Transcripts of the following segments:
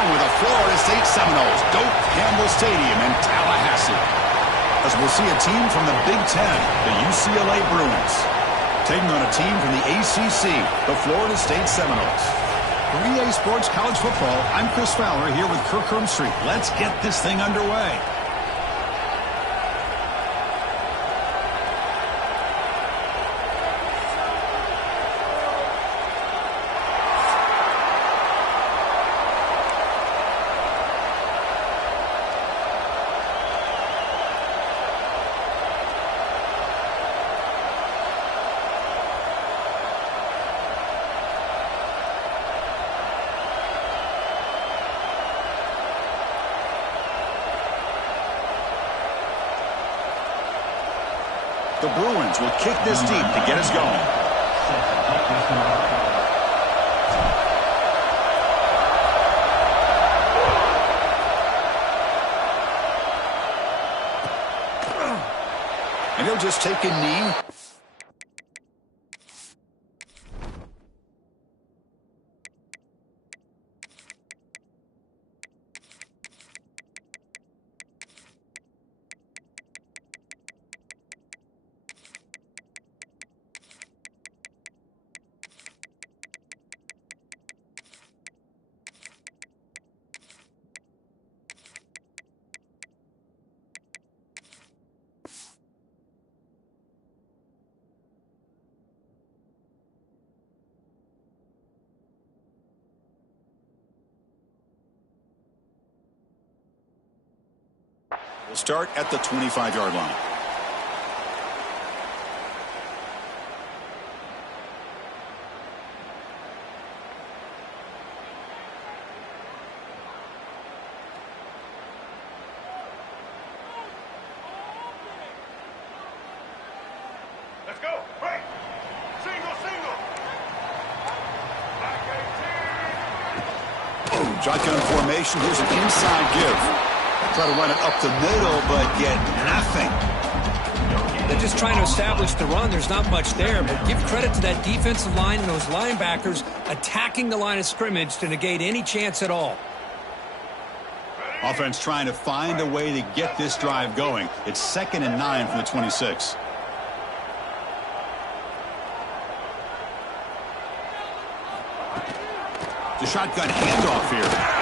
home with the Florida State Seminoles, Doak Campbell Stadium in Tallahassee. As we'll see a team from the Big Ten, the UCLA Bruins, taking on a team from the ACC, the Florida State Seminoles. For EA Sports College Football, I'm Chris Fowler here with Kirk Herbstreit. Let's get this thing underway. The Bruins will kick this deep to get us going. And he'll just take a knee. We'll start at the 25-yard line. Let's go. Break. Single. Shotgun formation. Here's an inside give. Try to run it up the middle, but get nothing. They're just trying to establish the run. There's not much there, but give credit to that defensive line and those linebackers attacking the line of scrimmage to negate any chance at all. Offense trying to find a way to get this drive going. It's 2nd and 9 from the 26. The shotgun handoff here.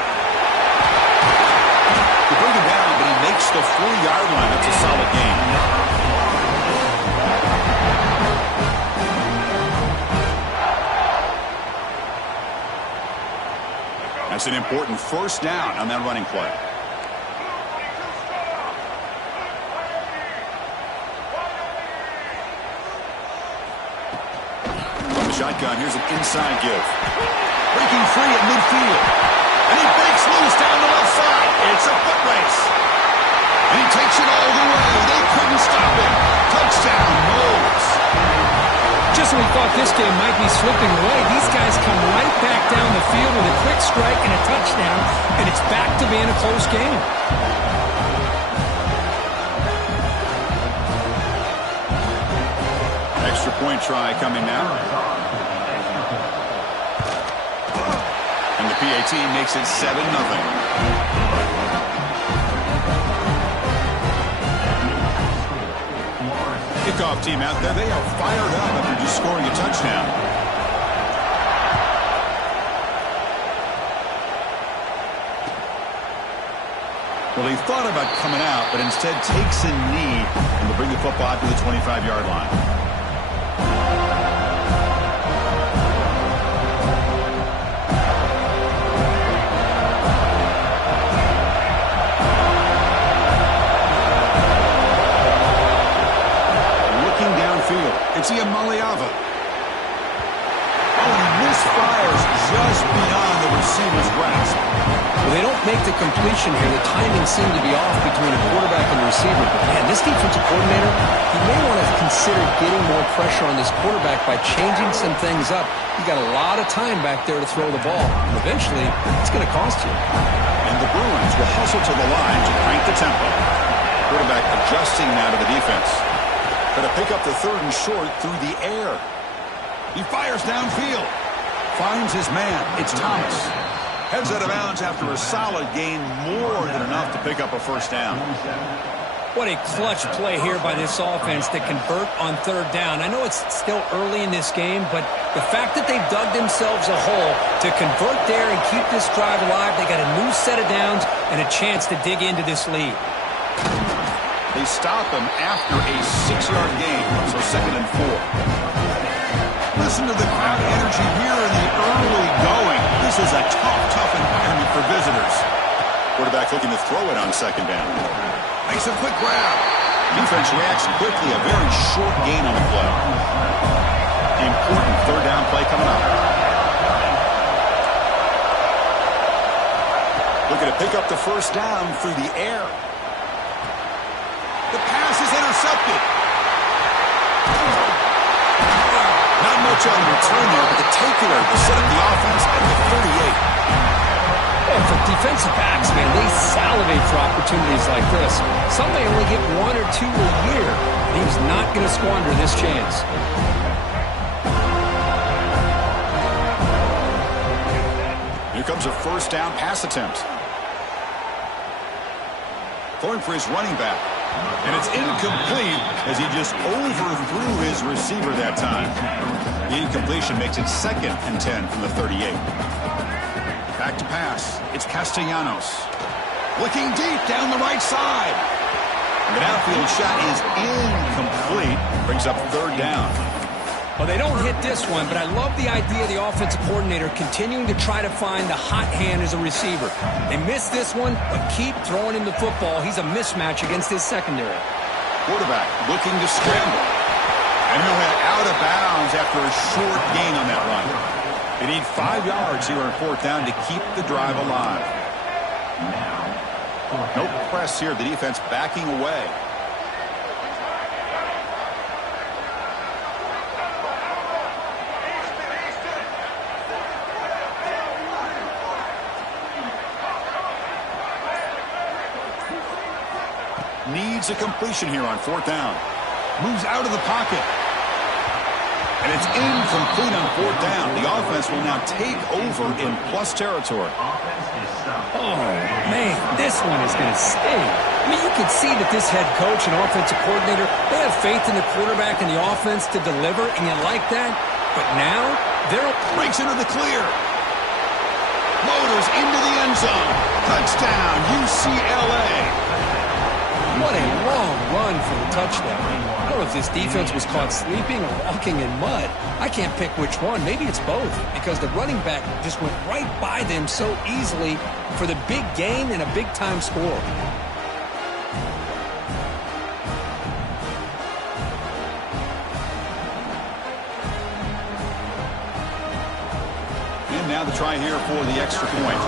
Bring him down, but he makes the 4-yard line. That's a solid gain. That's an important first down on that running play. From the shotgun, here's an inside give. Breaking free at midfield. And he breaks loose down the left side. It's a foot race. And he takes it all the way. They couldn't stop him. Touchdown, Noles. Just when we thought this game might be slipping away, these guys come right back down the field with a quick strike and a touchdown, and it's back to being a close game. Extra point try coming now. PAT makes it 7-0. Kickoff team out there. They are fired up after just scoring a touchdown. Well, he thought about coming out, but instead takes a knee and will bring the football to the 25-yard line. It's Iamaleava. Oh, he misfires just beyond the receiver's grasp. Well, they don't make the completion here. The timing seemed to be off between a quarterback and a receiver. But, man, this defensive coordinator, he may want to consider getting more pressure on this quarterback by changing some things up. He got a lot of time back there to throw the ball. And eventually, it's going to cost you. And the Bruins will hustle to the line to crank the tempo. Quarterback adjusting now to the defense. Going to pick up the 3rd and short through the air. He fires downfield. Finds his man. It's Thomas. Heads out of bounds after a solid gain, more than enough to pick up a first down. What a clutch play here by this offense to convert on third down. I know it's still early in this game, but the fact that they've dug themselves a hole to convert there and keep this drive alive, they got a new set of downs and a chance to dig into this lead. They stop him after a 6-yard gain, so 2nd and 4. Listen to the crowd energy here in the early going. This is a tough environment for visitors. Quarterback looking to throw it on 2nd down. Makes a quick grab. Defense reacts quickly. A very short gain on the play. Important 3rd down play coming up. Looking to pick up the first down through the air. The pass is intercepted. Not much on the return there, but the takeaway will set up the offense at the 38. Oh, for defensive backs, man, they salivate for opportunities like this. Some may only get 1 or 2 a year. He's not going to squander this chance. Here comes a first down pass attempt. Throwing for his running back. And it's incomplete as he just overthrew his receiver that time. The incompletion makes it 2nd and 10 from the 38. Back to pass. It's Castellanos. Looking deep down the right side. The downfield shot is incomplete. Brings up 3rd down. Well, they don't hit this one, but I love the idea of the offensive coordinator continuing to try to find the hot hand as a receiver. They missed this one, but keep throwing him the football. He's a mismatch against his secondary. Quarterback looking to scramble. And he'll head out of bounds after a short gain on that run. They need 5 yards here on 4th down to keep the drive alive. No press here. The defense backing away. Needs a completion here on 4th down. Moves out of the pocket. And it's incomplete on 4th down. The offense will now take over in plus territory. Oh, man, this one is going to sting. I mean, you can see that this head coach and offensive coordinator, they have faith in the quarterback and the offense to deliver, and you like that. But now, they're... Breaks into the clear. Motors into the end zone. Touchdown, UCLA. What a long run for the touchdown. I don't know if this defense was caught sleeping or walking in mud. I can't pick which one. Maybe it's both, because the running back just went right by them so easily for the big gain and a big-time score. And now the try here for the extra point.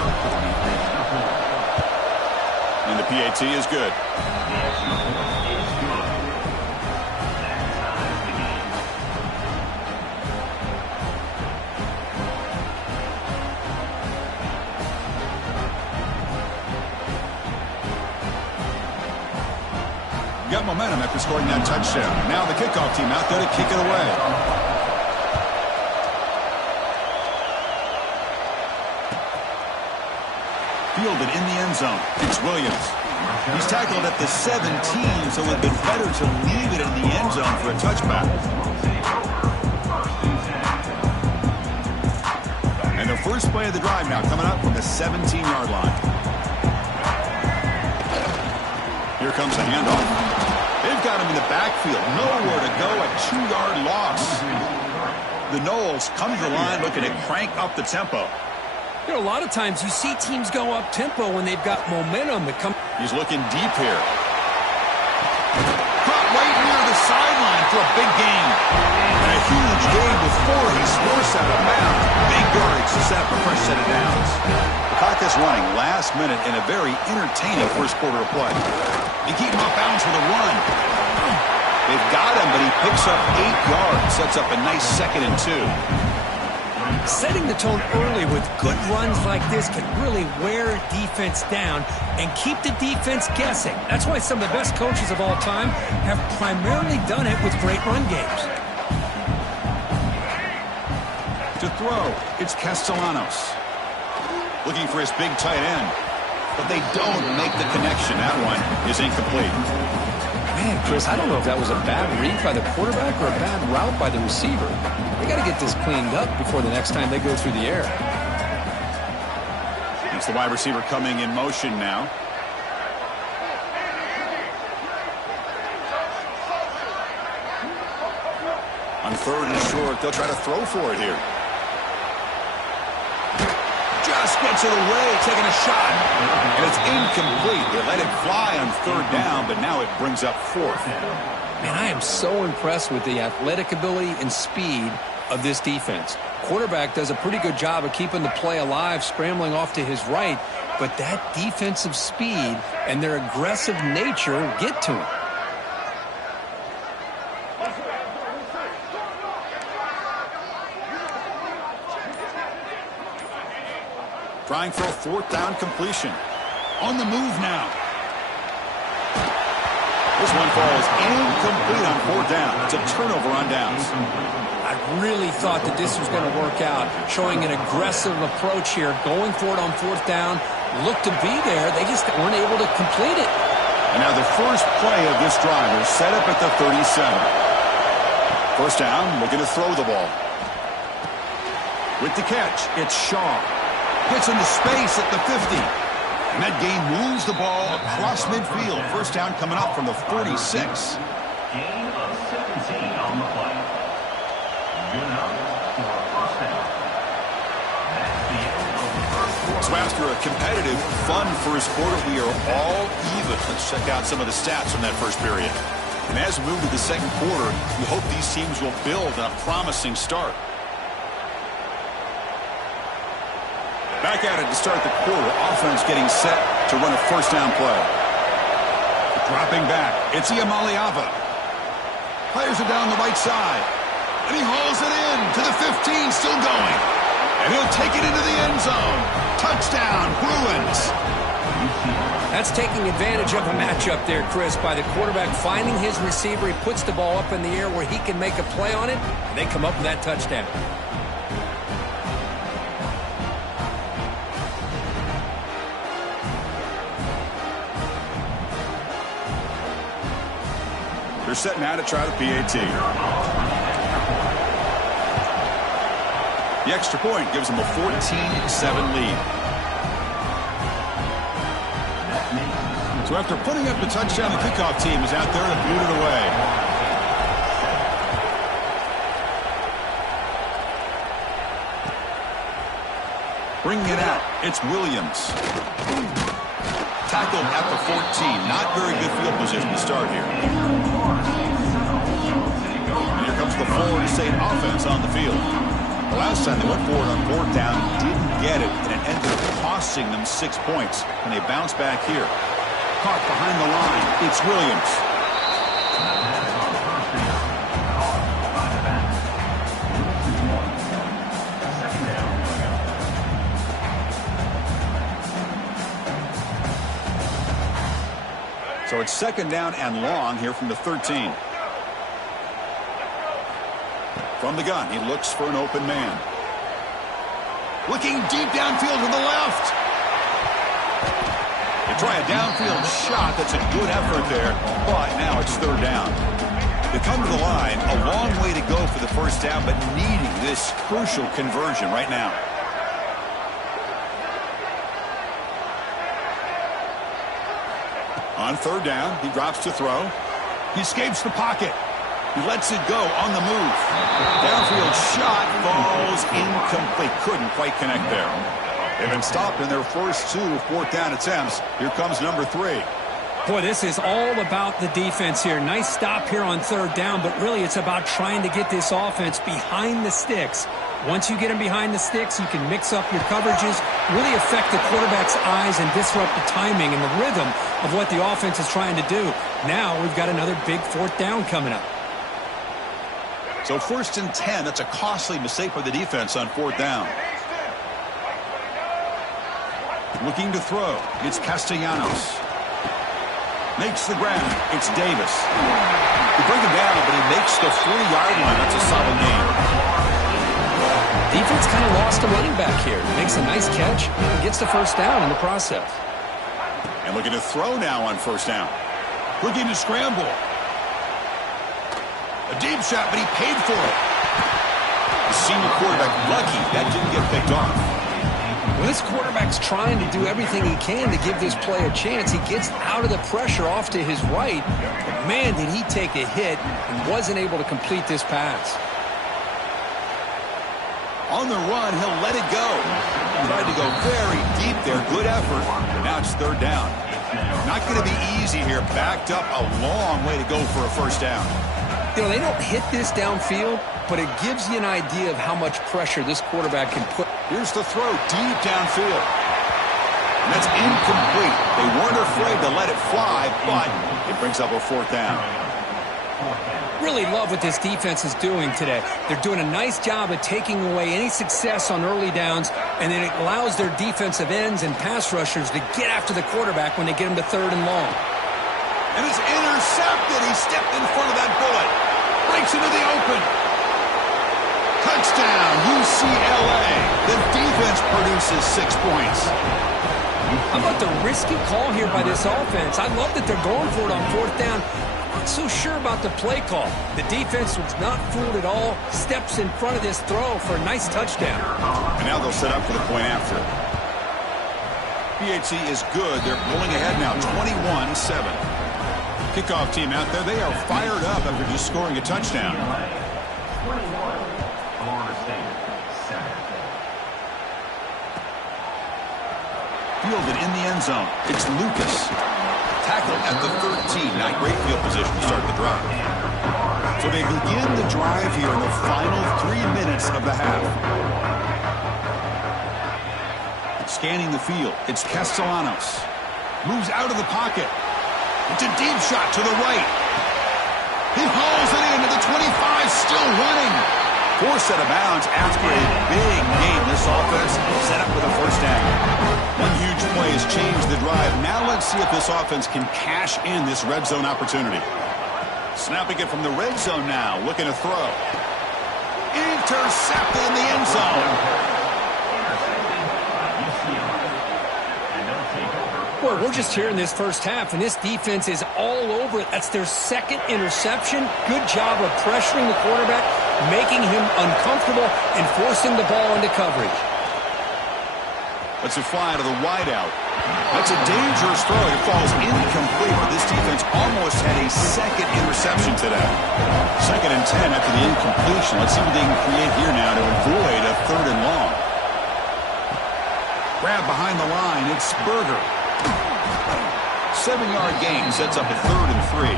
And the PAT is good. Got momentum after scoring that touchdown. Now the kickoff team out there to kick it away. Fielded in the end zone. It's Williams. He's tackled at the 17, so it would have been better to leave it in the end zone for a touchback. And the first play of the drive now coming up from the 17-yard line. Here comes the handoff. They've got him in the backfield. Nowhere to go, a 2-yard loss. The Noles come to the line looking to crank up the tempo. You know, a lot of times you see teams go up-tempo when they've got momentum that come... He's looking deep here. Caught right near the sideline for a big gain. And a huge gain before he's forced out of bounds. Big yardage to set up a fresh set of downs. The clock is running last minute in a very entertaining first quarter of play. They keep him off bounds for the run. They've got him, but he picks up 8 yards. Sets up a nice 2nd and 2. Setting the tone early with good runs like this can really wear defense down and keep the defense guessing. That's why some of the best coaches of all time have primarily done it with great run games. To throw, it's Castellanos. looking for his big tight end. But they don't make the connection. That one is incomplete. Man, Chris, I don't know if that was a bad read by the quarterback or a bad route by the receiver. They got to get this cleaned up before the next time they go through the air. It's the wide receiver coming in motion now. On third and short, they'll try to throw for it here. Just gets it away, taking a shot. And it's incomplete. They let it fly on third down, but now it brings up fourth. Man, I am so impressed with the athletic ability and speed of this defense. Quarterback does a pretty good job of keeping the play alive, scrambling off to his right, but that defensive speed and their aggressive nature get to him. Trying for a fourth down completion. On the move now. This one falls incomplete on fourth down. It's a turnover on downs. I really thought that this was going to work out, showing an aggressive approach here, going for it on fourth down. Looked to be there. They just weren't able to complete it. And now the first play of this drive is set up at the 37. First down, looking to throw the ball. With the catch, it's Shaw. Gets into space at the 50. And that game moves the ball across midfield. First down coming up from the 46. Gain of 17 on the play. Good enough for a first down. That's the end of the first quarter. So after a competitive, fun first quarter, we are all even. Let's check out some of the stats from that first period. And as we move to the second quarter, we hope these teams will build on a promising start. Back at it to start the quarter. Offense getting set to run a first down play. Dropping back. It's Iamaleava. Fires it down the right side. And he hauls it in to the 15, still going. And he'll take it into the end zone. Touchdown, Bruins. That's taking advantage of a matchup there, Chris, by the quarterback finding his receiver. He puts the ball up in the air where he can make a play on it, and they come up with that touchdown. They're setting out to try the PAT. The extra point gives them a 14-7 lead. So after putting up the touchdown, the kickoff team is out there to boot it away. Bringing it out, it's Williams. Tackled at the 14. Not very good field position to start here. And here comes the Florida State offense on the field. The last time they went for it on fourth down, didn't get it, and it ended up costing them 6 points. And they bounce back here. Caught behind the line. It's Williams. So it's second down and long here from the 13. From the gun, he looks for an open man. Looking deep downfield to the left. They try a downfield shot. That's a good effort there, but now it's third down. They come to the line, a long way to go for the first down, but needing this crucial conversion right now. On third down, he drops to throw. He escapes the pocket. He lets it go on the move. Downfield shot falls incomplete. Couldn't quite connect there. They've been stopped in their first two fourth down attempts. Here comes number 3. Boy, this is all about the defense here. Nice stop here on third down, but really it's about trying to get this offense behind the sticks. Once you get them behind the sticks, you can mix up your coverages, really affect the quarterback's eyes and disrupt the timing and the rhythm of what the offense is trying to do. Now we've got another big fourth down coming up. So first and 10, that's a costly mistake for the defense on fourth down. Looking to throw, it's Castellanos. Makes the grab, it's Davis. They bring him down, but he makes the 40-yard line. That's a solid game. Defense kind of lost a running back here. Makes a nice catch and gets the first down in the process. And looking to throw now on first down. Looking to scramble. A deep shot, but he paid for it. The senior quarterback lucky that didn't get picked off. Well, this quarterback's trying to do everything he can to give this play a chance. He gets out of the pressure off to his right. But man, did he take a hit and wasn't able to complete this pass. On the run, he'll let it go. Tried to go very deep there. Good effort. Now it's third down. Not going to be easy here. Backed up a long way to go for a first down. You know, they don't hit this downfield, but it gives you an idea of how much pressure this quarterback can put. Here's the throw deep downfield. And that's incomplete. They weren't afraid to let it fly, but it brings up a fourth down. Really love what this defense is doing today. They're doing a nice job of taking away any success on early downs, and then it allows their defensive ends and pass rushers to get after the quarterback when they get him to third and long. And it's intercepted. He stepped in front of that bullet. Breaks into the open. Touchdown, UCLA. The defense produces 6 points. How about the risky call here by this offense? I love that they're going for it on fourth down. I'm not so sure about the play call. The defense was not fooled at all. Steps in front of this throw for a nice touchdown. And now they'll set up for the point after. PHC is good. They're pulling ahead now, 21-7. Kickoff team out there. They are fired up after just scoring a touchdown. 21, Florida State, 7. Fielded in the end zone. It's Lucas. Tackled at the 13. Not great field position to start the drive. So they begin the drive here in the final 3 minutes of the half. Scanning the field. It's Castellanos. Moves out of the pocket. It's a deep shot to the right. He hauls it into the 25, still running. Forced out of bounds after a big game. This offense set up with a first down. One huge play has changed the drive. Now let's see if this offense can cash in this red zone opportunity. Snapping it from the red zone now. Looking to throw. Intercepted in the end zone. Well, we're just here in this first half, and this defense is all over it. That's their second interception. Good job of pressuring the quarterback, making him uncomfortable, and forcing the ball into coverage. Let's fly to the wideout. That's a dangerous throw. It falls incomplete, but this defense almost had a second interception today. 2nd and 10 after the incompletion. Let's see what they can create here now to avoid a third and long. Grab behind the line. It's Berger. 7-yard gain sets up a 3rd and 3.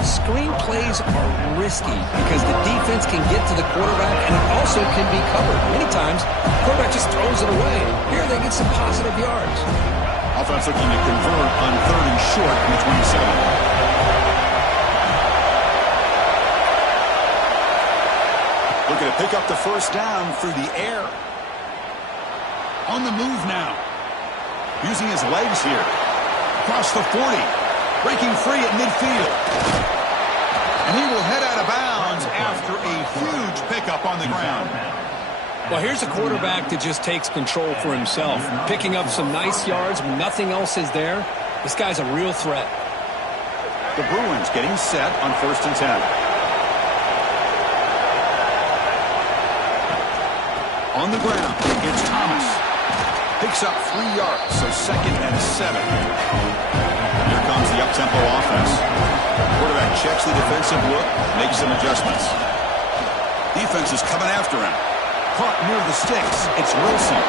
Screen plays are risky because the defense can get to the quarterback and it also can be covered. Many times, the quarterback just throws it away. Here they get some positive yards. Offense looking to convert on 3rd and short from the 27. Looking to pick up the first down through the air. On the move now. Using his legs here. Across the 40. Breaking free at midfield. And he will head out of bounds after a huge pickup on the ground. Well, here's a quarterback that just takes control for himself. Picking up some nice yards when nothing else is there. This guy's a real threat. The Bruins getting set on 1st and 10. On the ground, it's Thomas. Picks up 3 yards, so 2nd and 7. Here comes the up-tempo offense. Quarterback checks the defensive look, makes some adjustments. Defense is coming after him. Caught near the sticks. It's Wilson.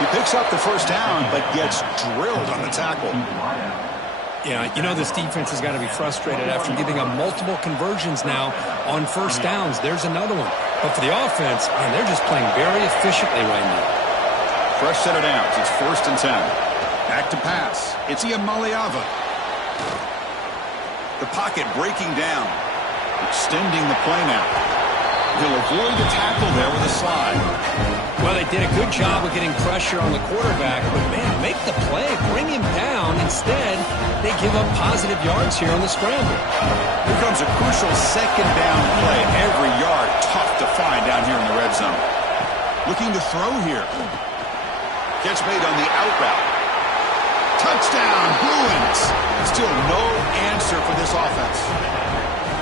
He picks up the first down, but gets drilled on the tackle. Yeah, you know this defense has got to be frustrated after giving up multiple conversions now on first downs. There's another one. But for the offense, man, they're just playing very efficiently right now. Fresh set of downs. It's 1st and 10. Back to pass. It's Iamaleava. The pocket breaking down. Extending the play now. He'll avoid the tackle there with a slide. Well, they did a good job of getting pressure on the quarterback, but, man, make the play, bring him down. Instead, they give up positive yards here on the scramble. Here comes a crucial second down play. Every yard tough to find down here in the red zone. Looking to throw here. Gets made on the out route. Touchdown, Bruins. Still no answer for this offense.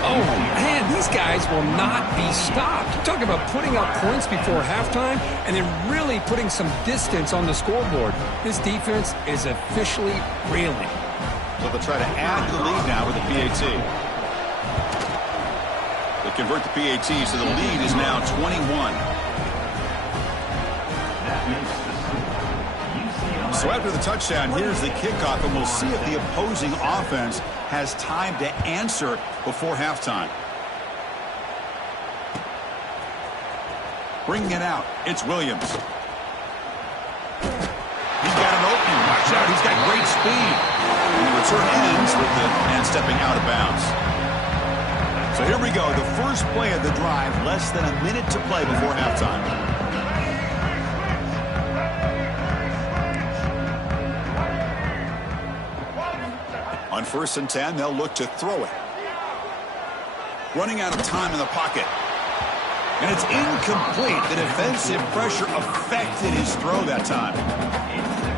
Oh, man, these guys will not be stopped. You're talking about putting up points before halftime and then really putting some distance on the scoreboard. This defense is officially reeling. So they'll try to add to the lead now with the PAT. They convert the PAT, so the lead is now 21. So after the touchdown, here's the kickoff, and we'll see if the opposing offense has time to answer before halftime. Bringing it out, it's Williams. He's got an opening. Watch out, he's got great speed. And the return ends with the man stepping out of bounds. So here we go, the first play of the drive, less than a minute to play before halftime. On 1st and 10, they'll look to throw it. Running out of time in the pocket. And it's incomplete. The defensive pressure affected his throw that time.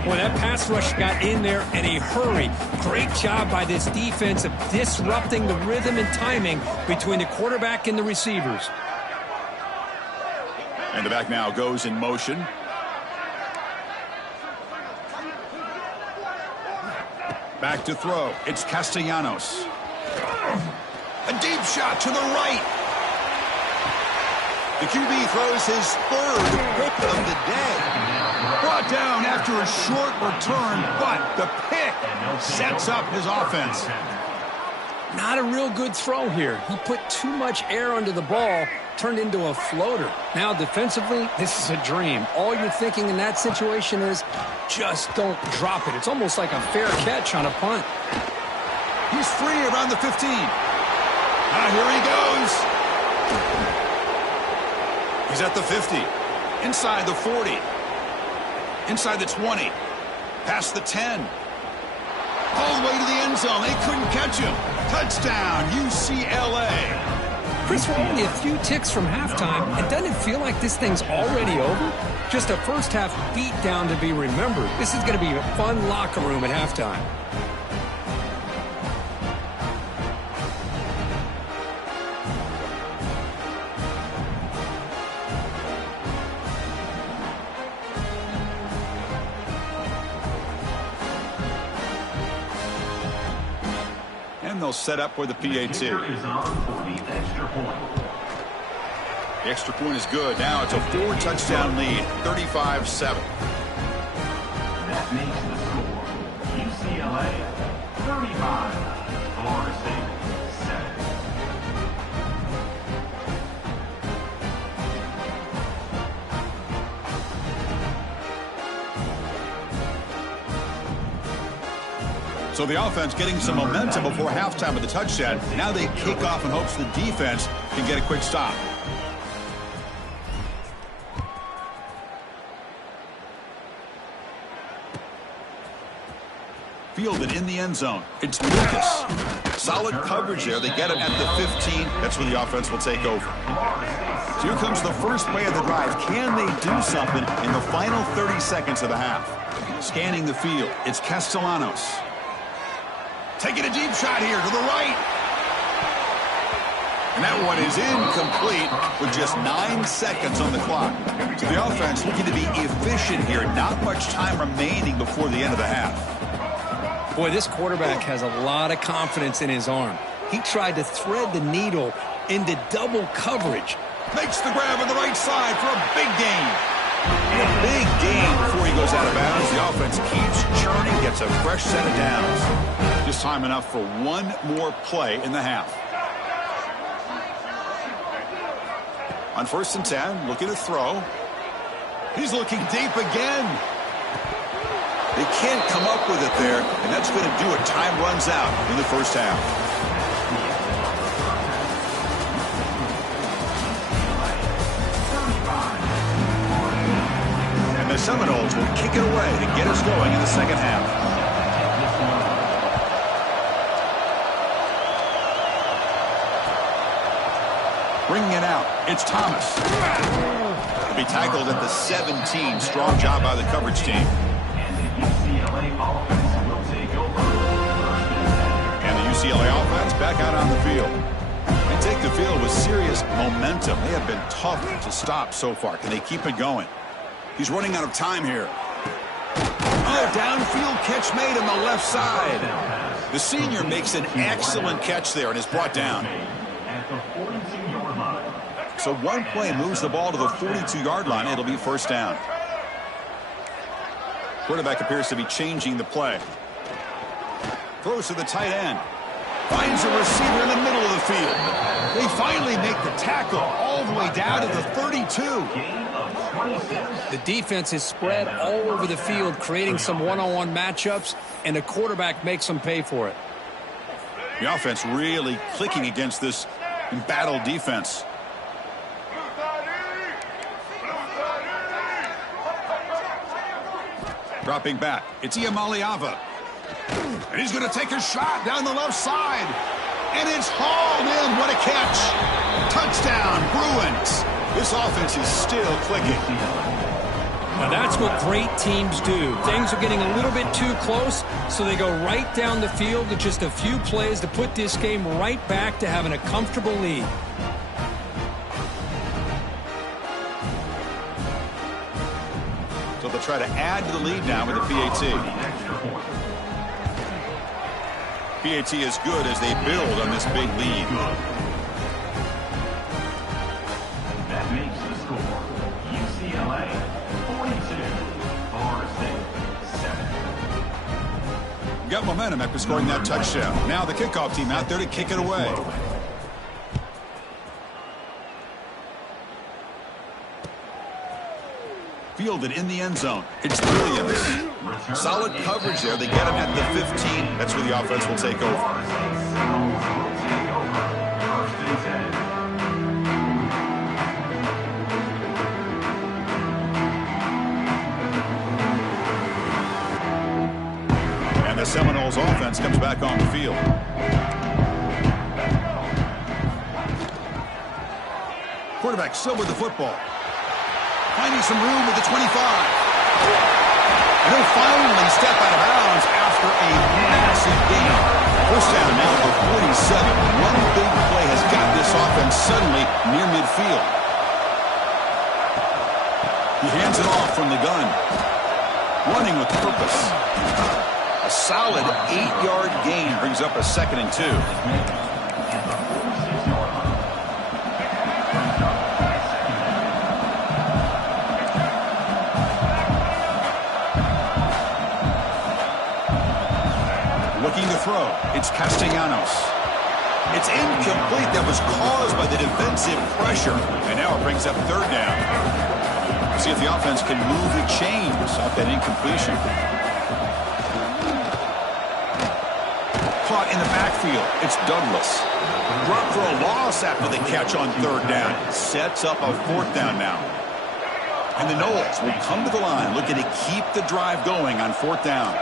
Well, that pass rush got in there in a hurry. Great job by this defense of disrupting the rhythm and timing between the quarterback and the receivers. And the back now goes in motion. Back to throw. It's Castellanos. A deep shot to the right. The QB throws his third pick of the day. Brought down after a short return, but the pick sets up his offense. Not a real good throw here. He put too much air under the ball, turned into a floater. Now defensively, this is a dream. All you're thinking in that situation is just don't drop it. It's almost like a fair catch on a punt. He's free around the 15. Here he goes. He's at the 50. Inside the 40. Inside the 20. Past the 10. All the way to the end zone. They couldn't catch him. Touchdown, UCLA. Chris, we're only a few ticks from halftime, and doesn't it feel like this thing's already over? Just a first-half beatdown to be remembered. This is going to be a fun locker room at halftime. They'll set up for the PAT. The extra point is good. Now it's a 4-touchdown lead, 35-7. That makes the score UCLA 35, Florida State 7. So the offense getting some momentum before halftime with the touchdown. Now they kick off in hopes the defense can get a quick stop. Fielded in the end zone. It's Lucas. Solid coverage there. They get him at the 15. That's where the offense will take over. So here comes the first play of the drive. Can they do something in the final 30 seconds of the half? Scanning the field. It's Castellanos. Taking a deep shot here to the right. And that one is incomplete with just 9 seconds on the clock. So the offense looking to be efficient here. Not much time remaining before the end of the half. Boy, this quarterback has a lot of confidence in his arm. He tried to thread the needle into double coverage. Makes the grab on the right side for a big gain. And a big gain before he goes out of bounds. The offense keeps churning, gets a fresh set of downs. Just time enough for one more play in the half. On 1st and 10, looking to throw. He's looking deep again. They can't come up with it there, and that's going to do it. Time runs out in the first half. And the Seminoles will kick it away to get us going in the second half. Bringing it out. It's Thomas. He'll be tackled at the 17. Strong job by the coverage team. And the UCLA offense will take over. And the UCLA offense back out on the field. They take the field with serious momentum. They have been tough to stop so far. Can they keep it going? He's running out of time here. Oh, downfield catch made on the left side. The senior makes an excellent catch there and is brought down. At the 42-yard line. So one play moves the ball to the 42-yard line. It'll be first down. Quarterback appears to be changing the play. Throws to the tight end. Finds a receiver in the middle of the field. They finally make the tackle all the way down to the 32. Gain of 26. The defense is spread all over the field, creating some one-on-one matchups, and the quarterback makes them pay for it. The offense really clicking against this embattled defense. Dropping back. It's Iamaleava. And he's going to take a shot down the left side. And it's hauled in. What a catch. Touchdown, Bruins. This offense is still clicking. Now that's what great teams do. Things are getting a little bit too close, so they go right down the field with just a few plays to put this game right back to having a comfortable lead. So they'll try to add to the lead now with the PAT. PAT is good as they build on this big lead. That makes the score UCLA 42, Florida State 7. Got momentum after scoring that touchdown. Now the kickoff team out there to kick it away. Fielded in the end zone. It's Williams. Solid coverage there. They get him at the 15. That's where the offense will take over. First and 10. And the Seminoles offense comes back on the field. Quarterback still with the football. Finding some room with the 25. And he'll finally step out of bounds after a massive gain. First down now at the 47. One big play has got this offense suddenly near midfield. He hands it off from the gun. Running with purpose. A solid 8-yard gain brings up a 2nd and 2. Looking to throw. It's Castellanos. It's incomplete. That was caused by the defensive pressure. And now it brings up 3rd down. See if the offense can move the chains off that incompletion. Caught in the backfield. It's Douglas. Drop for a loss after the catch on 3rd down. Sets up a 4th down now. And the Noles will come to the line looking to keep the drive going on 4th down.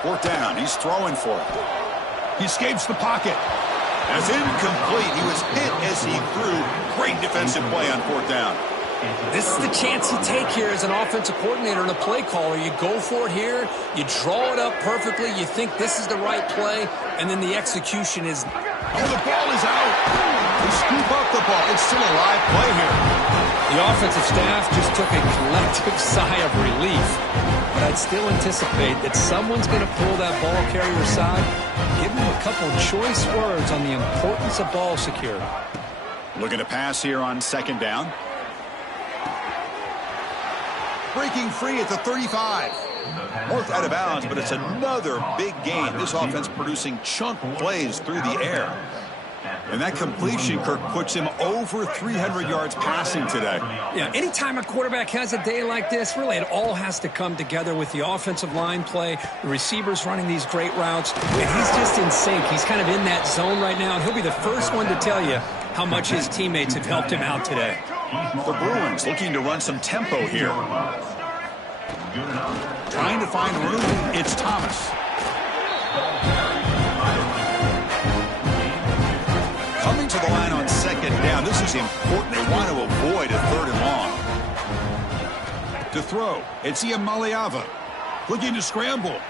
4th down. He's throwing for it. He escapes the pocket. That's incomplete. He was hit as he threw. Great defensive play on 4th down. This is the chance you take here as an offensive coordinator and a play caller. You go for it here. You draw it up perfectly. You think this is the right play, and then the execution is... Oh, the ball is out. They scoop up the ball. It's still a live play here. The offensive staff just took a collective sigh of relief. But I'd still anticipate that someone's going to pull that ball carrier aside, give him a couple choice words on the importance of ball security. Looking to pass here on 2nd down. Breaking free at the 35. North out of bounds, but it's another big gain. This offense producing chunk plays through the air. And that completion, Kirk, puts him over 300 yards passing today. Yeah, anytime a quarterback has a day like this, really it all has to come together with the offensive line play, the receivers running these great routes, and he's just in sync. He's kind of in that zone right now, and he'll be the first one to tell you how much his teammates have helped him out today. The Bruins looking to run some tempo here. Good enough. Trying to find room, it's Thomas. Coming to the line on second down. This is important. They want to avoid a third and long. To throw, it's Ian Maliava. Looking to scramble.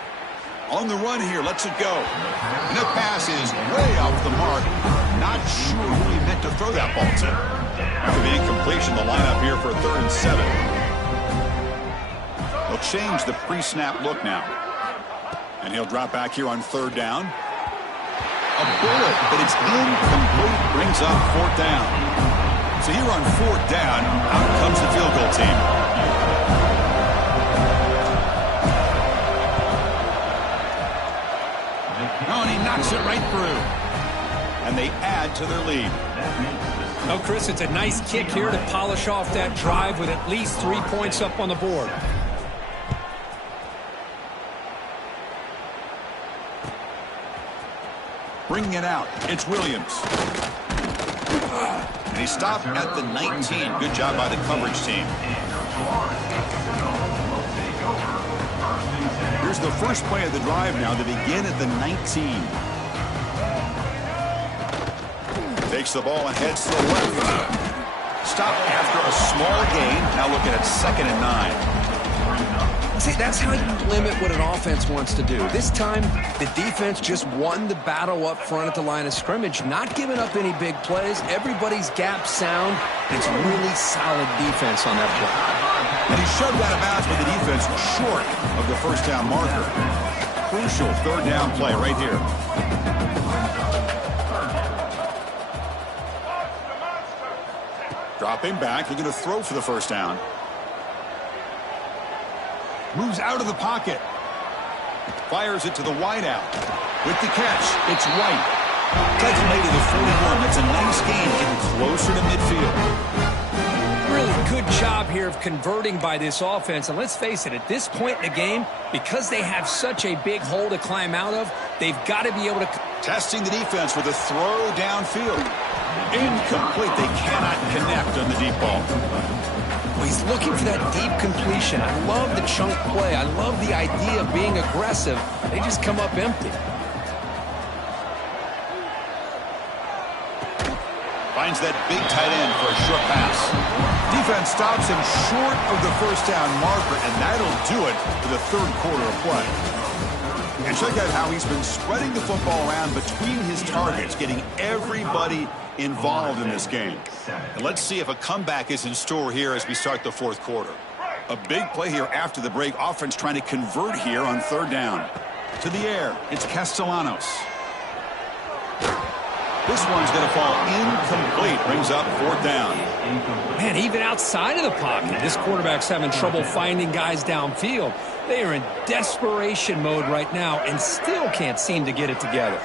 On the run here, lets it go. And the pass is way off the mark. Not sure who he meant to throw that ball to. After the incompletion, the lineup here for 3rd and 7. They'll change the pre-snap look now. And he'll drop back here on 3rd down. A bullet, but it's incomplete. Brings up 4th down. So here on 4th down, out comes the field goal team. Oh, and he knocks it right through. And they add to their lead. Oh, Chris, it's a nice kick here to polish off that drive with at least 3 points up on the board. Bringing it out, it's Williams. And he stopped at the 19. Good job by the coverage team. Here's the first play of the drive now. They begin at the 19. Takes the ball and heads to the left. Stop after a small gain. Now looking at 2nd and 9. See, that's how you limit what an offense wants to do. This time, the defense just won the battle up front at the line of scrimmage, not giving up any big plays. Everybody's gap sound. It's really solid defense on that play. And he shoved out of bounds with the defense short of the 1st down marker. Crucial 3rd down play right here. Dropping back, looking to throw for the 1st down. Moves out of the pocket. Fires it to the wideout. With the catch, it's White. Takes it to the 41. It's a nice gain, getting closer to midfield. Really good job here of converting by this offense. And let's face it, at this point in the game, because they have such a big hole to climb out of, they've got to be able to... Testing the defense with a throw downfield. Incomplete. They cannot connect on the deep ball. He's looking for that deep completion. I love the chunk play. I love the idea of being aggressive. They just come up empty. Finds that big tight end for a short pass. Defense stops him short of the 1st down marker, and that'll do it for the 3rd quarter of play. And check out how he's been spreading the football around between his targets, getting everybody involved in this game. And let's see if a comeback is in store here as we start the 4th quarter. A big play here after the break. Offense trying to convert here on 3rd down. To the air, it's Castellanos. This one's going to fall incomplete. Brings up 4th down. Man, even outside of the pocket, this quarterback's having trouble finding guys downfield. They are in desperation mode right now and still can't seem to get it together.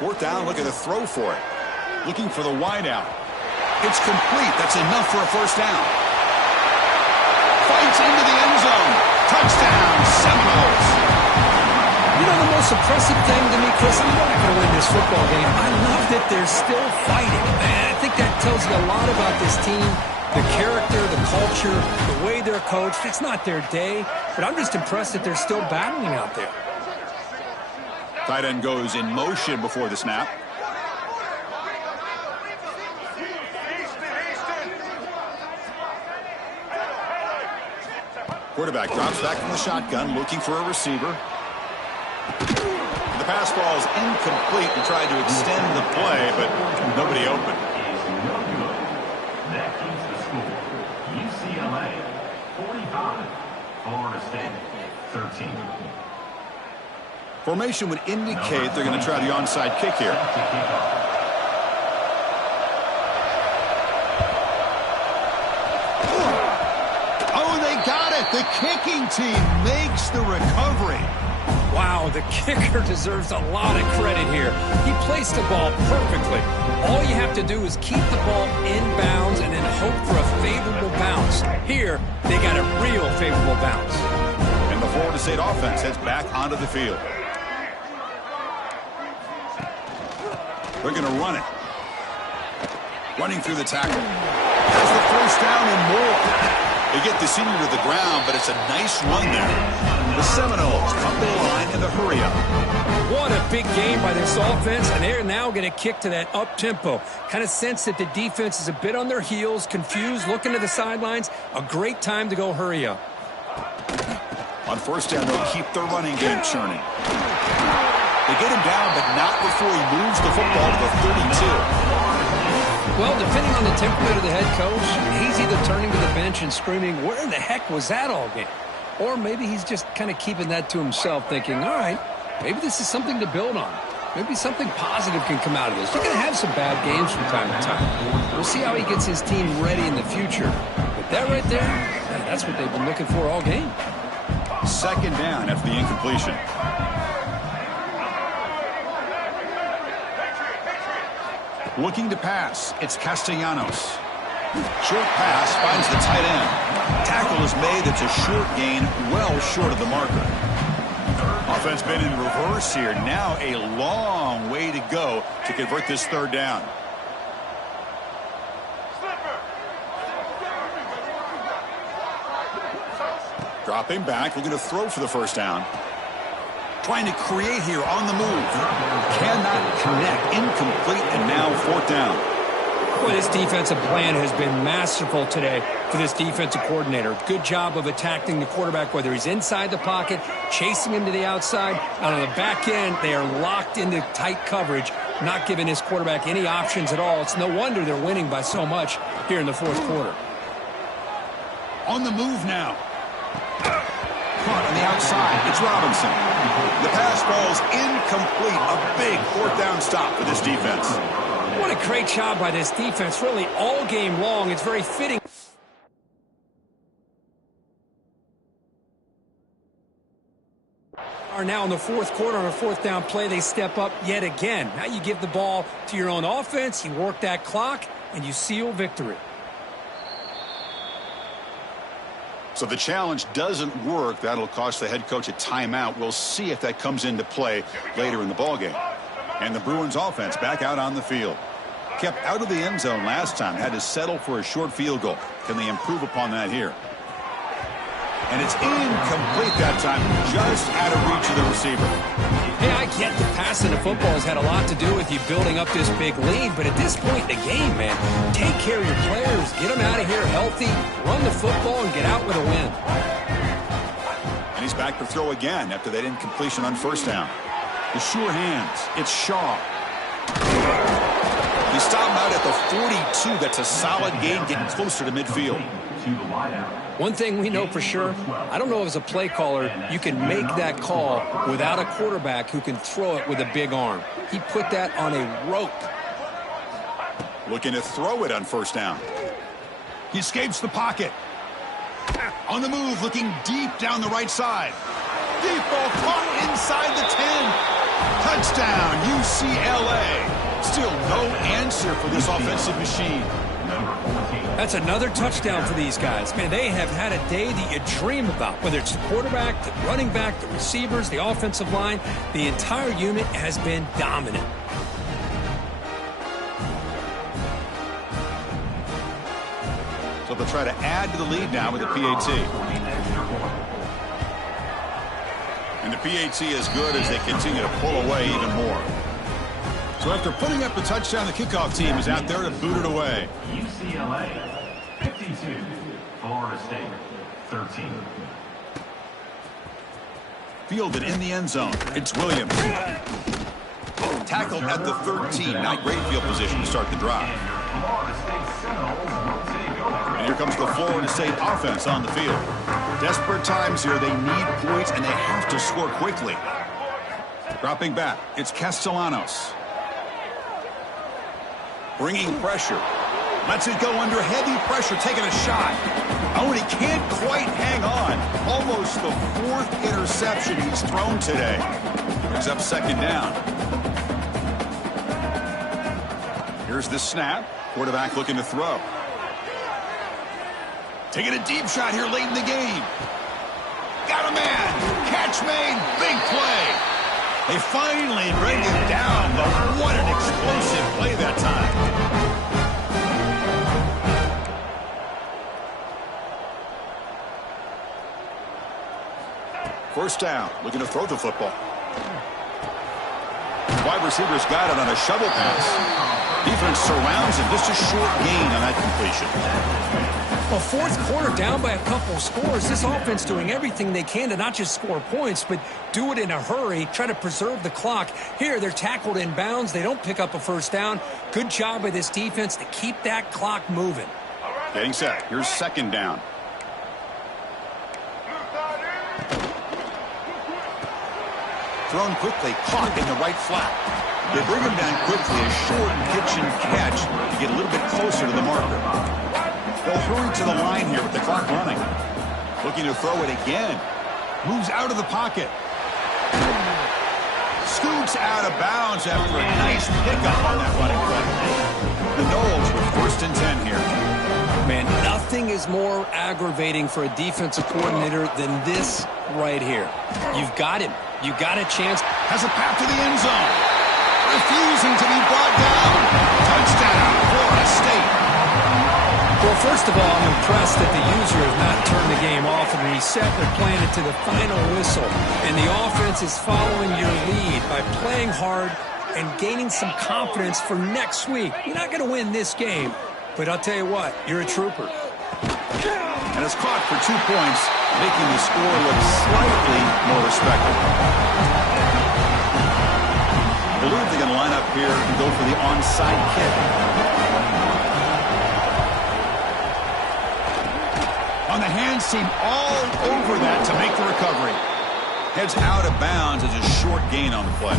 4th down, look at the throw for it. Looking for the wideout. It's complete. That's enough for a 1st down. Fights into the end zone. Touchdown, Seminoles. You know the most impressive thing to me, Chris, I'm not going to win this football game. I love that they're still fighting. Man, I think that tells you a lot about this team. The character, the culture, the way they're coached. It's not their day, but I'm just impressed that they're still battling out there. Tight end goes in motion before the snap. Quarterback drops back from the shotgun, looking for a receiver. The pass ball is incomplete and tried to extend the play, but nobody open. That keeps the score. UCLA 45, Florida State 13. Formation would indicate they're going to try the onside kick here. Oh, they got it. The kicking team makes the recovery. Wow, the kicker deserves a lot of credit here. He placed the ball perfectly. All you have to do is keep the ball in bounds and then hope for a favorable bounce. Here, they got a real favorable bounce. And the Florida State offense heads back onto the field. They're going to run it. Running through the tackle. Has the 1st down and more. They get the senior to the ground, but it's a nice run there. The Seminoles come to the line in the hurry-up. What a big game by this offense, and they're now going to kick to that up-tempo. Kind of sense that the defense is a bit on their heels, confused, looking to the sidelines. A great time to go hurry up. On first down, they'll keep their running game churning. They get him down, but not before he moves the football to the 32. Well, depending on the temperament of the head coach, he's either turning to the bench and screaming, where in the heck was that all game? Or maybe he's just kind of keeping that to himself, thinking, all right, maybe this is something to build on. Maybe something positive can come out of this. You're going to have some bad games from time to time. We'll see how he gets his team ready in the future. But that right there, man, that's what they've been looking for all game. Second down after the incompletion. Looking to pass, it's Castellanos. Short pass finds the tight end. Tackle is made. It's a short gain, well short of the marker. Offense been in reverse here. Now a long way to go to convert this third down. Dropping back, looking to throw for the first down. Trying to create here on the move. Cannot connect. Incomplete, and now fourth down. Boy, this defensive plan has been masterful today for this defensive coordinator. Good job of attacking the quarterback, whether he's inside the pocket, chasing him to the outside. And on the back end, they are locked into tight coverage, not giving this quarterback any options at all. It's no wonder they're winning by so much here in the fourth quarter. On the move now. Caught on the outside. It's Robinson. The pass falls incomplete. A big fourth down stop for this defense. What a great job by this defense, really all game long. It's very fitting. Are now in the fourth quarter on a fourth down play. They step up yet again. Now you give the ball to your own offense, you work that clock, and you seal victory. So the challenge doesn't work. That'll cost the head coach a timeout. We'll see if that comes into play later in the ballgame. And the Bruins offense back out on the field. Kept out of the end zone last time. Had to settle for a short field goal. Can they improve upon that here? And it's incomplete that time. Just out of reach of the receiver. Hey, I get the passing of football has had a lot to do with you building up this big lead, but at this point in the game, man, take care of your players. Get them out of here healthy, run the football, and get out with a win. And he's back to throw again after that incompletion on first down. The sure hands. It's Shaw. He stopped out at the 42. That's a solid gain, getting closer to midfield. One thing we know for sure, I don't know if as a play caller you can make that call without a quarterback who can throw it with a big arm. He put that on a rope. Looking to throw it on first down. He escapes the pocket. On the move, looking deep down the right side. Deep ball caught inside the 10. Touchdown, UCLA. Still no answer for this offensive machine. That's another touchdown for these guys. Man, they have had a day that you dream about. Whether it's the quarterback, the running back, the receivers, the offensive line, the entire unit has been dominant. So they'll try to add to the lead now with the PAT. And the PAT is good as they continue to pull away even more. So after putting up a touchdown, the kickoff team is out there to boot it away. UCLA 52, Florida State 13. Fielded in the end zone. It's Williams. Tackled at the 13. Not great field position to start the drive. And here comes the Florida State offense on the field. Desperate times here. They need points, and they have to score quickly. Dropping back. It's Castellanos. Bringing pressure. Lets it go under heavy pressure, taking a shot. Oh, and he can't quite hang on. Almost the fourth interception he's thrown today. Brings up second down. Here's the snap. Quarterback looking to throw. Taking a deep shot here late in the game. Got a man. Catch made. Big play. They finally bring him down, but what an explosive play that time. First down, looking to throw the football. Wide receiver's got it on a shovel pass. Defense surrounds him. Just a short gain on that completion. Well, fourth quarter down by a couple scores. This offense doing everything they can to not just score points, but do it in a hurry, try to preserve the clock. Here, they're tackled in bounds. They don't pick up a first down. Good job by this defense to keep that clock moving. Getting set. Here's second down. Thrown quickly, caught in the right flat. They bring him down quickly, a short kitchen catch to get a little bit closer to the marker. They'll hurry to the line here with the clock running. Looking to throw it again. Moves out of the pocket. Scoots out of bounds after a nice pickup on that running play. The Noles with first and 10 here. Man, nothing is more aggravating for a defensive coordinator than this right here. You've got him. You got a chance. Has a path to the end zone. Refusing to be brought down. Touchdown, Florida State. Well, first of all, I'm impressed that the user has not turned the game off and reset. They're playing it to the final whistle. And the offense is following your lead by playing hard and gaining some confidence for next week. You're not going to win this game, but I'll tell you what, you're a trooper. And it's caught for 2 points, making the score look slightly more respectable. I believe they're going to line up here and go for the onside kick. On the hands team, all over that to make the recovery. Heads out of bounds as a short gain on the play.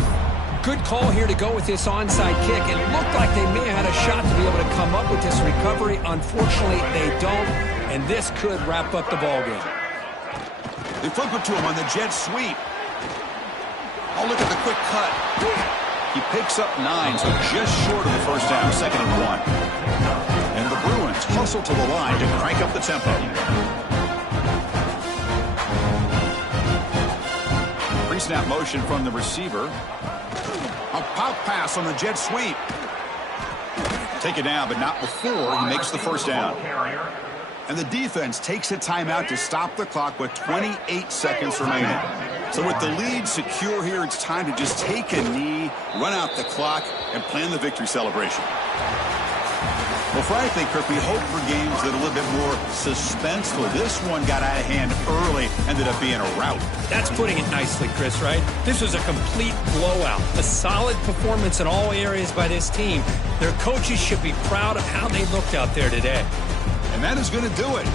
Good call here to go with this onside kick. It looked like they may have had a shot to be able to come up with this recovery. Unfortunately, they don't, and this could wrap up the ballgame. They flip it to him on the jet sweep. Oh, look at the quick cut. He picks up 9, so just short of the first down, 2nd and 1. And the Bruins hustle to the line to crank up the tempo. Pre-snap motion from the receiver. A pop pass on the jet sweep. Take it down, but not before he makes the first down. And the defense takes a timeout to stop the clock with 28 seconds remaining. So with the lead secure here, it's time to just take a knee, run out the clock, and plan the victory celebration. Well, frankly, Kirk, we hope for games that are a little bit more suspenseful. This one got out of hand early, ended up being a rout. That's putting it nicely, Chris, right? This was a complete blowout. A solid performance in all areas by this team. Their coaches should be proud of how they looked out there today. And that is going to do it.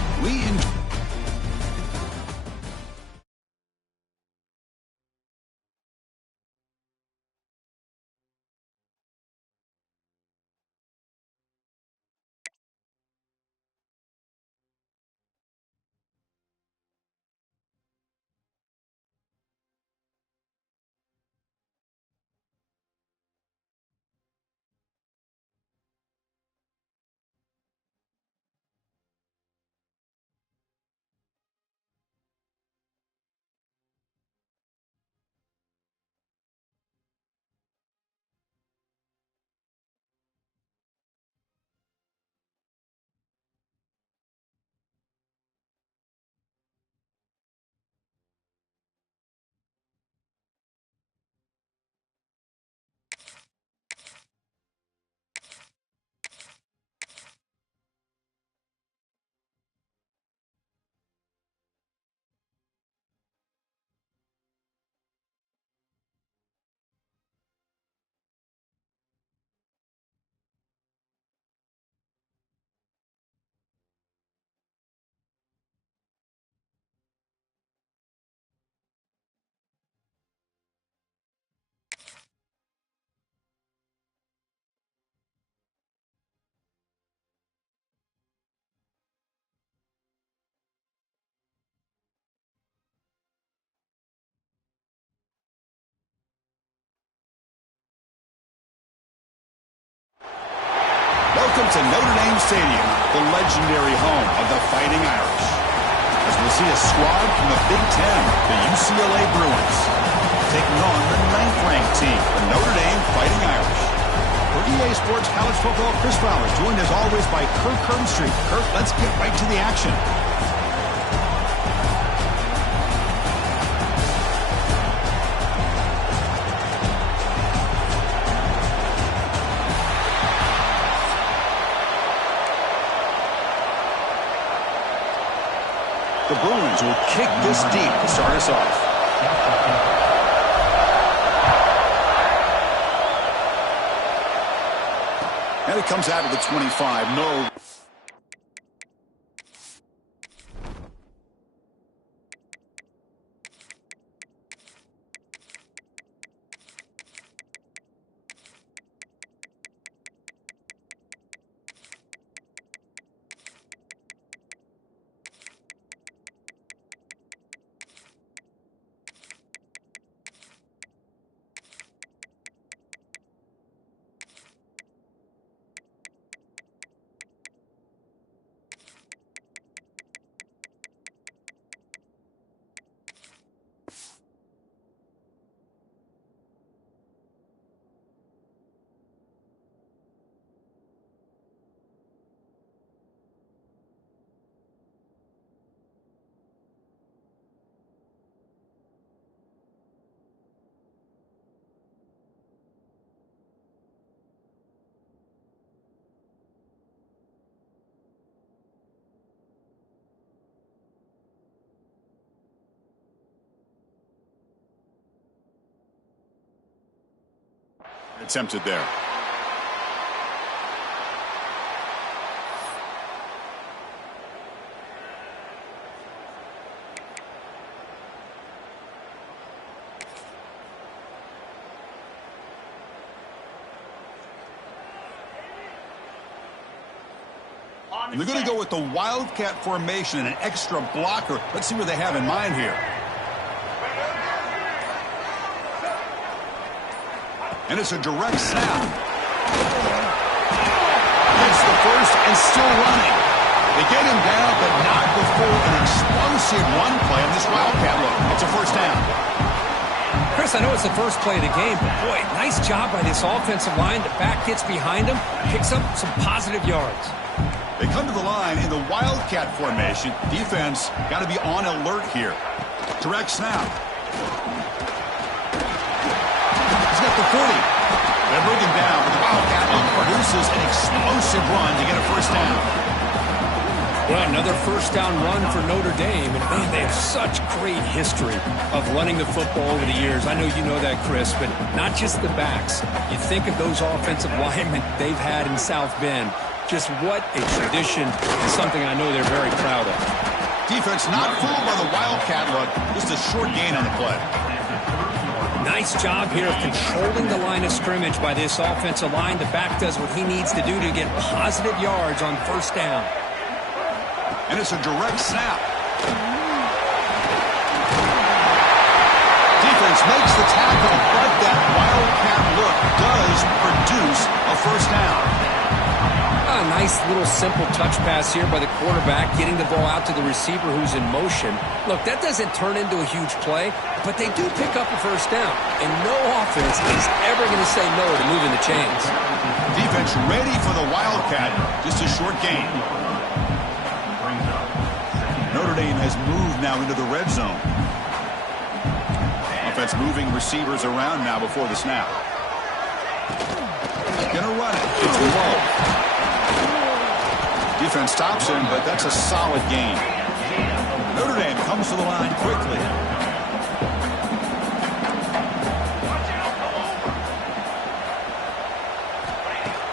Welcome to Notre Dame Stadium, the legendary home of the Fighting Irish. As we'll see a squad from the Big Ten, the UCLA Bruins, taking on the 9th-ranked team, the Notre Dame Fighting Irish. For EA Sports College Football, Chris Fowler, joined as always by Kirk Herbstreit. Kirk, let's get right to the action. Trojans will kick this deep to start us off. And it comes out of the 25. No. Attempted there. And they're going to go with the Wildcat formation and an extra blocker. Let's see what they have in mind here. And it's a direct snap. Gets the first and still running. They get him down, but not before an explosive run play on this Wildcat look. It's a first down. Chris, I know it's the first play of the game, but boy, nice job by this offensive line. The back gets behind him, picks up some positive yards. They come to the line in the Wildcat formation. Defense got to be on alert here. Direct snap. He's got the 40. They bring him down, but the Wildcat produces an explosive run to get a first down. Well, another first down run for Notre Dame, and man, they have such great history of running the football over the years. I know you know that, Chris, but not just the backs. You think of those offensive linemen they've had in South Bend. Just what a tradition, and something I know they're very proud of. Defense not fooled by the Wildcat look. Just a short gain on the play. Nice job here of controlling the line of scrimmage by this offensive line. The back does what he needs to do to get positive yards on first down. And it's a direct snap. Defense makes the tackle, but that Wildcat look does produce a first down. A nice little simple touch pass here by the quarterback, getting the ball out to the receiver who's in motion. Look, that doesn't turn into a huge play, but they do pick up a first down. And no offense is ever going to say no to moving the chains. Defense ready for the Wildcat. Just a short gain. Notre Dame has moved now into the red zone. Offense moving receivers around now before the snap. Gonna run it. It's low. Defense stops him, but that's a solid gain. Notre Dame comes to the line quickly.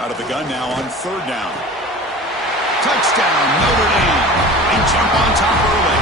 Out of the gun now on third down. Touchdown, Notre Dame. They jump on top early.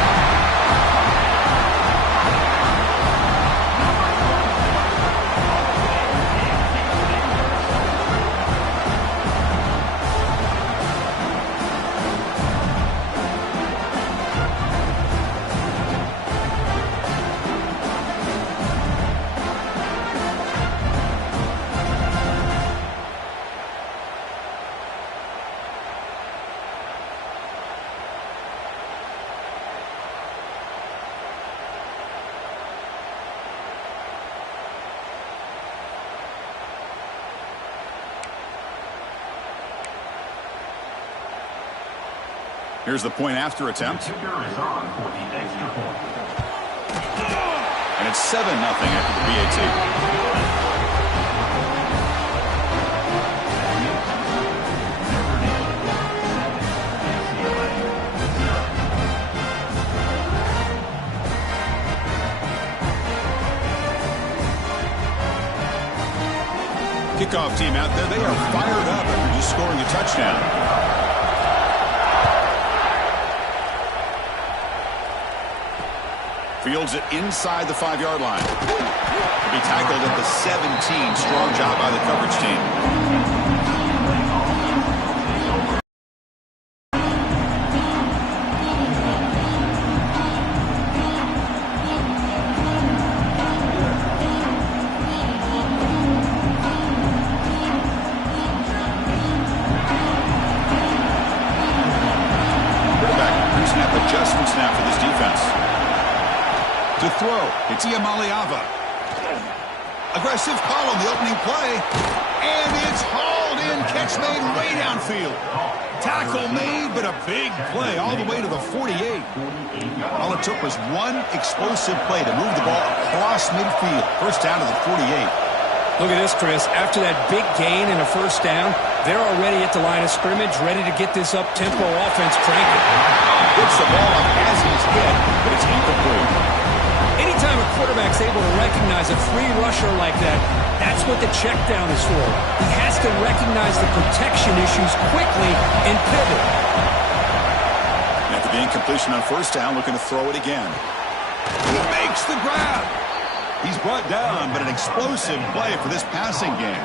Here's the point after attempt. And it's 7-0 after the PAT. Kickoff team out there, they are fired up after just scoring a touchdown. Fields it inside the 5-yard line. To be tackled at the 17. Strong job by the coverage team. Adjustment snap for this defense. To throw, it's Iamaleava. Aggressive call on the opening play. And it's hauled in. Catch made way downfield. Tackle made, but a big play all the way to the 48. All it took was one explosive play to move the ball across midfield. First down to the 48. Look at this, Chris. After that big gain and a first down, they're already at the line of scrimmage, ready to get this up-tempo offense cranking. Gets the ball up as he's hit, but it's incomplete. Anytime a quarterback's able to recognize a free rusher like that, that's what the check down is for. He has to recognize the protection issues quickly and pivot. After the incompletion on first down, looking to throw it again. He makes the grab. He's brought down, but an explosive play for this passing game.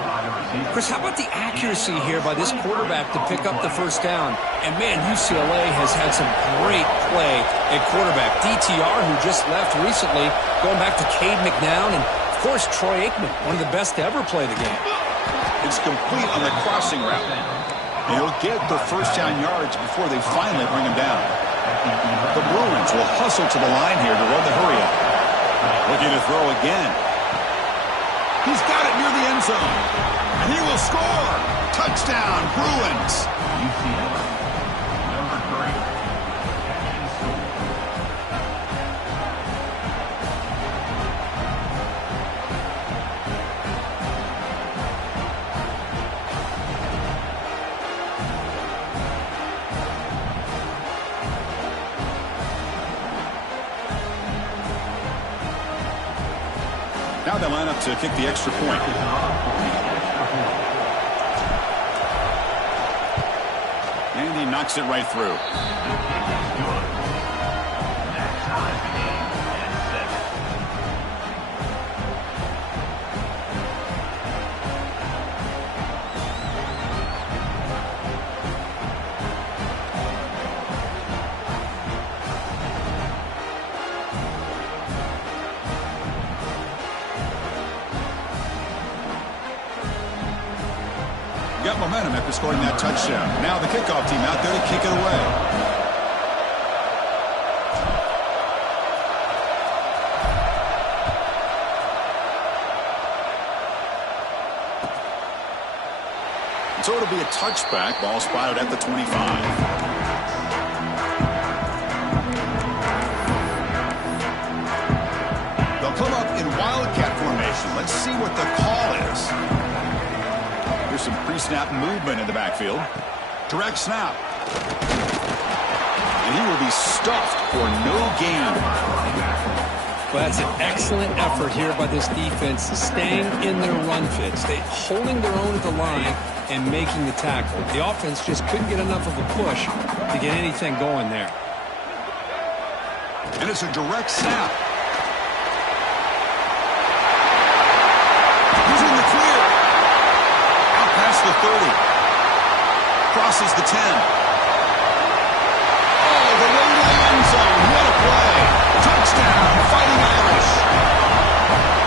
Chris, how about the accuracy here by this quarterback to pick up the first down? And, man, UCLA has had some great play at quarterback. DTR, who just left recently, going back to Cade McNown, and, of course, Troy Aikman, one of the best to ever play the game. It's complete on the crossing route. And he'll get the first down yards before they finally bring him down. The Bruins will hustle to the line here to run the hurry-up. Looking to throw again. He's got it near the end zone. And he will score. Touchdown, Bruins. UCLA, number 3. Catch and score. Now they line up to kick the extra point. And he knocks it right through. Got momentum after scoring that touchdown. Now the kickoff team out there to kick it away. And so it'll be a touchback. Ball spotted at the 25. They'll come up in wildcat formation. Let's see what the call is. Some pre-snap movement in the backfield. Direct snap. And he will be stuffed for no gain. Well, that's an excellent effort here by this defense, staying in their run fits. They holding their own at the line and making the tackle. The offense just couldn't get enough of a push to get anything going there. And it's a direct snap. He's in the clear. Past the 30. Crosses the 10. Oh, the way to the end zone. What a play. Touchdown, Fighting Irish.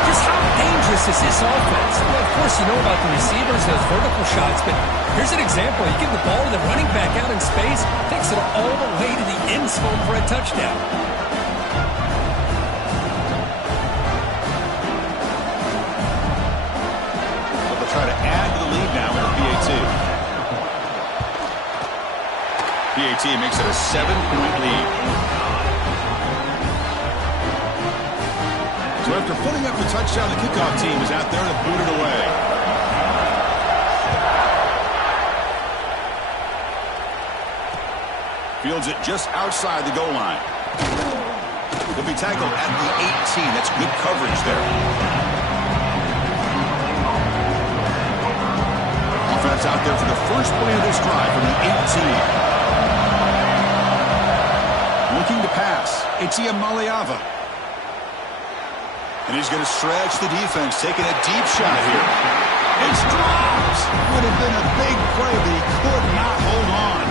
Just how dangerous is this offense? Well, of course, you know about the receivers, those vertical shots, but here's an example. You give the ball to the running back out in space, takes it all the way to the end zone for a touchdown. Try to add to the lead now with PAT. PAT makes it a 7-point lead. So after putting up the touchdown, the kickoff team is out there to boot it away. Fields it just outside the goal line. He'll be tackled at the 18. That's good coverage there. offense out there for the first play of this drive from the 18. Looking to pass. It's Iamaleava. And he's going to stretch the defense, taking a deep shot here. It's dropped. Would have been a big play, but he could not hold on.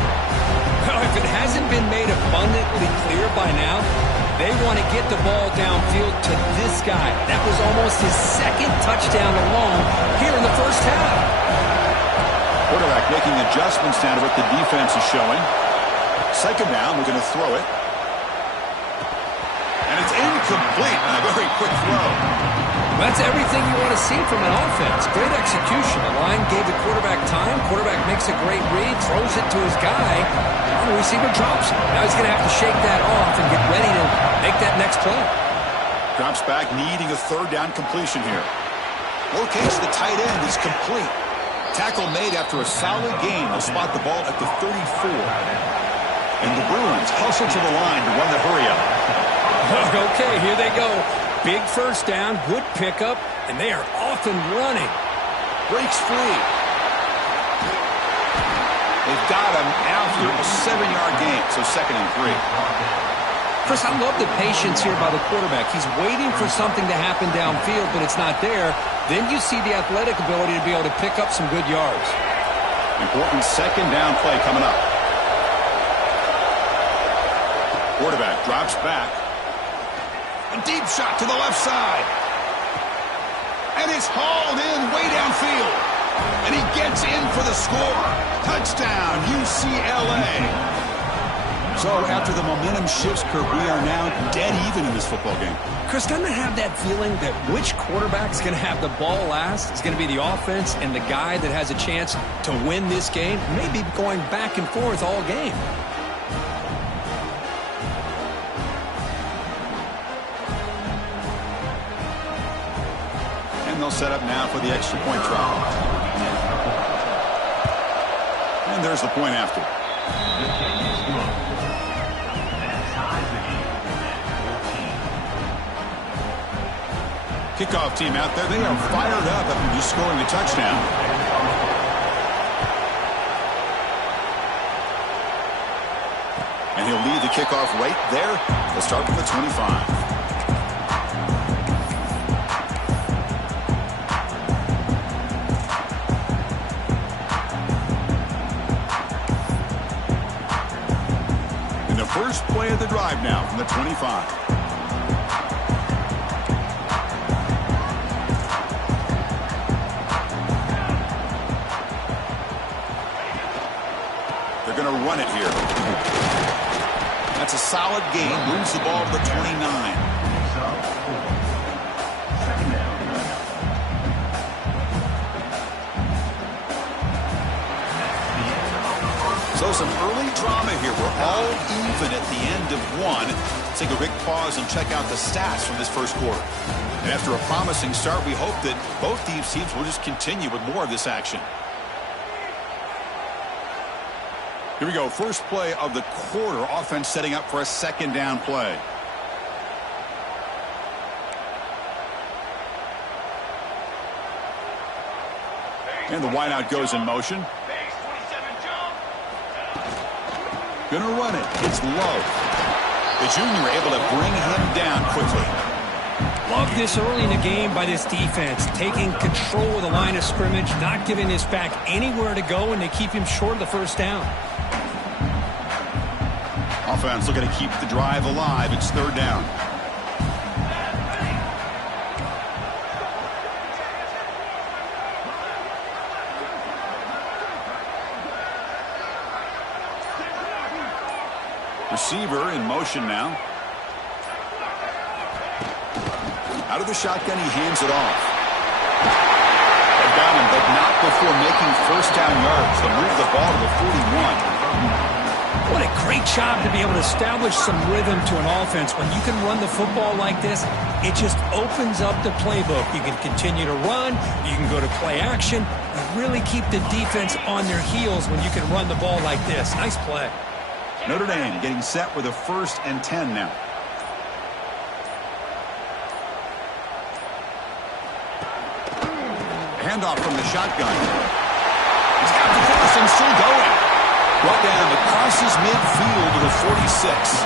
Well, if it hasn't been made abundantly clear by now, they want to get the ball downfield to this guy. That was almost his second touchdown alone here in the first half. Quarterback making adjustments down to what the defense is showing. Second down, we're going to throw it. And it's incomplete on a very quick throw. That's everything you want to see from an offense. Great execution. The line gave the quarterback time. Quarterback makes a great read, throws it to his guy. The receiver drops it. Now he's going to have to shake that off and get ready to make that next play. Drops back, needing a third down completion here. Locates the tight end is complete. Tackle made after a solid gain. They'll spot the ball at the 34. And the Bruins hustle to the line to run the hurry-up. Okay, here they go. Big first down, good pickup, and they are off and running. Breaks free. They've got him after a 7-yard gain, so 2nd and 3. Chris, I love the patience here by the quarterback. He's waiting for something to happen downfield, but it's not there. Then you see the athletic ability to be able to pick up some good yards. Important second down play coming up. Quarterback drops back. A deep shot to the left side. And it's hauled in way downfield. And he gets in for the score. Touchdown, UCLA. So after the momentum shifts, Kirk, we are now dead even in this football game. Chris, doesn't it have that feeling that which quarterback's going to have the ball last is going to be the offense, and the guy that has a chance to win this game may be going back and forth all game? They'll set up now for the extra point try. And there's the point after. Kickoff team out there. They are fired up after just scoring a touchdown. And he'll lead the kickoff right there. They'll start from the 25. First play of the drive now from the 25. They're going to run it here. That's a solid gain. Moves the ball to the 29. So some early drama here. We're all even at the end of one. Let's take a quick pause and check out the stats from this first quarter. And after a promising start, we hope that both these teams will just continue with more of this action. Here we go. First play of the quarter. Offense setting up for a second down play. And the wideout goes in motion. Gonna run it. It's Love. The junior able to bring him down quickly. Love this early in the game by this defense, taking control of the line of scrimmage, not giving this back anywhere to go, and they keep him short of the first down. Offense looking to keep the drive alive. It's third down. Receiver in motion now. Out of the shotgun, he hands it off. They've got him, but not before making first down yards. They'll move the ball to the 41. What a great job to be able to establish some rhythm to an offense. When you can run the football like this, it just opens up the playbook. You can continue to run. You can go to play action. You really keep the defense on their heels when you can run the ball like this. Nice play. Notre Dame getting set with a 1st and 10 now. Handoff from the shotgun. He's got the force and still going. Brought down across midfield to the 46.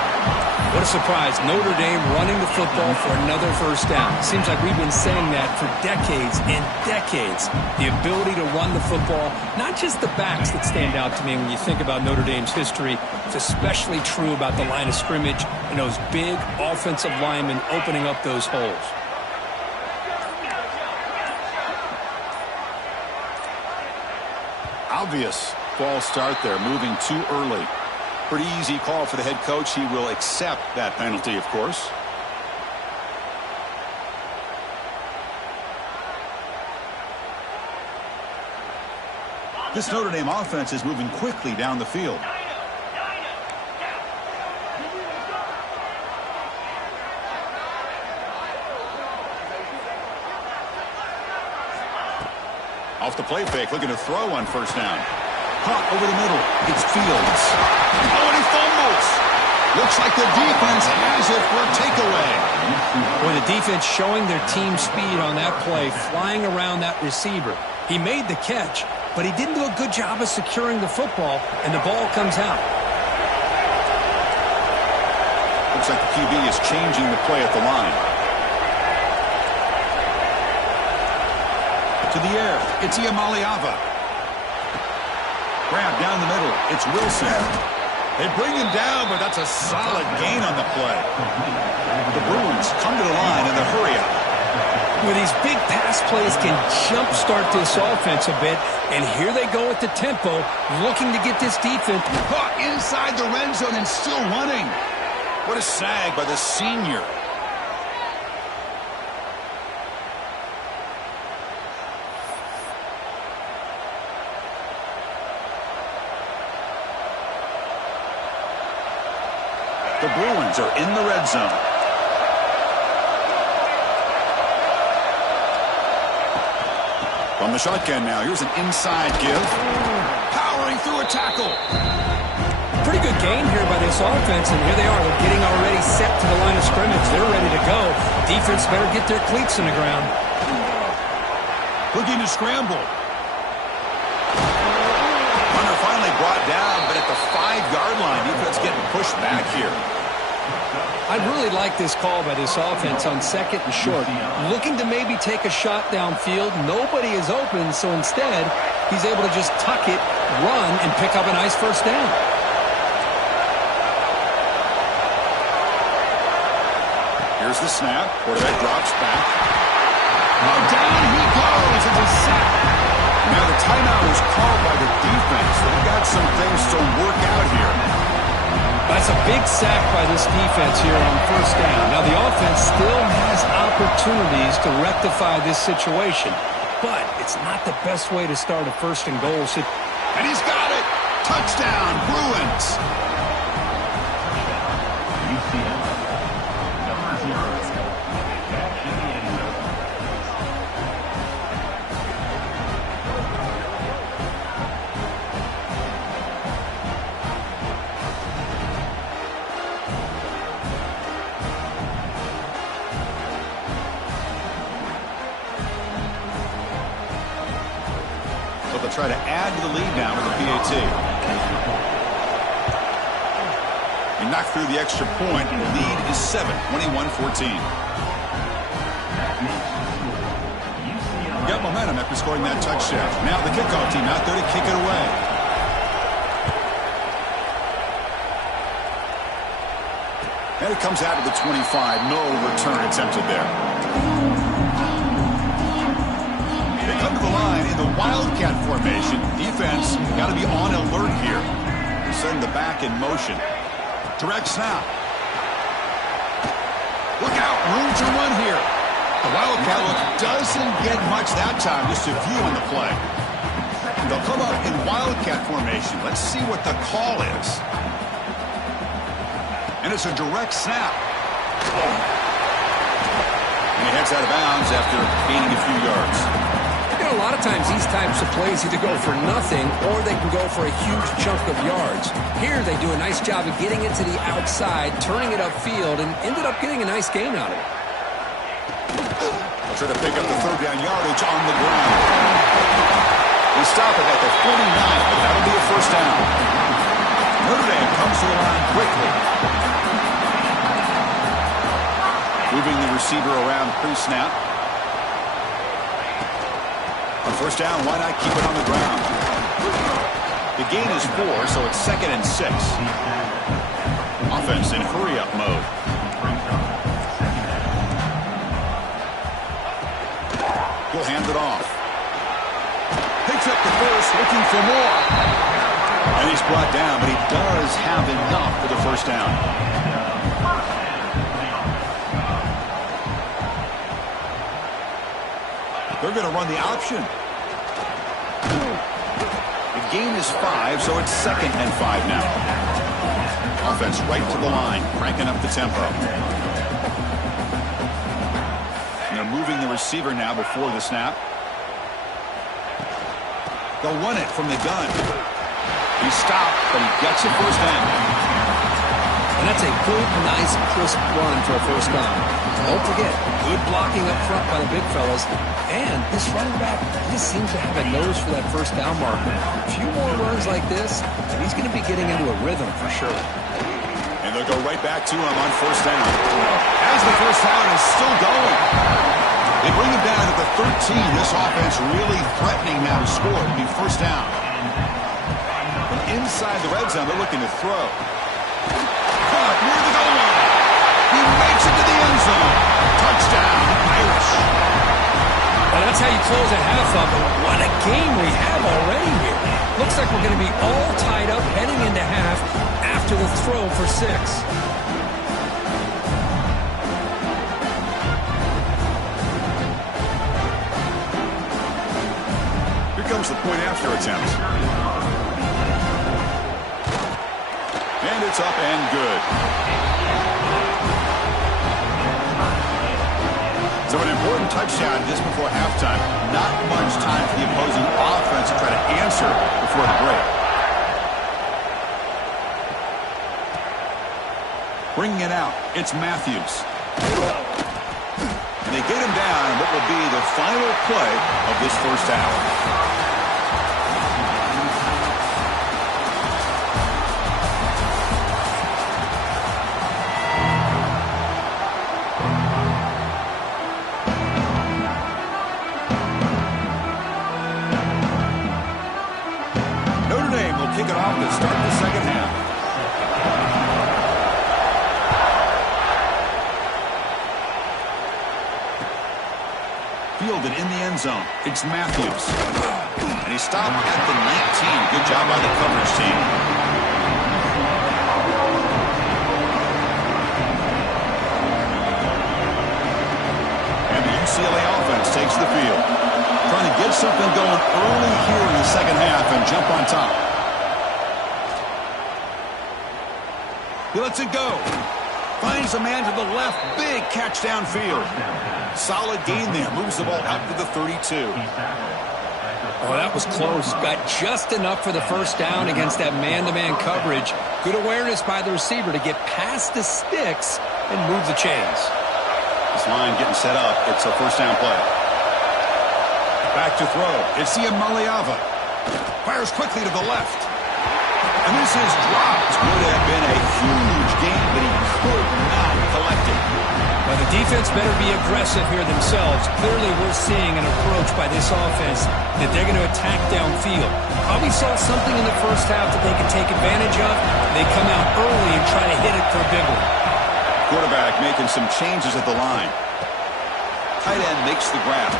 What a surprise. Notre Dame running the football for another first down. Seems like we've been saying that for decades and decades. The ability to run the football, not just the backs that stand out to me when you think about Notre Dame's history. It's especially true about the line of scrimmage and those big offensive linemen opening up those holes. Obvious false start there, moving too early. Pretty easy call for the head coach. He will accept that penalty, of course. This Notre Dame offense is moving quickly down the field. Off the play fake, looking to throw on first down. Caught over the middle. It's Fields. Oh, and he fumbles. Looks like the defense has it for a takeaway. Boy, the defense showing their team speed on that play, flying around that receiver. He made the catch, but he didn't do a good job of securing the football, and the ball comes out. Looks like the QB is changing the play at the line. To the air, it's Iamaleava. Grab down the middle, it's Wilson. They bring him down, but that's a solid gain on the play. The Bruins come to the line in the hurry-up. With these big pass plays can jumpstart this offense a bit, and here they go at the tempo, looking to get this defense. Caught inside the red zone and still running. What a sag by the senior. The Bruins are in the red zone. From the shotgun now, here's an inside give. Powering through a tackle. Pretty good gain here by this offense, and here they are. They're getting already set to the line of scrimmage. They're ready to go. Defense better get their cleats in the ground. Looking to scramble. Hunter finally brought down, but at the 5-yard line, defense getting pushed back here. I really like this call by this offense on second and short. Looking to maybe take a shot downfield. Nobody is open, so instead, he's able to just tuck it, run, and pick up a nice first down. Here's the snap. Quarterback drops back. Oh, down he goes. It's a sack. Now the timeout is called by the defense. They've got some things to work out here. That's a big sack by this defense here on first down. Now, the offense still has opportunities to rectify this situation, but it's not the best way to start a first and goal. And he's got it! Touchdown, Bruins! UCF, number 0. Catch in the end zone. They'll try to add to the lead now with the PAT. He knocked through the extra point. The lead is 7, 21-14. Got momentum after scoring that touchdown. Now the kickoff team out there to kick it away. And it comes out of the 25. No return attempted there. They come to the line in the Wildcat formation. Defense got to be on alert here. Send the back in motion. Direct snap. Look out, room to run here. The Wildcat look doesn't get much that time, just a few on the play. They'll come up in Wildcat formation. Let's see what the call is. And it's a direct snap. And he heads out of bounds after gaining a few yards. You know, a lot of times these types of plays either go for nothing or they can go for a huge chunk of yards. Here they do a nice job of getting it to the outside, turning it upfield, and ended up getting a nice gain out of it. They'll try to pick up the third down yardage on the ground. They stop it at the 49, but that'll be a first down. Notre Dame comes to the line quickly. Moving the receiver around pre-snap. On first down, why not keep it on the ground? The gain is 4, so it's 2nd and 6. Offense in hurry-up mode. He'll hand it off. Picks up the first, looking for more. And he's brought down, but he does have enough for the first down. They're going to run the option. The gain is 5, so it's 2nd and 5 now. Offense right to the line, cranking up the tempo. And they're moving the receiver now before the snap. They'll run it from the gun. He stopped, but he gets it first down. And that's a good, nice, crisp run for a first down. Don't forget, good blocking up front by the big fellas. And this running back just seems to have a nose for that first down marker. A few more runs like this, and he's going to be getting into a rhythm for sure. And they'll go right back to him on first down. As the first down is still going. They bring him down at the 13. This offense really threatening now to score. It'll be first down. From inside the red zone, they're looking to throw. Caught near the goal line. He makes it to the end zone. Touchdown, Irish. Well, that's how you close a half up. And what a game we have already here. Looks like we're going to be all tied up heading into half after the throw for 6. Here comes the point after attempt. And it's up and good. So an important touchdown just before halftime. Not much time for the opposing offense to try to answer before the break. Bringing it out, it's Matthews. And they get him down in what will be the final play of this first half. Kick it off to start the second half. Fielded in the end zone. It's Matthews. And he stopped at the 19. Good job by the coverage team. And the UCLA offense takes the field. Trying to get something going early here in the second half and jump on top. He lets it go. Finds a man to the left. Big catch downfield. Solid gain there. Moves the ball out to the 32. Oh, that was close. Got just enough for the first down against that man-to-man coverage. Good awareness by the receiver to get past the sticks and move the chains. This line getting set up. It's a first down play. Back to throw. It's Iamaleava. Fires quickly to the left. And this is dropped. Would have been a huge gain, but he could not collect it. Well, the defense better be aggressive here themselves. Clearly, we're seeing an approach by this offense that they're going to attack downfield. Probably saw something in the first half that they could take advantage of. They come out early and try to hit it for a big one. Quarterback making some changes at the line. Tight end makes the grab.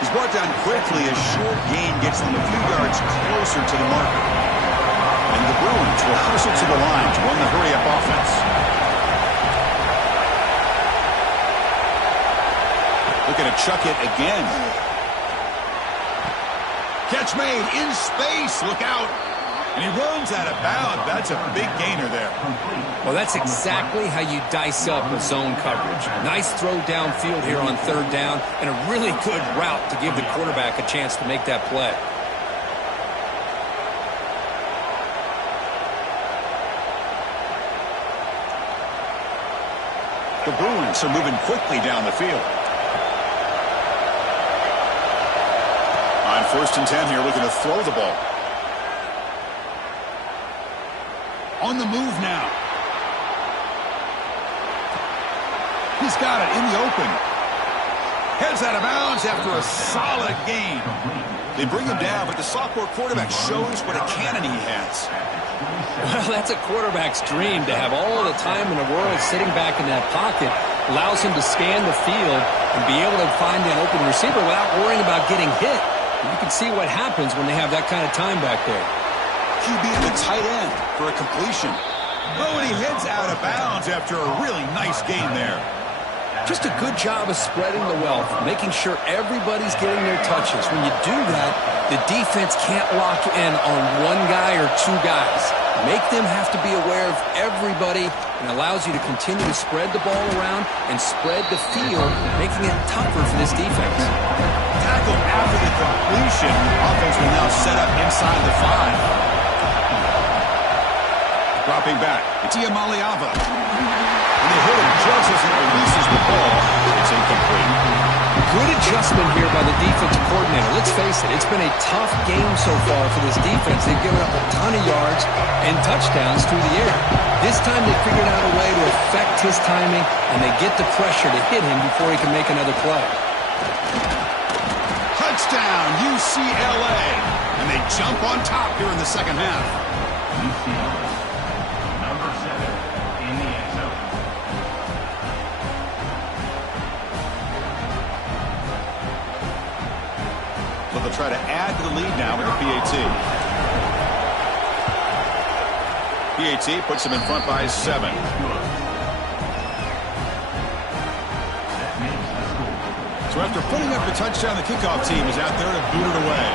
He's brought down quickly. A short gain gets them a few yards closer to the marker. And the Bruins will hustle to the line to run the hurry-up offense. Looking to chuck it again. Catch made in space. Look out. And he runs out of bounds. That's a big gainer there. Well, that's exactly how you dice up a zone coverage. Nice throw downfield here on third down, and a really good route to give the quarterback a chance to make that play. The Bruins are moving quickly down the field. On First and 10 here, looking to throw the ball. On the move now. He's got it in the open. Heads out of bounds after a solid gain. They bring him down, but the sophomore quarterback shows what a cannon he has. Well, that's a quarterback's dream, to have all the time in the world sitting back in that pocket. Allows him to scan the field and be able to find an open receiver without worrying about getting hit. You can see what happens when they have that kind of time back there. QB to the tight end for a completion. Oh, and he heads out of bounds after a really nice gain there. Just a good job of spreading the wealth, making sure everybody's getting their touches. When you do that, the defense can't lock in on one guy or two guys. Make them have to be aware of everybody, and allows you to continue to spread the ball around and spread the field, making it tougher for this defense. Tackled after the completion. Offense will now set up inside the 5. Dropping back, it's Iamaleava. And they hit him just as he releases the ball. It's incomplete. Good adjustment here by the defensive coordinator. Let's face it, it's been a tough game so far for this defense. They've given up a ton of yards and touchdowns through the air. This time they figured out a way to affect his timing, and they get the pressure to hit him before he can make another play. Touchdown, UCLA. And they jump on top here in the second half. UCLA, number 7 in the end zone. So they'll try to add to the lead now with the PAT. PAT puts them in front by 7. So after putting up the touchdown, the kickoff team is out there to boot it away.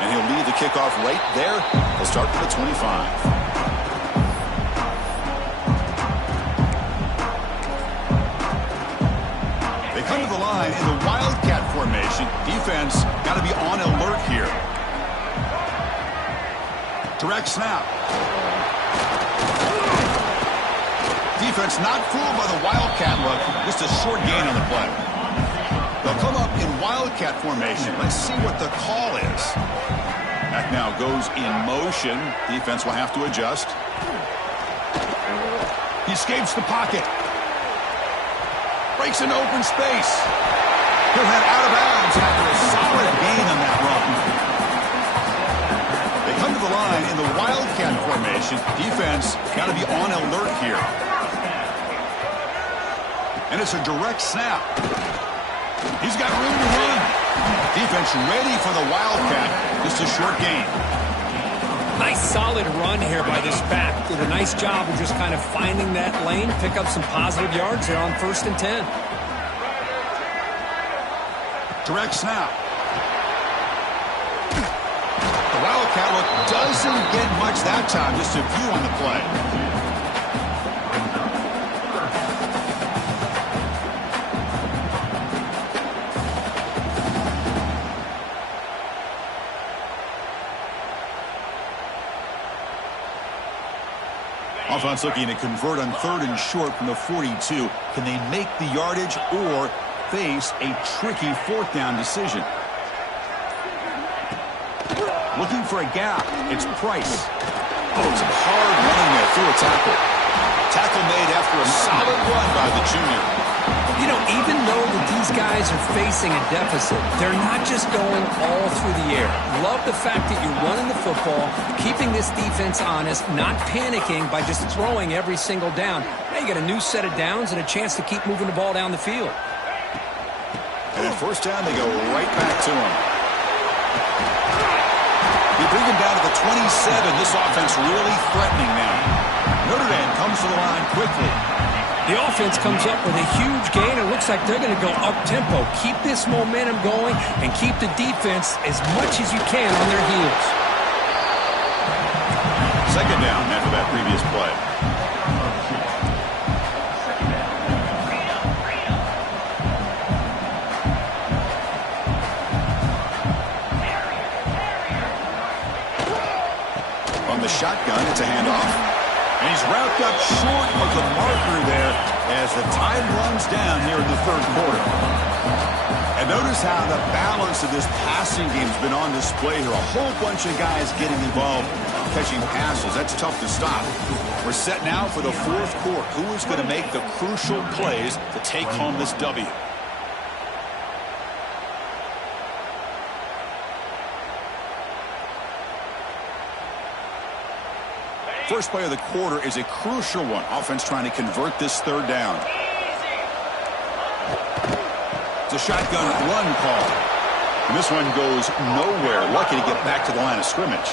And he'll lead the kickoff right there. They'll start from the 25. They come to the line in the Wildcat formation. Defense got to be on alert here. Direct snap. Defense not fooled by the Wildcat look. Just a short gain on the play. They'll come up in Wildcat formation. Let's see what the call is. That now goes in motion. Defense will have to adjust. He escapes the pocket. Breaks into open space. He'll head out of bounds after a solid gain on that run. They come to the line in the Wildcat formation. Defense got to be on alert here. And it's a direct snap. He's got room to run. Defense ready for the Wildcat. Just a short gain. Nice solid run here by this back. Did a nice job of just kind of finding that lane, pick up some positive yards there on 1st and 10. Direct snap. The Wildcat look doesn't get much that time. Just a few on the play. Offense looking to convert on 3rd and short from the 42. Can they make the yardage or face a tricky 4th down decision? Looking for a gap. It's Price. Oh, some hard running there through a tackle. Tackle made after a solid run by the junior. You know, even though that these guys are facing a deficit, they're not just going all through the air. Love the fact that you're running the football, keeping this defense honest, not panicking by just throwing every single down. Now you got a new set of downs and a chance to keep moving the ball down the field. And at 1st down, they go right back to him. They bring him down to the 27. This offense really threatening now. Notre Dame comes to the line quickly. The offense comes up with a huge gain. It looks like they're going to go up-tempo. Keep this momentum going and keep the defense as much as you can on their heels. 2nd down after that previous play. On the shotgun, it's a handoff. And he's wrapped up short of the marker there. as the time runs down here in the third quarter. And notice how the balance of this passing game has been on display here. A whole bunch of guys getting involved catching passes. That's tough to stop. We're set now for the fourth quarter. Who is going to make the crucial plays to take home this W? First play of the quarter is a crucial one. Offense trying to convert this third down. It's a shotgun run call. And this one goes nowhere. Lucky to get back to the line of scrimmage.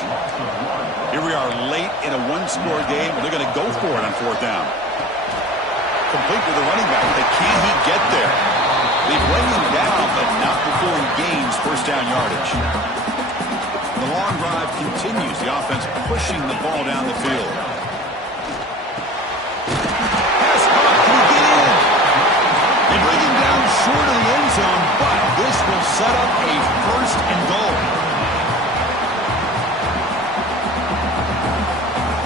Here we are late in a one-score game. They're going to go for it on fourth down. Complete with the running back. But can he get there? They've run him down, but not before he gains first down yardage. The long drive continues. The offense pushing the ball down the field. Pass caught. Can he get in? They bring him down short of the end zone, but this will set up a first and goal.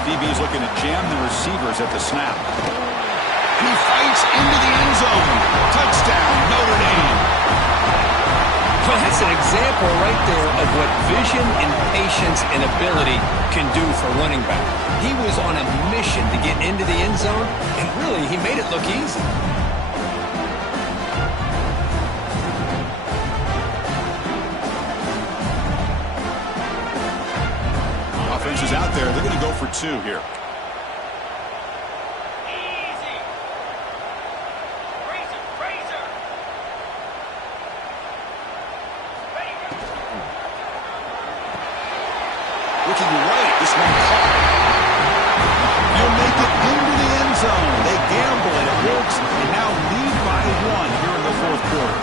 DB is looking to jam the receivers at the snap. And he fights into the end zone. Touchdown, Notre Dame. Well, that's an example right there of what vision and patience and ability can do for running back. He was on a mission to get into the end zone, and really, he made it look easy. Offense is out there. They're going to go for two here. Looking right, this one caught. He'll make it into the end zone. They gamble and it works, and now lead by one here in the fourth quarter.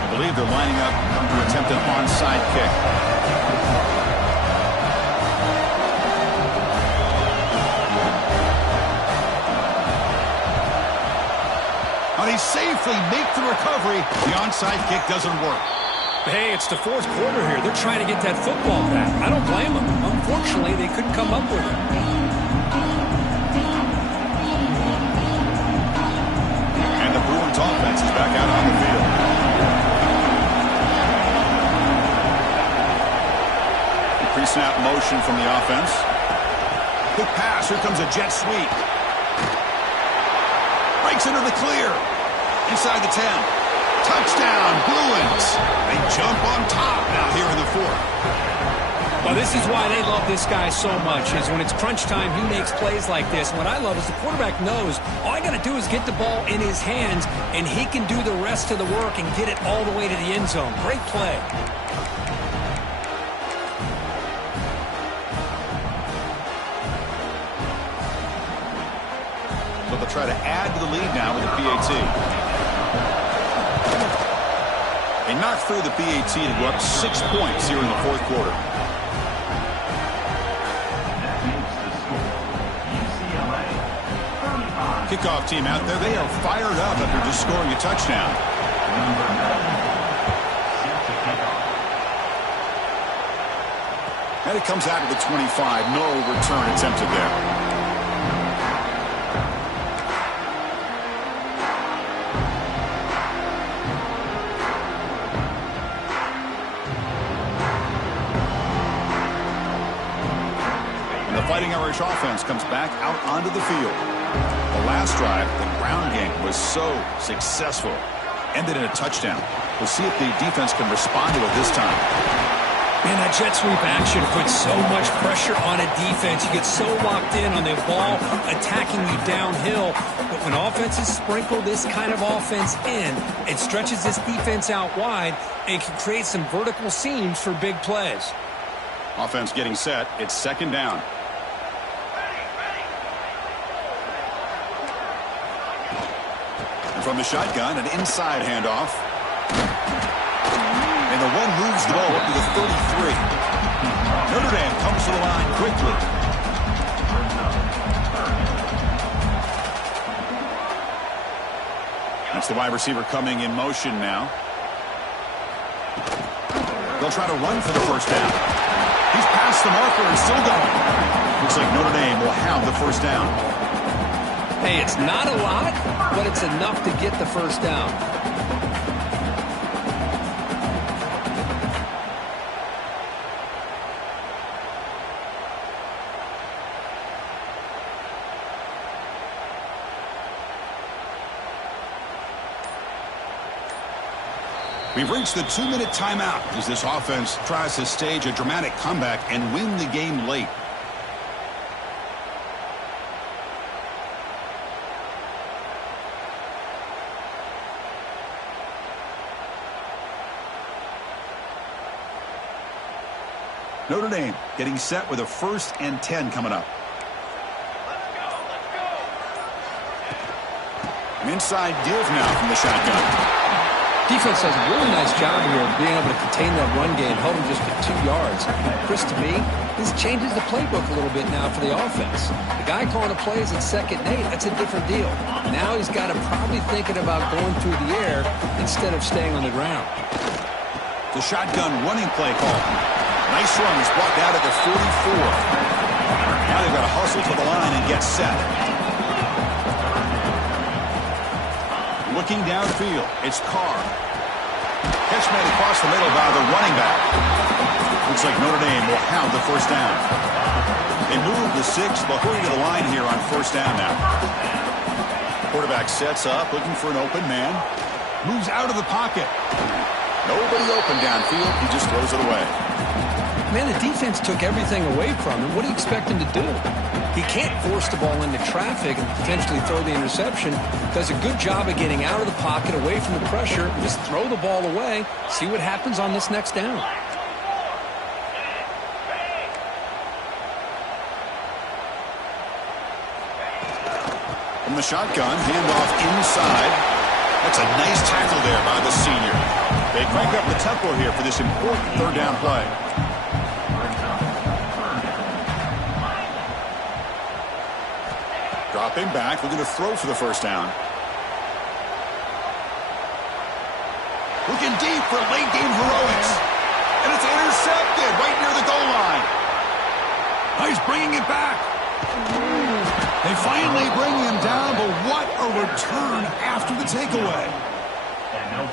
I believe they're lining up to attempt an onside kick. Now they safely make the recovery. The onside kick doesn't work. Hey, it's the fourth quarter here. They're trying to get that football back. I don't blame them. Unfortunately, they couldn't come up with it. And the Bruins offense is back out on the field. Pre-snap motion from the offense. Quick pass. Here comes a jet sweep. Breaks into the clear. Inside the 10. Touchdown, Bruins. They jump on top now here in the fourth. Well, this is why they love this guy so much, is when it's crunch time, he makes plays like this. And what I love is the quarterback knows all I got to do is get the ball in his hands, and he can do the rest of the work and get it all the way to the end zone. Great play. So they'll try to add to the lead now with the PAT. They knocked through the PAT to go up 6 points here in the fourth quarter. Kickoff team out there. They are fired up after just scoring a touchdown. And it comes out to the 25. No return attempted there. Fighting Irish offense comes back out onto the field. The last drive, the ground game was so successful. Ended in a touchdown. We'll see if the defense can respond to it this time. Man, that jet sweep action puts so much pressure on a defense. You get so locked in on the ball attacking you downhill. But when offenses sprinkle this kind of offense in, it stretches this defense out wide and can create some vertical seams for big plays. Offense getting set. It's second down. From the shotgun, an inside handoff. And the one moves the ball up to the 33. Notre Dame comes to the line quickly. That's the wide receiver coming in motion now. They'll try to run for the first down. He's past the marker and still going. Looks like Notre Dame will have the first down. Hey, it's not a lot, but it's enough to get the first down. We've reached the 2-minute timeout as this offense tries to stage a dramatic comeback and win the game late. Notre Dame getting set with a 1st and 10 coming up. An inside give now from the shotgun. Defense does a really nice job here of being able to contain that run game, held him just for 2 yards. Chris, to me, this changes the playbook a little bit now for the offense. The guy calling the plays at 2nd and 8, that's a different deal. Now he's got to probably thinking about going through the air instead of staying on the ground. The shotgun running play call. Nice run. He's brought down at the 44. Now they've got to hustle to the line and get set. Looking downfield, it's Carr. Catch made across the middle by the running back. Looks like Notre Dame will have the first down. They move the 6. They'll hurry to the line here on 1st down now. Quarterback sets up, looking for an open man. Moves out of the pocket. Nobody open downfield. He just throws it away. Man, the defense took everything away from him. What do you expect him to do? He can't force the ball into traffic and potentially throw the interception. Does a good job of getting out of the pocket, away from the pressure, and just throw the ball away. See what happens on this next down. From the shotgun, handoff inside. That's a nice tackle there by the senior. They crank up the tempo here for this important 3rd down play. Dropping back, looking to throw for the 1st down. Looking deep for late game heroics. And it's intercepted right near the goal line. He's bringing it back. They finally bring him down, but what a return after the takeaway.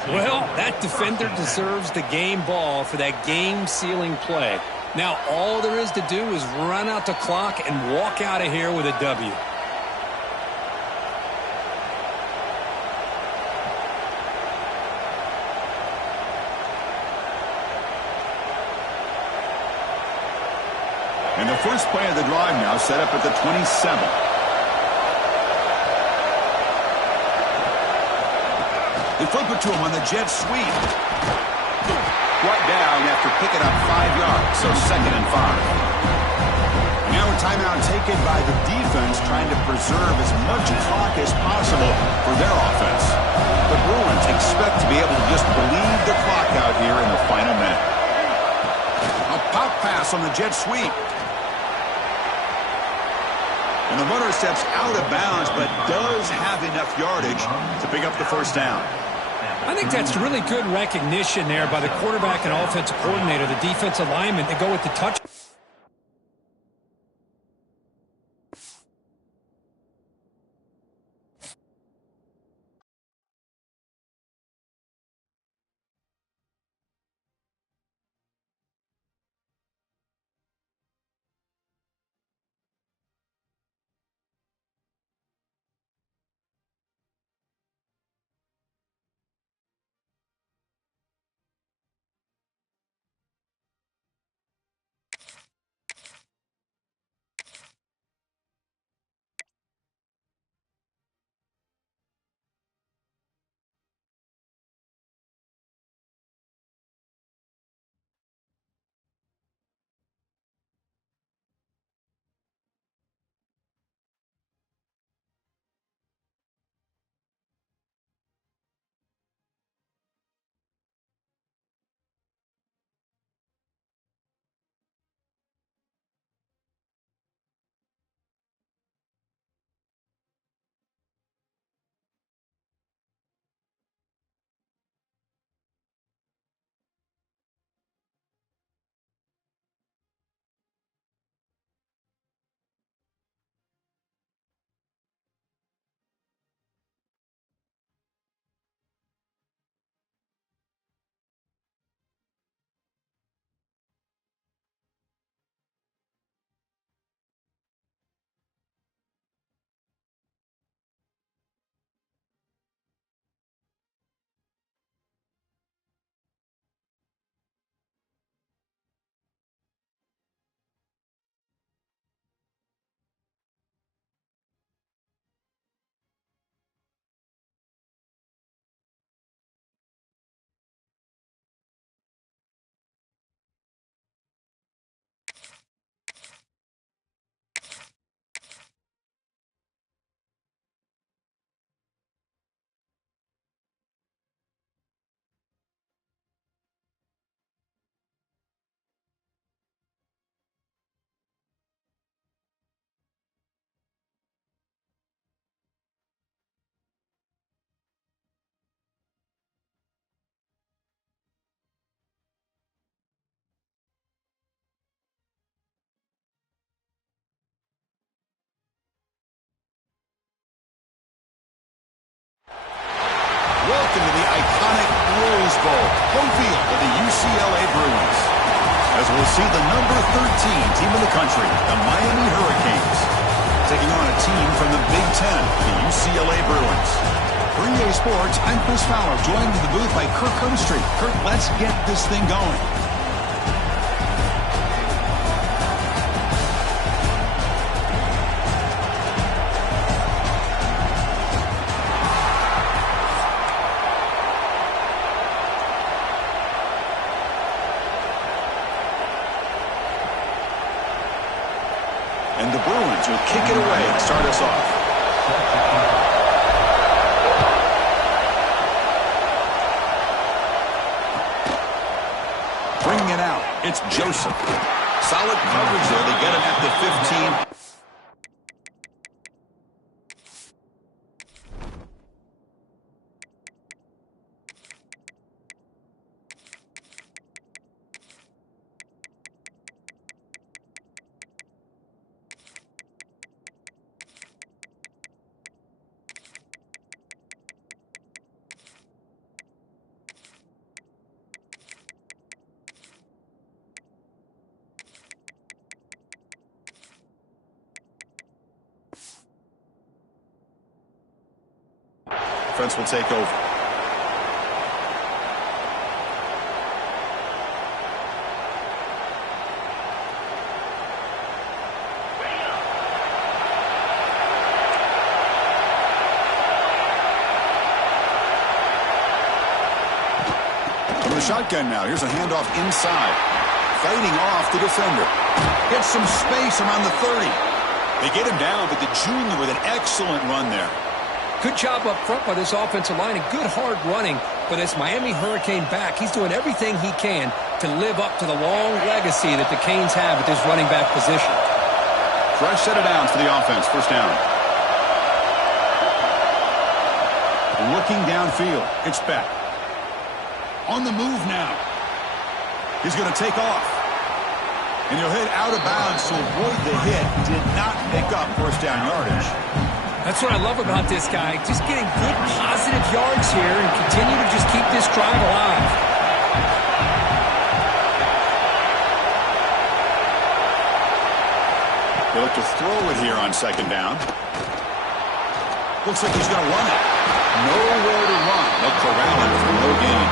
Well, that defender deserves the game ball for that game-sealing play. Now all there is to do is run out the clock and walk out of here with a W. And the first play of the drive now set up at the 27. They flip it to him on the jet sweep. Brought down after picking up 5 yards, so 2nd and 5. Now a timeout taken by the defense, trying to preserve as much clock as possible for their offense. The Bruins expect to be able to just bleed the clock out here in the final minute. A pop pass on the jet sweep. And the runner steps out of bounds, but does have enough yardage to pick up the 1st down. I think that's really good recognition there by the quarterback and offensive coordinator, the defensive lineman, to go with the touch. home field of the UCLA Bruins. As we'll see the number 13 team in the country, the Miami Hurricanes, taking on a team from the Big Ten, the UCLA Bruins. For EA Sports, I'm Chris Fowler, joined in the booth by Kirk Herbstreit. Kirk, let's get this thing going. And the Bruins will kick it away to start us off. Bringing it out, it's Joseph. Solid coverage there. They get him at the 15. Defense will take over. From the shotgun now, here's a handoff inside. Fighting off the defender. Gets some space around the 30. They get him down, but the junior with an excellent run there. Good job up front by this offensive line and good hard running for this Miami Hurricane back. He's doing everything he can to live up to the long legacy that the Canes have at this running back position. Fresh set of downs for the offense. First down. Looking downfield. It's Beck. On the move now. He's going to take off. And he'll hit out of bounds to avoid the hit. Did not pick up first down yardage. That's what I love about this guy. Just getting good positive yards here and continue to just keep this drive alive. They look to throw it here on second down. Looks like he's going to run it. Nowhere to run. They'll corral him for no gain.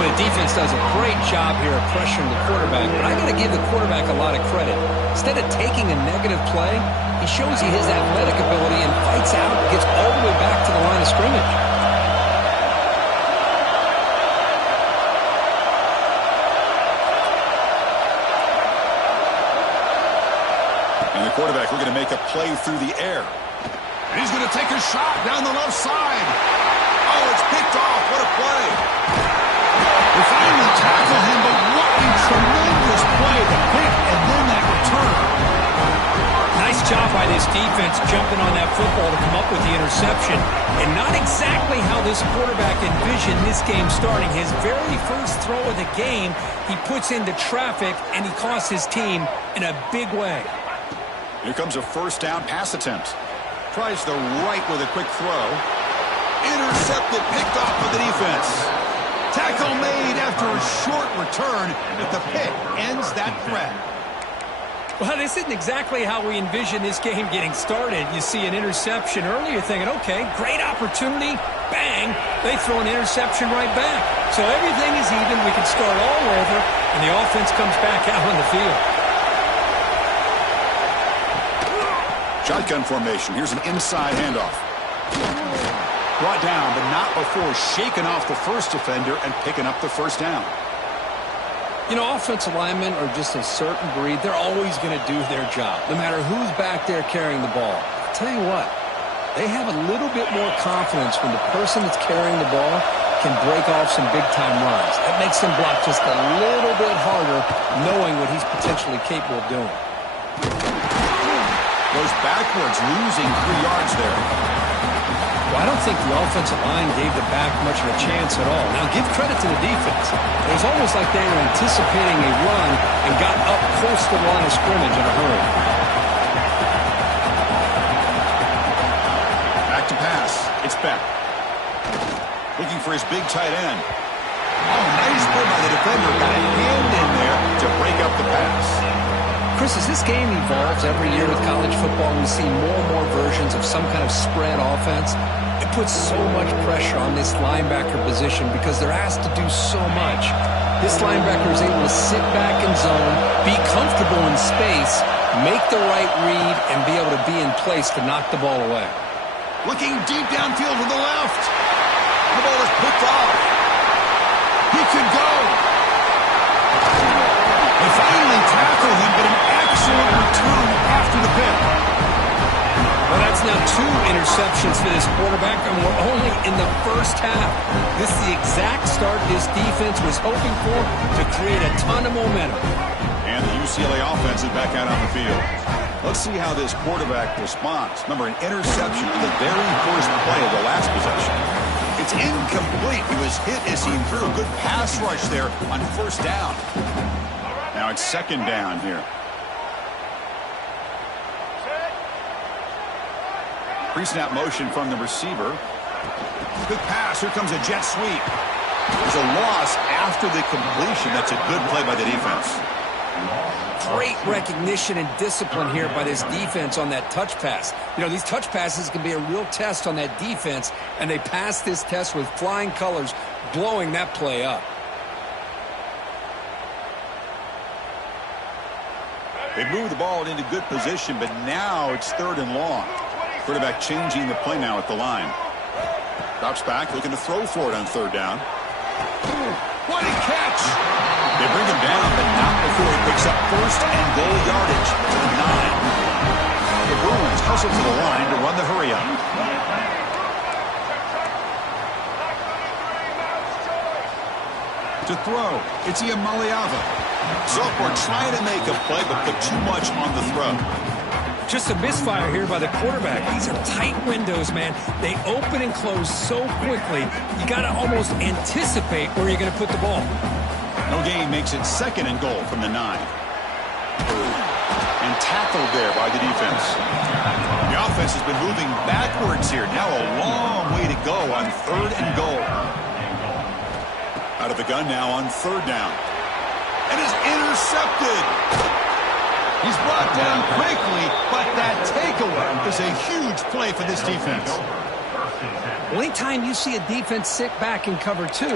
Well, the defense does a great job here of pressuring the quarterback, but I got to give the quarterback a lot of credit. Instead of taking a negative play, he shows he has athletic ability and fights out and gets all the way back to the line of scrimmage. And the quarterback looking to make a play through the air. And he's going to take a shot down the left side. Oh, it's picked off. What a play. They finally tackle him, but what a tremendous play. The pick and then that return. Nice job by this defense jumping on that football to come up with the interception. And not exactly how this quarterback envisioned this game starting. His very first throw of the game, he puts into traffic, and he costs his team in a big way. Here comes a first down pass attempt. Tries the right with a quick throw. Intercepted, picked off by the defense. Tackle made after a short return, but the pick ends that threat. Well, this isn't exactly how we envision this game getting started. You see an interception early, you're thinking, okay, great opportunity, bang, they throw an interception right back. So everything is even, we can start all over, and the offense comes back out on the field. Shotgun formation, here's an inside handoff. Brought down, but not before shaking off the first defender and picking up the first down. You know, offensive linemen are just a certain breed. They're always going to do their job, no matter who's back there carrying the ball. I'll tell you what, they have a little bit more confidence when the person that's carrying the ball can break off some big-time runs. That makes him block just a little bit harder, knowing what he's potentially capable of doing. Goes backwards, losing 3 yards there. Well, I don't think the offensive line gave the back much of a chance at all. Now, give credit to the defense. It was almost like they were anticipating a run and got up close to the line of scrimmage in a hurry. Back to pass. It's Beck. Looking for his big tight end. Oh, nice play by the defender. Got a hand in there to break up the pass. Chris, as this game evolves every year with college football, we see more and more versions of some kind of spread offense. It puts so much pressure on this linebacker position because they're asked to do so much. This linebacker is able to sit back in zone, be comfortable in space, make the right read, and be able to be in place to knock the ball away. Looking deep downfield to the left. The ball is picked off. He could go. They finally tackle him, but an excellent return after the pick. Well, that's now 2 interceptions for this quarterback, and we're only in the first half. This is the exact start this defense was hoping for to create a ton of momentum. And the UCLA offense is back out on the field. Let's see how this quarterback responds. Remember, an interception in the very first play of the last possession. It's incomplete. He was hit as he threw a good pass rush there on first down. Now it's second down here. Pre-snap motion from the receiver. Good pass. Here comes a jet sweep. There's a loss after the completion. That's a good play by the defense. Great recognition and discipline here by this defense on that touch pass. You know, these touch passes can be a real test on that defense, and they passed this test with flying colors, blowing that play up. They moved the ball into good position, but now it's third and long. Quarterback changing the play now at the line. Drops back, looking to throw for it on third down. What a catch! They bring him down, but not before he picks up first and goal yardage to the 9. The Bruins hustle to the line to run the hurry up. To throw, it's Iamaleava. Sophomore trying to make a play, but put too much on the throw. Just a misfire here by the quarterback. These are tight windows, man. They open and close so quickly, you got to almost anticipate where you're going to put the ball. No gain makes it second and goal from the 9. And tackled there by the defense. The offense has been moving backwards here. Now a long way to go on third and goal. Out of the gun now on third down. And is intercepted. He's brought down quickly, but that takeaway is a huge play for this defense. Well, anytime you see a defense sit back in cover 2,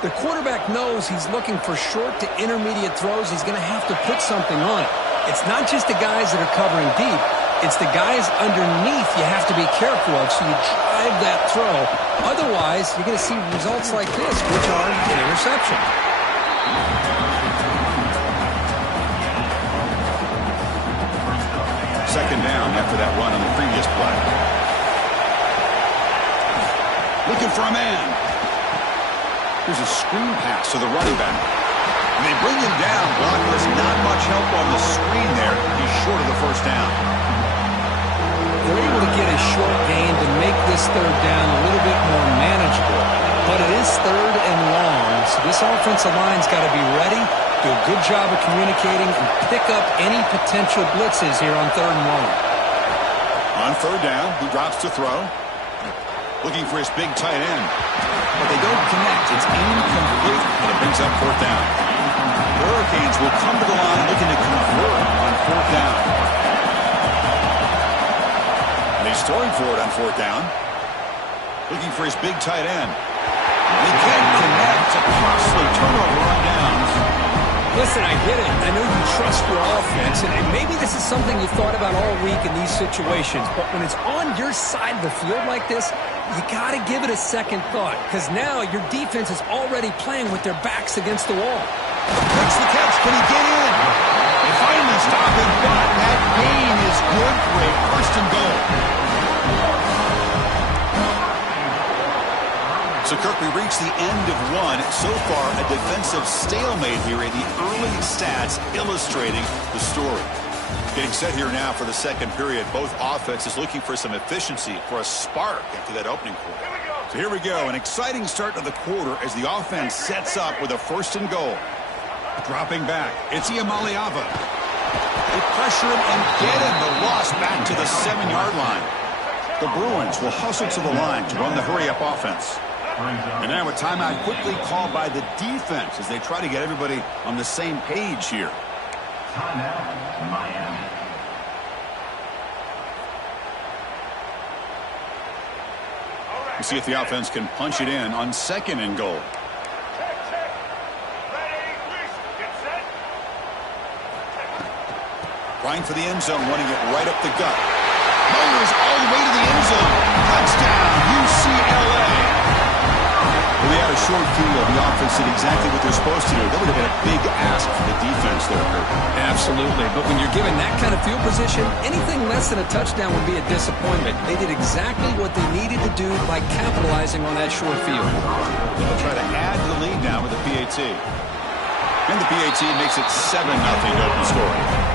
the quarterback knows he's looking for short to intermediate throws. He's going to have to put something on it. It's not just the guys that are covering deep. It's the guys underneath you have to be careful of, so you drive that throw. Otherwise, you're going to see results like this, which are an interception. Second down after that run on the previous play. Looking for a man. Here's a screen pass to the running back. And they bring him down. Blockers, not much help on the screen there. He's short of the first down. They're able to get a short gain to make this third down a little bit more manageable. But it is third and long, so this offensive line's got to be ready, do a good job of communicating, and pick up any potential blitzes here on third and long. On third down, he drops to throw. Looking for his big tight end. But they don't connect. It's incomplete, and it brings up fourth down. The Hurricanes will come to the line looking to convert on fourth down. And he's throwing for it on fourth down. Looking for his big tight end. They can't connect. It's a costly turnover on downs. Listen, I get it. I know you trust your offense, and maybe this is something you thought about all week in these situations, but when it's on your side of the field like this, you got to give it a second thought, because now your defense is already playing with their backs against the wall. Makes the catch. Can he get in? They finally stop him, but that gain is good for a first and goal. So, Kirk, we reached the end of one. So far, a defensive stalemate here in the early stats illustrating the story. Getting set here now for the second period. Both offenses looking for some efficiency, for a spark after that opening quarter. So here we go. An exciting start to the quarter as the offense sets up with a first and goal. Dropping back. It's Iamaleava. They pressure him and get him. The loss back to the 7-yard line. The Bruins will hustle to the line to run the hurry-up offense. And now a timeout quickly called by the defense as they try to get everybody on the same page here. Timeout, Miami. We'll see if the offense can punch it in on 2nd and goal. Trying for the end zone, running it right up the gut. Motors all the way to the end zone. Touchdown, UCLA. Well, they had a short field. The offense did exactly what they're supposed to do. That would have been a big ask for the defense there, Kurt. Absolutely. But when you're given that kind of field position, anything less than a touchdown would be a disappointment. They did exactly what they needed to do by capitalizing on that short field. They'll try to add to the lead now with the PAT. And the PAT makes it 7-0 open score.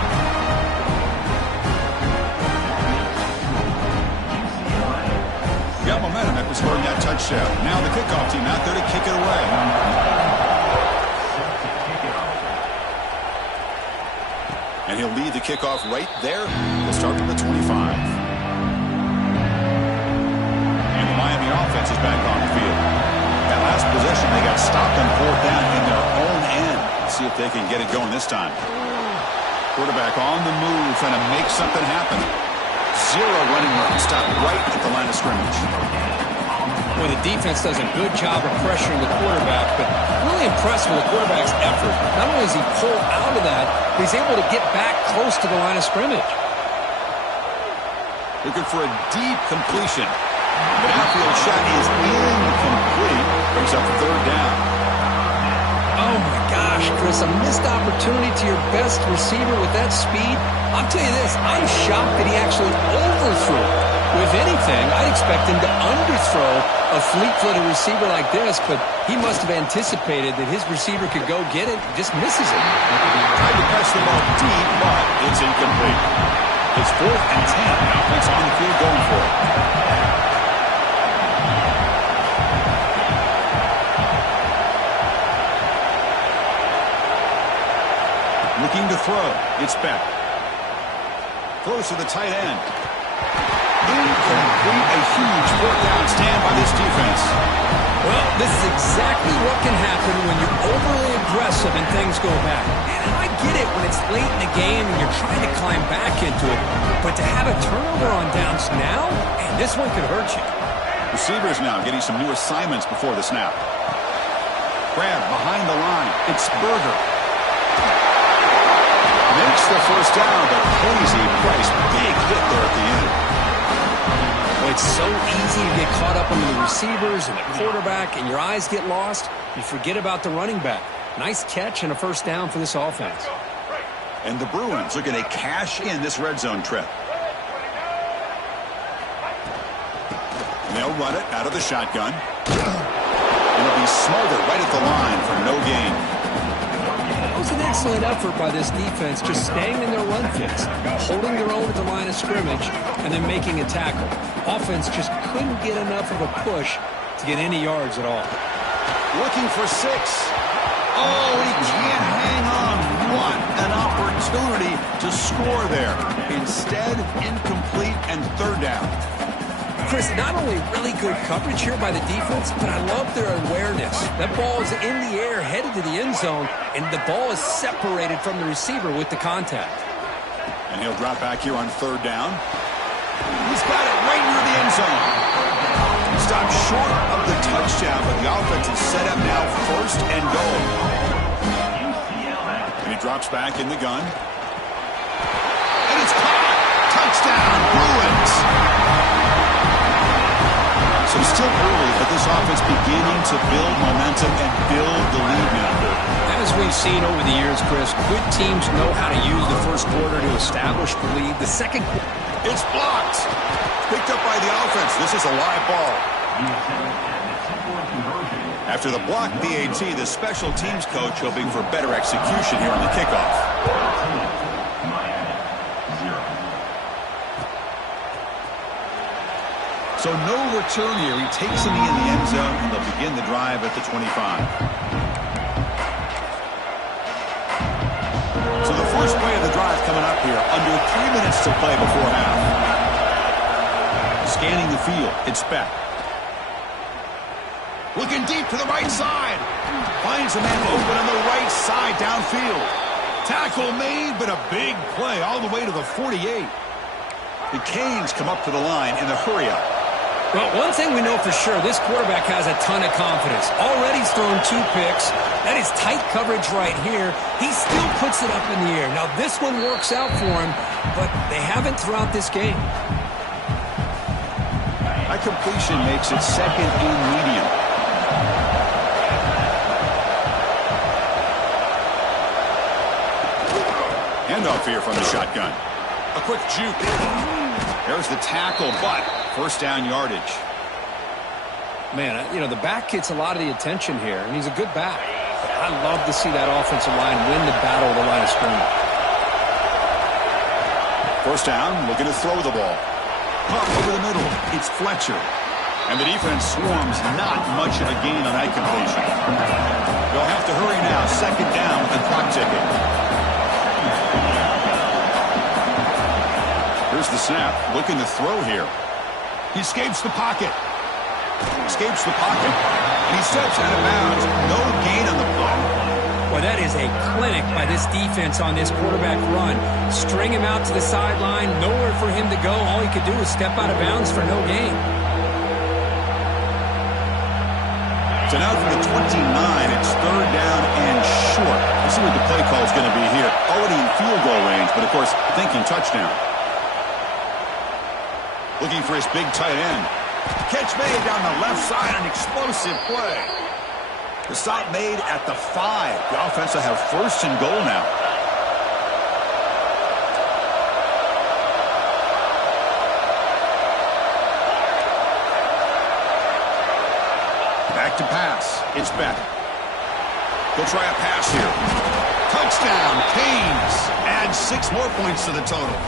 Got momentum after scoring that touchdown. Now the kickoff team out there to kick it away. And he'll lead the kickoff right there. They'll start from the 25. And the Miami offense is back on the field. That last possession, they got stopped on 4th down in their own end. Let's see if they can get it going this time. Quarterback on the move, trying to make something happen. 0 running room, stopped right at the line of scrimmage. Well, the defense does a good job of pressuring the quarterback, but really impressed with the quarterback's effort. Not only does he pull out of that, but he's able to get back close to the line of scrimmage. Looking for a deep completion. The outfield shot is incomplete. Brings up 3rd down. Oh, my gosh, Chris, a missed opportunity to your best receiver with that speed. I'll tell you this, I'm shocked that he actually overthrew. If anything, I'd expect him to underthrow a fleet-footed receiver like this, but he must have anticipated that his receiver could go get it, just misses it. Tried to press the ball deep, but it's incomplete. It's 4th and 10. Offense on the field going for it. Looking to throw. It's back. Throws to the tight end. Incomplete. A huge 4th down stand by this defense. Well, this is exactly what can happen when you're overly aggressive and things go bad. And I get it when it's late in the game and you're trying to climb back into it. But to have a turnover on downs now, and this one could hurt you. Receivers now getting some new assignments before the snap. Grab behind the line. It's Berger. Makes the 1st down, but Posey Price, big hit there at the end. Well, it's so easy to get caught up on the receivers and the quarterback, and your eyes get lost. You forget about the running back. Nice catch and a 1st down for this offense. And the Bruins looking to cash in this red zone trip. And they'll run it out of the shotgun. And it'll be Smolder right at the line for no gain. That was an excellent effort by this defense, just staying in their run fits, holding their own at the line of scrimmage, and then making a tackle. Offense just couldn't get enough of a push to get any yards at all. Looking for 6. Oh, he can't hang on. What an opportunity to score there. Instead, incomplete and 3rd down. Chris, not only really good coverage here by the defense, but I love their awareness. That ball is in the air, headed to the end zone, and the ball is separated from the receiver with the contact. And he'll drop back here on 3rd down. He's got it right near the end zone. Stopped short of the touchdown, but the offense is set up now 1st and goal. And he drops back in the gun. And it's caught. Touchdown, Bruins. So still early, but this offense beginning to build momentum and build the lead now. As we've seen over the years, Chris, good teams know how to use the 1st quarter to establish the lead. The 2nd quarter, it's blocked. Picked up by the offense. This is a live ball. After the block PAT, the special teams coach hoping for better execution here on the kickoff. So no return here. He takes it in the end zone, and they'll begin the drive at the 25. So the first play of the drive coming up here. Under 3 minutes to play before half. Scanning the field. It's back. Looking deep to the right side. Finds a man open on the right side downfield. Tackle made, but a big play all the way to the 48. The Canes come up to the line in the hurry-up. Well, one thing we know for sure, this quarterback has a ton of confidence. Already he's thrown 2 picks. That is tight coverage right here. He still puts it up in the air. Now, this one works out for him, but they haven't throughout this game. That completion makes it second and medium. Handoff here from the shotgun. A quick juke. There's the tackle, but first down yardage. Man, you know, the back gets a lot of the attention here, and he's a good back. But I love to see that offensive line win the battle of the line of scrimmage. First down, looking to throw the ball. Pump over the middle. It's Fletcher. And the defense swarms, not much of a gain on that completion. They'll have to hurry now. Second down with the clock ticking. Here's the snap. Looking to throw here. He escapes the pocket. Escapes the pocket. And he steps out of bounds. No gain on the play. Well, that is a clinic by this defense on this quarterback run. String him out to the sideline. Nowhere for him to go. All he could do is step out of bounds for no gain. So now from the 29, it's third down and short. Let's see what the play call is going to be here. Already in field goal range, but of course, thinking touchdown. Looking for his big tight end. Catch made down the left side, an explosive play. The stop made at the 5. The offense will have first and goal now. Back to pass. It's Beck. He'll try a pass here. Touchdown, Canes. Add 6 more points to the total.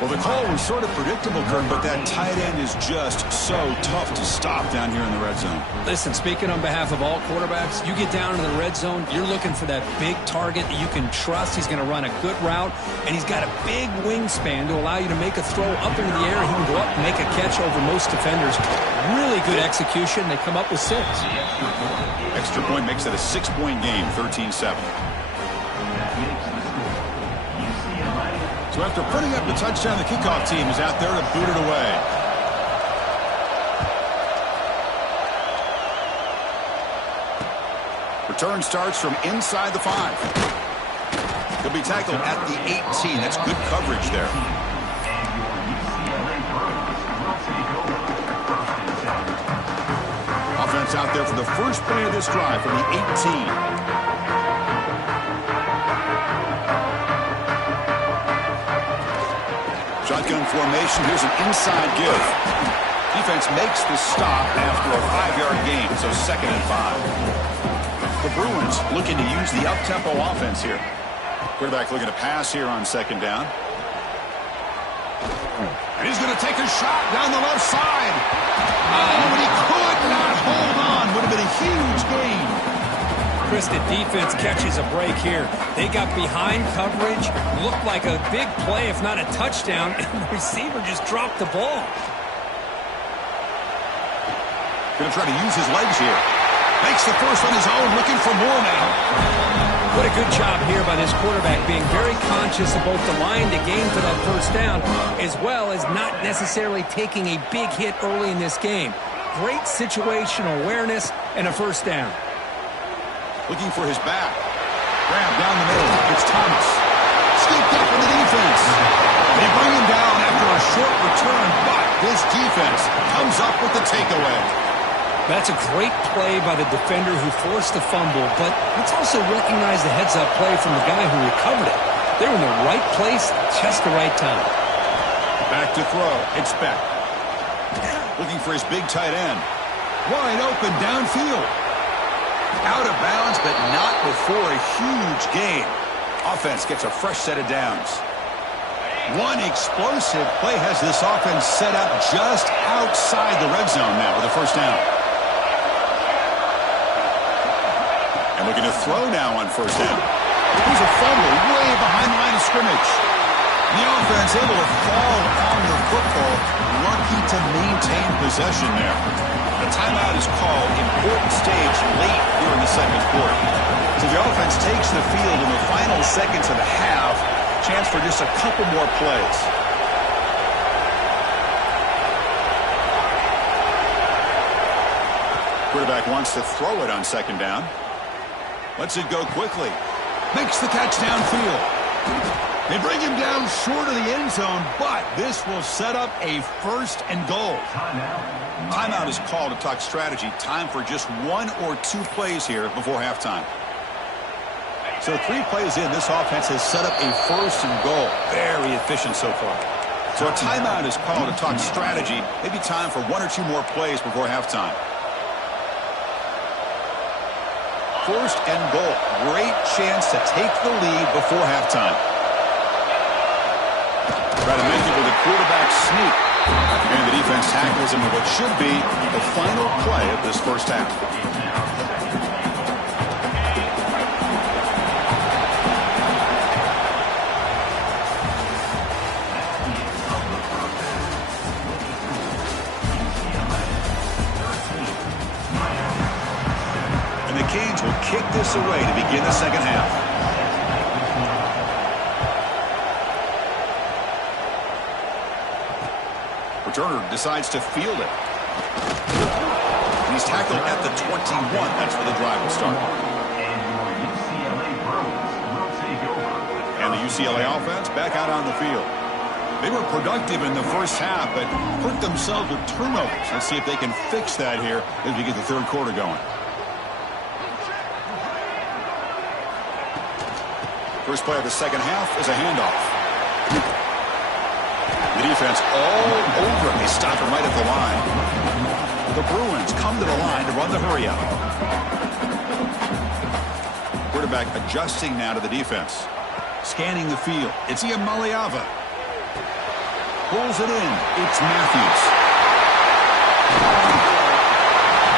Well, the call was sort of predictable, Kurt, but that tight end is just so tough to stop down here in the red zone. Listen, speaking on behalf of all quarterbacks, you get down into the red zone, you're looking for that big target that you can trust. He's going to run a good route, and he's got a big wingspan to allow you to make a throw up into the air. He can go up and make a catch over most defenders. Really good execution. They come up with 6. Extra point makes it a 6-point game, 13-7. So after putting up the touchdown, the kickoff team is out there to boot it away. Return starts from inside the 5. He'll be tackled at the 18. That's good coverage there. Offense out there for the first play of this drive from the 18. Shotgun formation. Here's an inside give. Defense makes the stop after a 5-yard gain, so second and 5. The Bruins looking to use the up-tempo offense here. Quarterback looking to pass here on second down. And he's going to take a shot down the left side. Oh, but he could not hold on. Would have been a huge gain. Chris, the defense catches a break here. They got behind coverage, looked like a big play, if not a touchdown, and the receiver just dropped the ball. Going to try to use his legs here. Makes the first on his own, looking for more now. What a good job here by this quarterback, being very conscious of both the line to gain for that first down, as well as not necessarily taking a big hit early in this game. Great situational awareness and a first down. Looking for his back. Grab down the middle. It's Thomas. Scooped up in the defense. They bring him down after a short return, but this defense comes up with the takeaway. That's a great play by the defender who forced the fumble, but let's also recognize the heads-up play from the guy who recovered it. They're in the right place at just the right time. Back to throw. It's Beck. Looking for his big tight end. Wide open downfield. Out of bounds, but not before a huge gain. Offense gets a fresh set of downs. One explosive play has this offense set up just outside the red zone now with a first down. And looking to throw now on first down. Here's a fumble way behind the line of scrimmage. The offense able to fall on the football. Lucky to maintain possession there. A timeout is called. Important stage late here in the second quarter. So the offense takes the field in the final seconds of the half. Chance for just a couple more plays. Quarterback wants to throw it on second down. Lets it go quickly. Makes the catch downfield. They bring him down short of the end zone, but this will set up a 1st and goal. Timeout is called to talk strategy. Time for just 1 or 2 plays here before halftime. So 3 plays in, this offense has set up a 1st and goal. Very efficient so far. So a timeout is called to talk strategy. Maybe time for 1 or 2 more plays before halftime. 1st and goal. Great chance to take the lead before halftime. Try to make it with a quarterback sneak. And the defense tackles him with what should be the final play of this first half. And the Canes will kick this away to begin the second half. Turner decides to field it. And he's tackled at the 21. That's where the drive will start. And the UCLA offense back out on the field. They were productive in the first half, but hurt themselves with turnovers. Let's see if they can fix that here as we get the third quarter going. First play of the second half is a handoff. The defense all over him. They stop him right at the line. The Bruins come to the line to run the hurry-up. Quarterback adjusting now to the defense. Scanning the field. It's Iamaleava. Pulls it in. It's Matthews.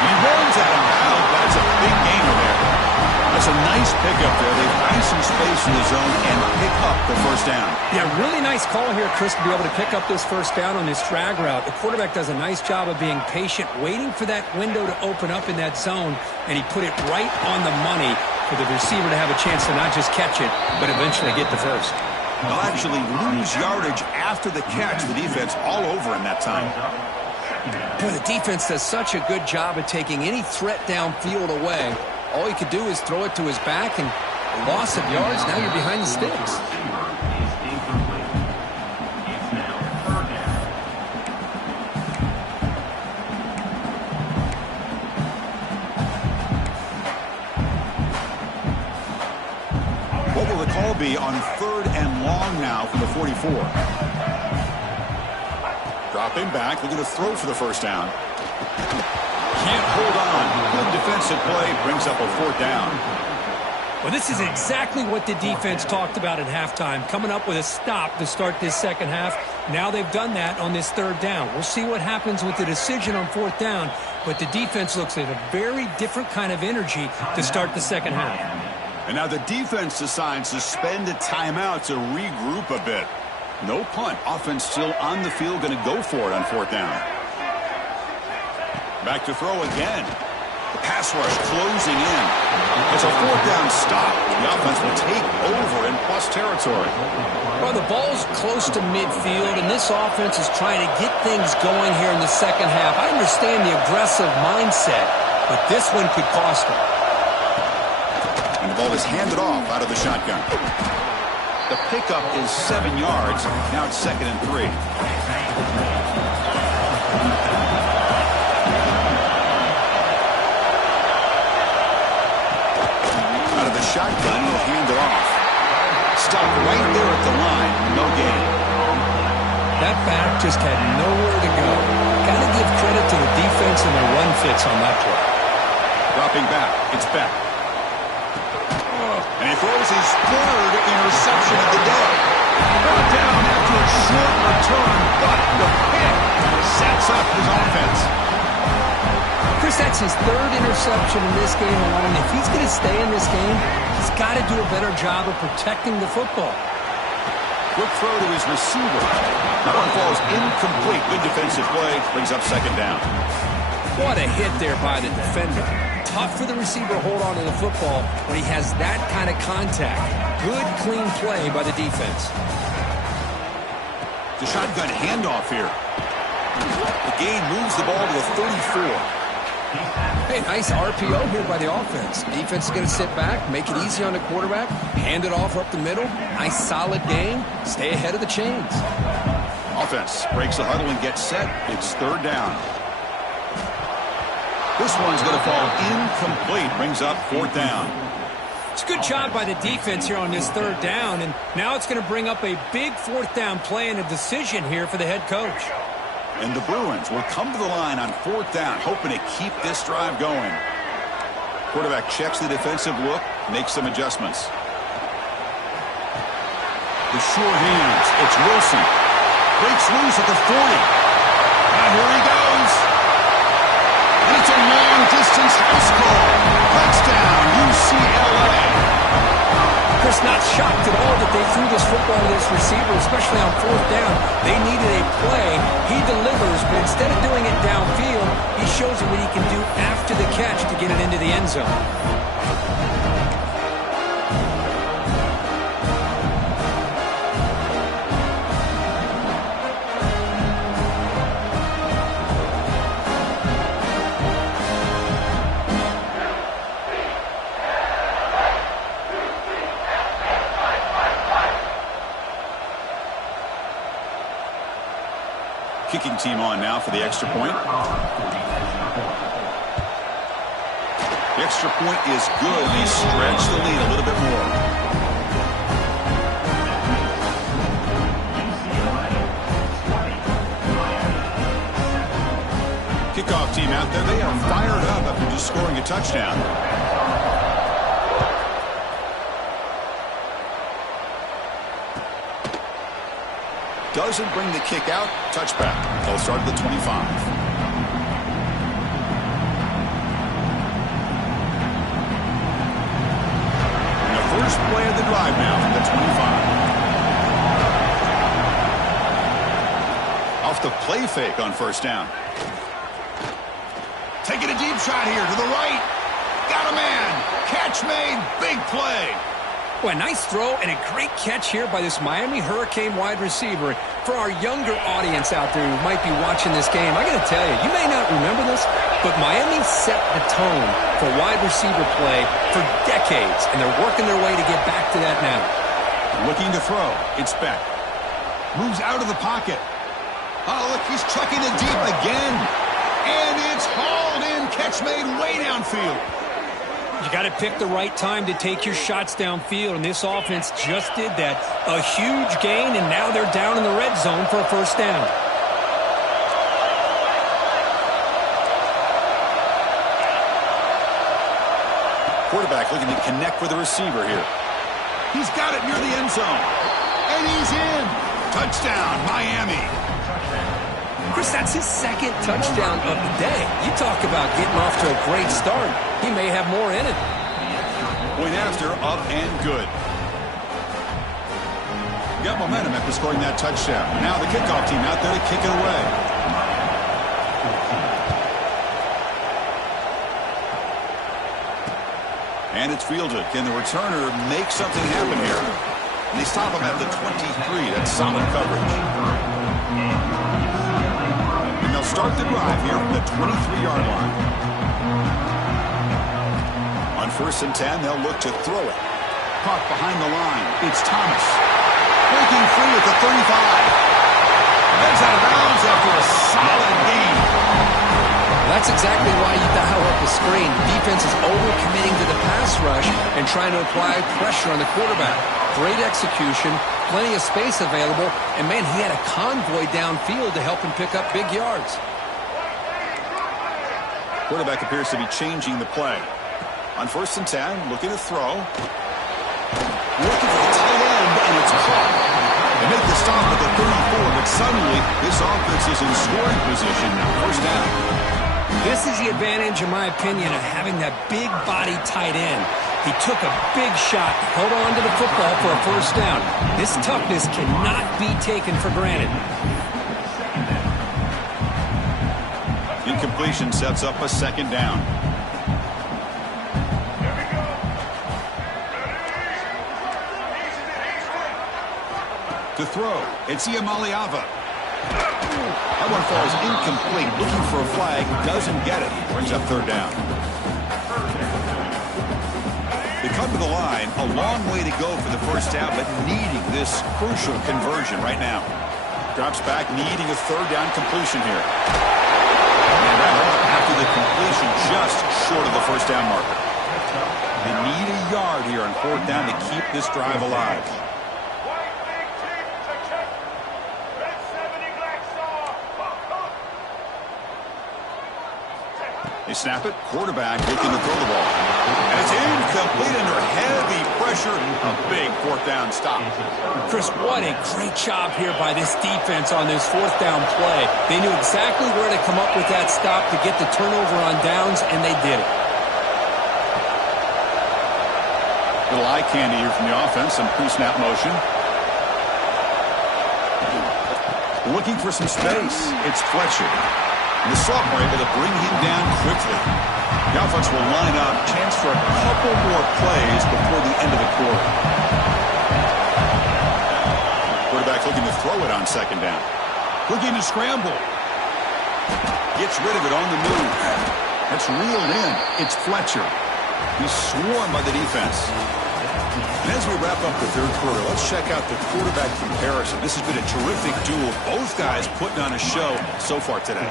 He runs out of bounds. That's a big gainer there. That's a nice pickup there. They find some space in the zone and pick up the first down. Yeah, really nice call here, Chris, to be able to pick up this first down on this drag route. The quarterback does a nice job of being patient, waiting for that window to open up in that zone, and he put it right on the money for the receiver to have a chance to not just catch it, but eventually get the first. They'll actually lose yardage after the catch. The defense all over in that time. Boy, the defense does such a good job of taking any threat downfield away. All he could do is throw it to his back, and a loss of yards, now you're behind the sticks. What will the call be on 3rd and long now from the 44? Dropping back, looking to throw for the first down. Can't hold on. Good defensive play, brings up a 4th down. Well, this is exactly what the defense talked about at halftime, coming up with a stop to start this second half. Now they've done that on this 3rd down. We'll see what happens with the decision on 4th down, but the defense looks at a very different kind of energy to start the second half. And now the defense decides to spend a timeout to regroup a bit. No punt. Offense still on the field, going to go for it on 4th down. Back to throw again. The pass rush closing in. It's a 4th down stop. The offense will take over in plus territory. Well, the ball's close to midfield, and this offense is trying to get things going here in the second half. I understand the aggressive mindset, but this one could cost them. And the ball is handed off out of the shotgun. The pickup is 7 yards. Now it's 2nd and 3. Out of the shotgun, he'll hand it off. Stuck right there at the line. No gain. That back just had nowhere to go. Got to give credit to the defense and their run fits on that play. Dropping back. It's Beck. And he throws his 3rd interception of the day. Brought down after a short return, but the pick sets up his offense. Chris, that's his 3rd interception in this game alone. If he's going to stay in this game, he's got to do a better job of protecting the football. Quick throw to his receiver. That one falls incomplete. Good defensive play. Brings up 2nd down. What a hit there by the defender. Tough for the receiver to hold on to the football when he has that kind of contact. Good, clean play by the defense. The shotgun handoff here. The gain moves the ball to the 34. Hey, nice RPO here by the offense. Defense is going to sit back, make it easy on the quarterback, hand it off up the middle. Nice, solid gain. Stay ahead of the chains. Offense breaks the huddle and gets set. It's third down. This one's going to fall incomplete. Brings up fourth down. It's a good job by the defense here on this third down, and now it's going to bring up a big fourth down play and a decision here for the head coach. And the Bruins will come to the line on fourth down, hoping to keep this drive going. Quarterback checks the defensive look, makes some adjustments. The sure hands. It's Wilson. Breaks loose at the 40. And here he goes. And it's a long-distance house call. Touchdown, UCLA. Chris, not shocked at all that they threw this football to this receiver, especially on fourth down. They needed a play. He delivers, but instead of doing it downfield, he shows them what he can do after the catch to get it into the end zone. Kicking team on now for the extra point. The extra point is good. They stretch the lead a little bit more. Kickoff team out there. They are fired up after just scoring a touchdown. Doesn't bring the kick out. Touchback. They'll start at the 25. And the first play of the drive now from the 25. Off the play fake on first down. Taking a deep shot here to the right. Got a man. Catch made. Big play. Well, a nice throw and a great catch here by this Miami Hurricane wide receiver. For our younger audience out there who might be watching this game, I got to tell you, you may not remember this, but Miami set the tone for wide receiver play for decades, and they're working their way to get back to that now. Looking to throw. It's Beck. Moves out of the pocket. Oh, look, he's chucking it deep again. And it's hauled in. Catch made way downfield. You got to pick the right time to take your shots downfield, and this offense just did that. A huge gain, and now they're down in the red zone for a first down. Quarterback looking to connect with the receiver here. He's got it near the end zone. And he's in. Touchdown, Miami. Chris, that's his second touchdown of the day. You talk about getting off to a great start. He may have more in it. Point after, up and good. Got momentum after scoring that touchdown. Now the kickoff team out there to kick it away. And it's fielded. Can the returner make something happen here? And they stop him at the 23. That's solid coverage. And they'll start the drive here from the 23-yard line. On 1st and 10, they'll look to throw it. Caught behind the line. It's Thomas. Breaking free at the 35. Heads out of bounds after a solid gain. That's exactly why you dial up the screen. Defense is over-committing to the pass rush and trying to apply pressure on the quarterback. Great execution, plenty of space available, and, man, he had a convoy downfield to help him pick up big yards. Quarterback appears to be changing the play. On 1st and 10, looking to throw. Looking for the tight end, and it's caught. They make the stop at the 34, but suddenly this offense is in scoring position now. First down. This is the advantage, in my opinion, of having that big body tight end. He took a big shot, held on to the football for a first down. This toughness cannot be taken for granted. Incomplete. completion sets up a second down. To throw, it's Iamaleava. That one falls incomplete. Looking for a flag, doesn't get it. Brings up third down. They come to the line, a long way to go for the first down, but needing this crucial conversion right now. Drops back, needing a third down completion here. And after the completion, just short of the first down marker. They need a yard here on fourth down to keep this drive alive. They snap it. Quarterback looking to throw the ball. And it's incomplete under heavy pressure. A big fourth down stop. Chris, what a great job here by this defense on this fourth down play. They knew exactly where to come up with that stop to get the turnover on downs, and they did it. Little eye candy here from the offense. Some pre-snap motion. Looking for some space. It's Fletcher. The sophomore able to bring him down quickly. The offense will line up. Chance for a couple more plays before the end of the quarter. Quarterback looking to throw it on second down. Looking to scramble. Gets rid of it on the move. That's reeled in. It's Fletcher. He's swarmed by the defense. And as we wrap up the third quarter, let's check out the quarterback comparison. This has been a terrific duel. Both guys putting on a show so far today.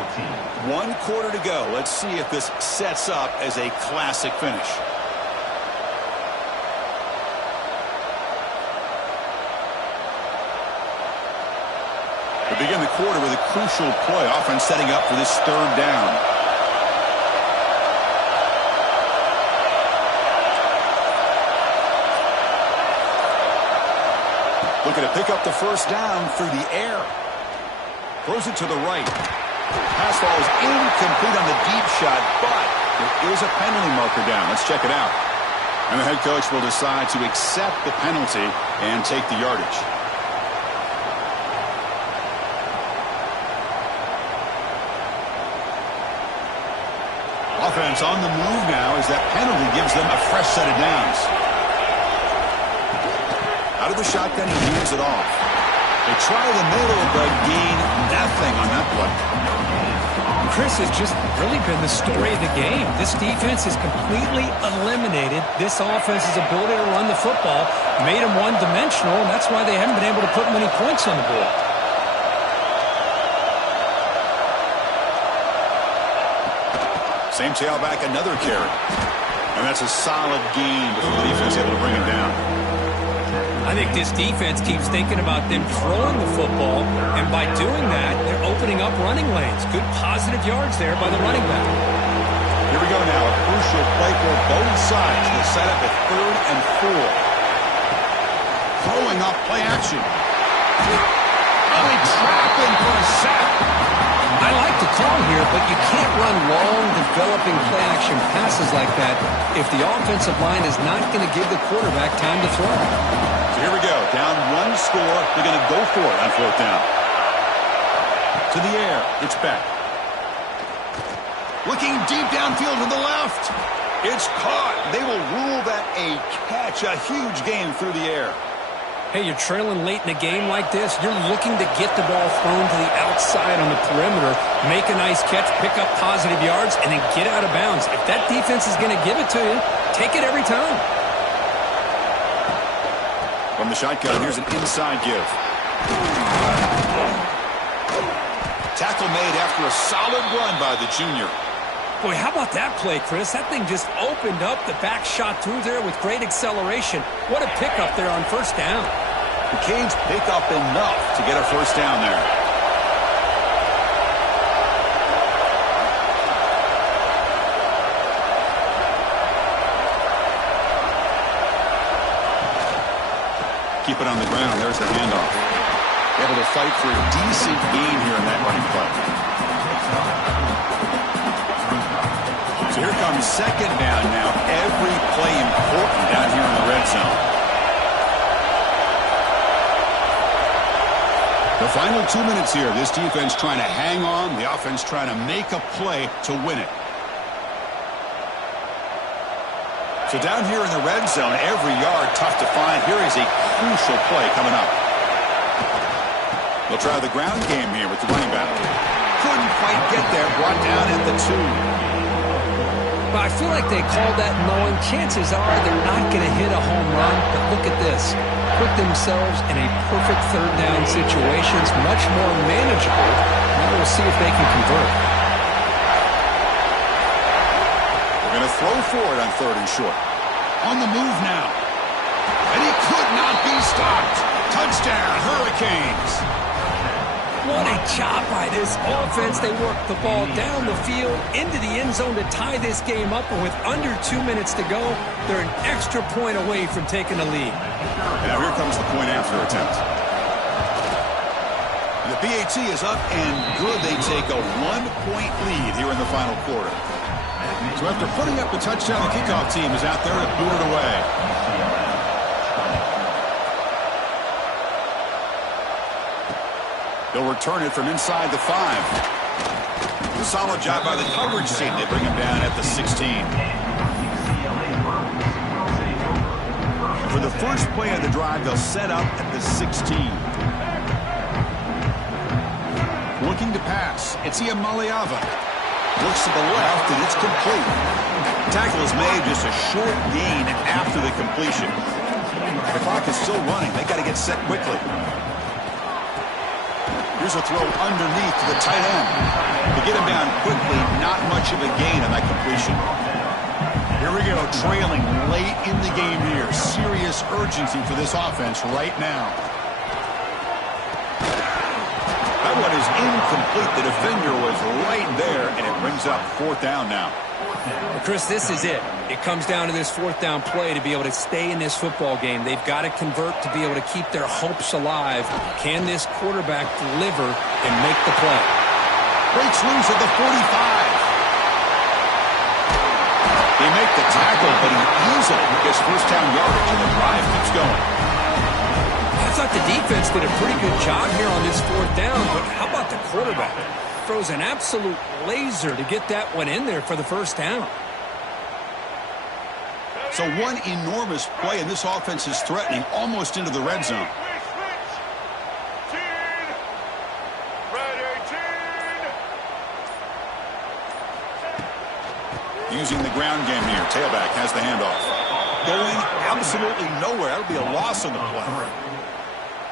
1 quarter to go. Let's see if this sets up as a classic finish. We begin the quarter with a crucial play. Offense setting up for this third down. Looking to pick up the first down through the air. Throws it to the right. Pass falls incomplete on the deep shot, but there is a penalty marker down. Let's check it out. And the head coach will decide to accept the penalty and take the yardage. Offense on the move now as that penalty gives them a fresh set of downs. Out of the shotgun, he hands it off. They try the middle, but gain nothing on that play. Chris has just really been the story of the game. This defense has completely eliminated this offense's ability to run the football, made them one-dimensional, and that's why they haven't been able to put many points on the board. Same tailback, another carry. And that's a solid gain before the defense able to bring him down. I think this defense keeps thinking about them throwing the football, and by doing that, they're opening up running lanes. Good positive yards there by the running back. Here we go now. A crucial play for both sides. We'll set up at 3rd and 4. Throwing off play action. Only trapping for a sack. I like the call here, but you can't run long, developing play-action passes like that if the offensive line is not going to give the quarterback time to throw. So here we go. Down 1 score. They're going to go for it on 4th down. To the air. It's Beck. Looking deep downfield to the left. It's caught. They will rule that a catch. A huge gain through the air. Hey, you're trailing late in a game like this. You're looking to get the ball thrown to the outside on the perimeter, make a nice catch, pick up positive yards, and then get out of bounds. If that defense is going to give it to you, take it every time. From the shotgun, here's an inside give. Tackle made after a solid run by the junior. Boy, how about that play, Chris? That thing just opened up. The back shot through there with great acceleration. What a pickup there on 1st down. The Canes pick up enough to get a 1st down there. Keep it on the ground. There's the handoff. Able to fight for a decent gain here in that running play. So here comes 2nd down now. Every play important down here in the red zone. The final 2 minutes here. This defense trying to hang on. The offense trying to make a play to win it. So down here in the red zone, every yard tough to find. Here is a crucial play coming up. They'll try the ground game here with the running back. Couldn't quite get there. Brought down at the 2. Well, I feel like they called that knowing chances are they're not going to hit a home run. But look at this. Put themselves in a perfect third down situation. It's much more manageable. Now we'll see if they can convert. They're going to throw for it on 3rd and short. On the move now. And he could not be stopped. Touchdown, Hurricanes. What a job by this offense. They worked the ball down the field into the end zone to tie this game up. And with under 2 minutes to go, they're an extra point away from taking the lead. And now here comes the point after attempt. The PAT is up and good. They take a 1-point lead here in the final quarter. So after putting up the touchdown, the kickoff team is out there to boot it away. They'll return it from inside the 5. A solid job by the coverage team. They bring him down at the 16. For the first play of the drive, they'll set up at the 16. Looking to pass. It's Iamaleava. Looks to the left, and it's complete. Tackle is made, just a short gain after the completion. The clock is still running. They got to get set quickly. Here's a throw underneath to the tight end. To get him down quickly, not much of a gain on that completion. Here we go, trailing late in the game here. Serious urgency for this offense right now. That one is incomplete. The defender was right there, and it brings up 4th down now. Well, Chris, this is it. It comes down to this 4th down play to be able to stay in this football game. They've got to convert to be able to keep their hopes alive. Can this quarterback deliver and make the play? Breaks loose at the 45. They make the tackle, but he easily gets first down yardage, and the drive keeps going. I thought the defense did a pretty good job here on this 4th down, but how about the quarterback? Throws an absolute laser to get that one in there for the first down. So one enormous play, and this offense is threatening almost into the red zone. Using the ground game here. Tailback has the handoff. Going absolutely nowhere. That'll be a loss on the play.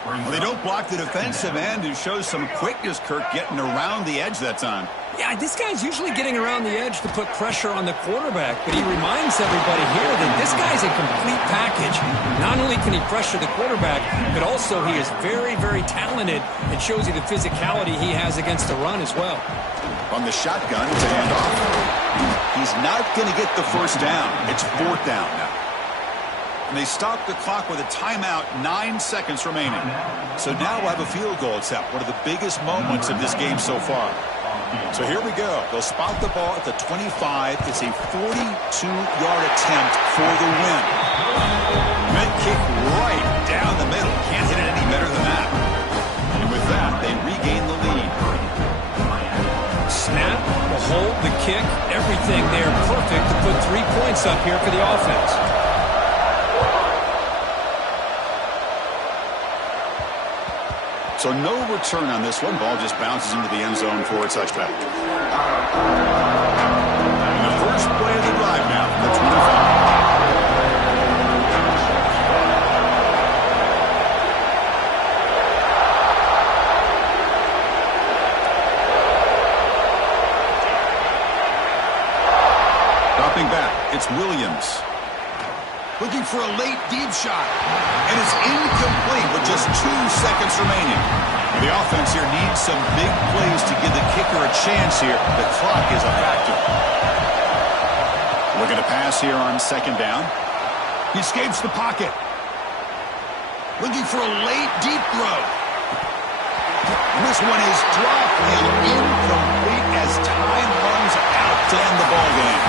Well, they don't block the defensive end, who shows some quickness, Kirk, getting around the edge that time. Yeah, this guy's usually getting around the edge to put pressure on the quarterback, but he reminds everybody here that this guy's a complete package. Not only can he pressure the quarterback, but also he is very, very talented and shows you the physicality he has against the run as well. On the shotgun, it's a handoff. He's not going to get the first down. It's 4th down now. And they stop the clock with a timeout, 9 seconds remaining. So now we'll have a field goal attempt, one of the biggest moments of this game so far. So here we go. They'll spot the ball at the 25. It's a 42-yard attempt for the win. Mid kick right down the middle. Can't hit it any better than that. And with that, they regain the lead. Snap, the hold, the kick, everything there perfect to put 3 points up here for the offense. So no return on this one. Ball just bounces into the end zone for a touchback. And the first play of the drive now from the 25. Dropping back, it's Williams. Looking for a late deep shot. And it's incomplete with just 2 seconds remaining. The offense here needs some big plays to give the kicker a chance here. The clock is a factor. Looking to pass here on 2nd down. He escapes the pocket. Looking for a late deep throw. And this one is dropped and incomplete as time runs out to end the ball game.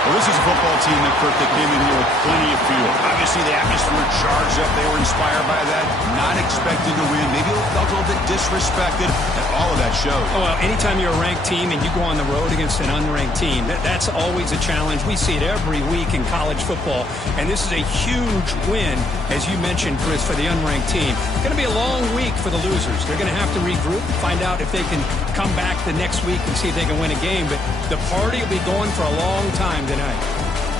Well, this is a football team that came in here with plenty of fuel. Obviously, the atmosphere charged up. They were inspired by that. Not expecting to win. Maybe they felt a little bit disrespected, and all of that showed. Oh, well, anytime you're a ranked team and you go on the road against an unranked team, that's always a challenge. We see it every week in college football, and this is a huge win, as you mentioned, Chris, for the unranked team. It's going to be a long week for the losers. They're going to have to regroup, find out if they can come back the next week and see if they can win a game. But the party will be going for a long time tonight.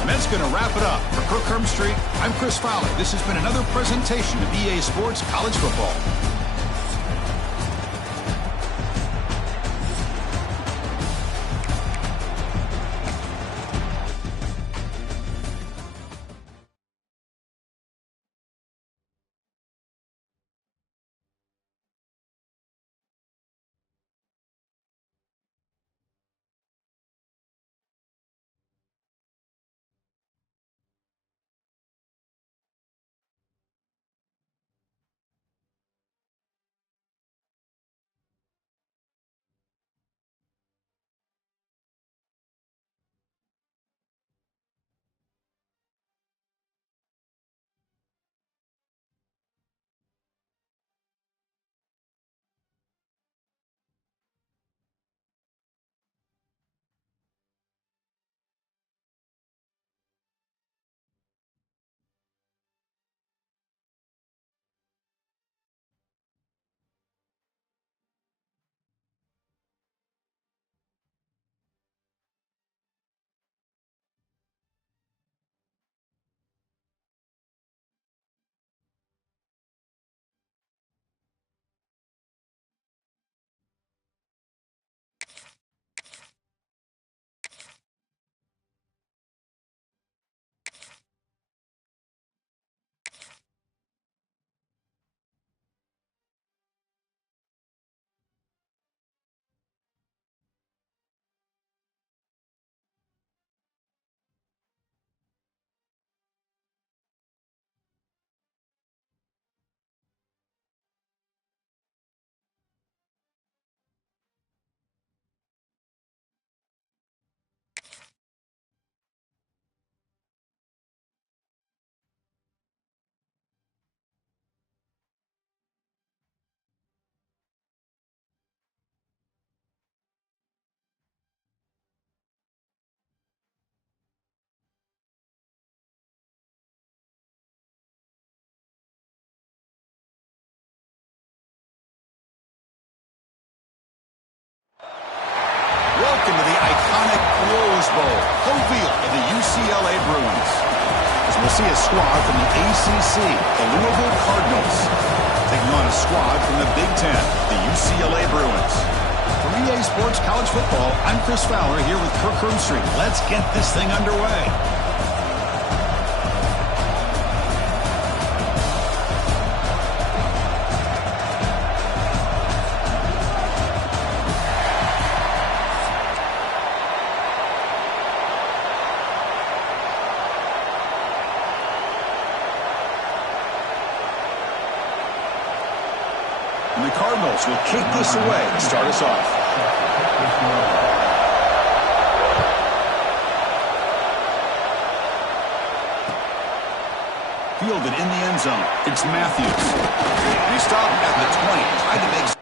And that's going to wrap it up. For Kirk Herbstreit, I'm Chris Fowler. This has been another presentation of EA Sports College Football. Welcome to the iconic Rose Bowl, home field of the UCLA Bruins. As we'll see a squad from the ACC, the Louisville Cardinals, taking on a squad from the Big Ten, the UCLA Bruins. For EA Sports College Football, I'm Chris Fowler here with Kirk Herbstreit. Let's get this thing underway. And the Cardinals will kick this away to start us off. Fielded in the end zone. It's Matthews. He stopped at the 20. Tried to make...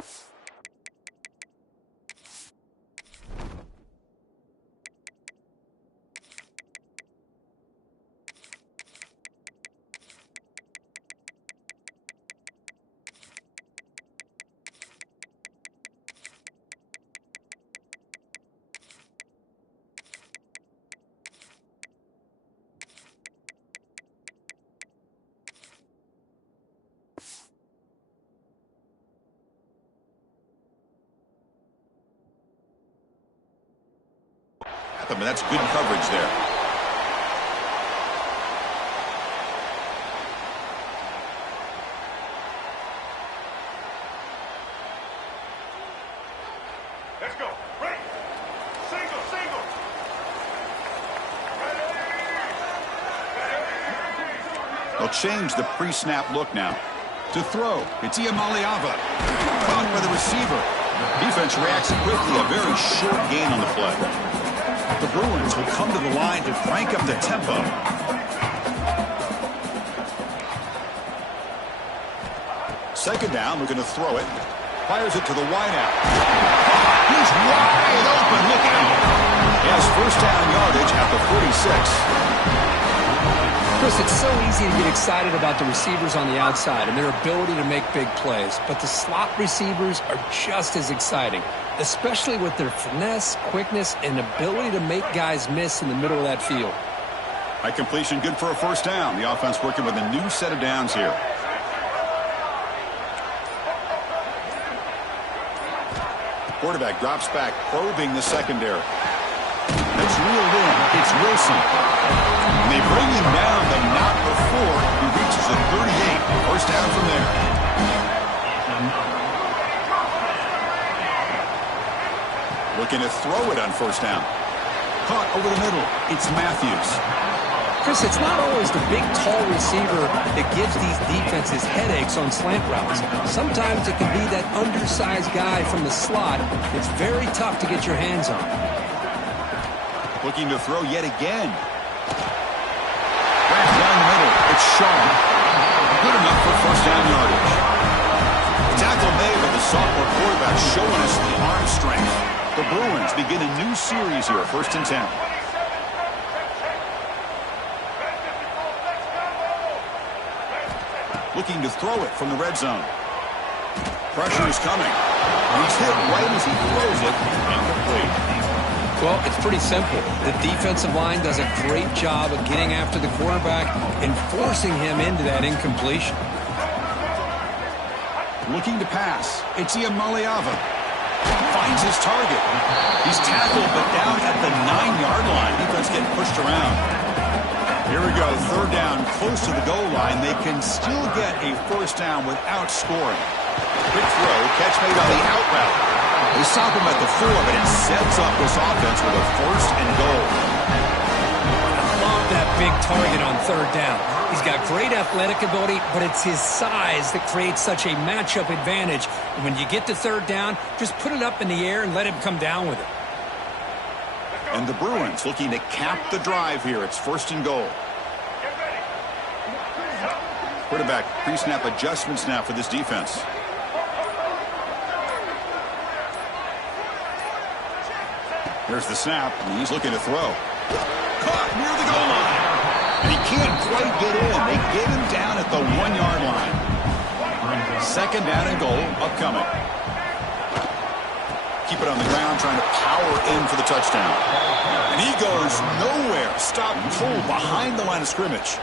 But that's good coverage there. Let's go. Ready. Single, single. They'll change the pre-snap look now. To throw, it's Iamaleava. Caught by the receiver. Defense reacts quickly. A very short gain on the play. The Bruins will come to the line to crank up the tempo. Second down, we're going to throw it. Fires it to the wideout. He's wide open. Look out. He has first down yardage at the 46. Chris, it's so easy to get excited about the receivers on the outside and their ability to make big plays, but the slot receivers are just as exciting, especially with their finesse, quickness, and ability to make guys miss in the middle of that field. High completion, good for a first down. The offense working with a new set of downs here. Quarterback drops back, probing the secondary. It's reeled in. It's Wilson. And they bring him down, but not before he reaches the 38. First down from there. Looking to throw it on first down. Caught over the middle. It's Matthews. Chris, it's not always the big, tall receiver that gives these defenses headaches on slant routes. Sometimes it can be that undersized guy from the slot. It's very tough to get your hands on. Looking to throw yet again. Right down the middle. It's Shaw. Good enough for first down yardage. Tackle made by the sophomore quarterback, showing us the arm strength. The Bruins begin a new series here, 1st and 10. Looking to throw it from the red zone. Pressure is coming. He's hit right as he throws it. Incomplete. Well, it's pretty simple. The defensive line does a great job of getting after the quarterback and forcing him into that incompletion. Looking to pass. It's Iamaleava. Finds his target. He's tackled, but down at the 9-yard line. Defense getting pushed around. Here we go, third down, close to the goal line. They can still get a first down without scoring. Quick throw, catch made on the out route. They stop him at the 4, but it sets up this offense with a first and goal. I love that big target on third down. He's got great athletic ability, but it's his size that creates such a matchup advantage. And when you get to third down, just put it up in the air and let him come down with it. And the Bruins looking to cap the drive here. It's first and goal. Quarterback pre-snap adjustments now for this defense. Here's the snap, and he's looking to throw. Caught near the goal line. And he can't quite get in. They get him down at the 1-yard line. Second down and goal upcoming. Keep it on the ground, trying to power in for the touchdown. And he goes nowhere. Stopped cold behind the line of scrimmage.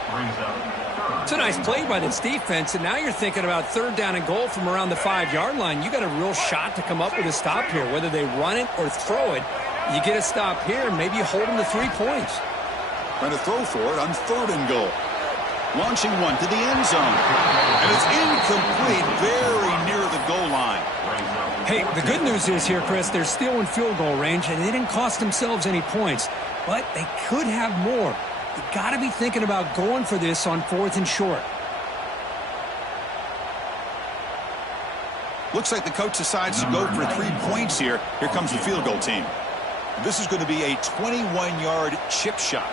It's a nice play by this defense, and now you're thinking about third down and goal from around the 5-yard line. You got a real shot to come up with a stop here. Whether they run it or throw it, you get a stop here, and maybe you hold them to 3 points. Trying to throw for it on third and goal. Launching one to the end zone. And it's incomplete, very near the goal line. Hey, the good news is here, Chris, they're still in field goal range, and they didn't cost themselves any points. But they could have more. You got to be thinking about going for this on 4th and short. Looks like the coach decides to go for 3 points here. Here comes the field goal team. This is going to be a 21-yard chip shot.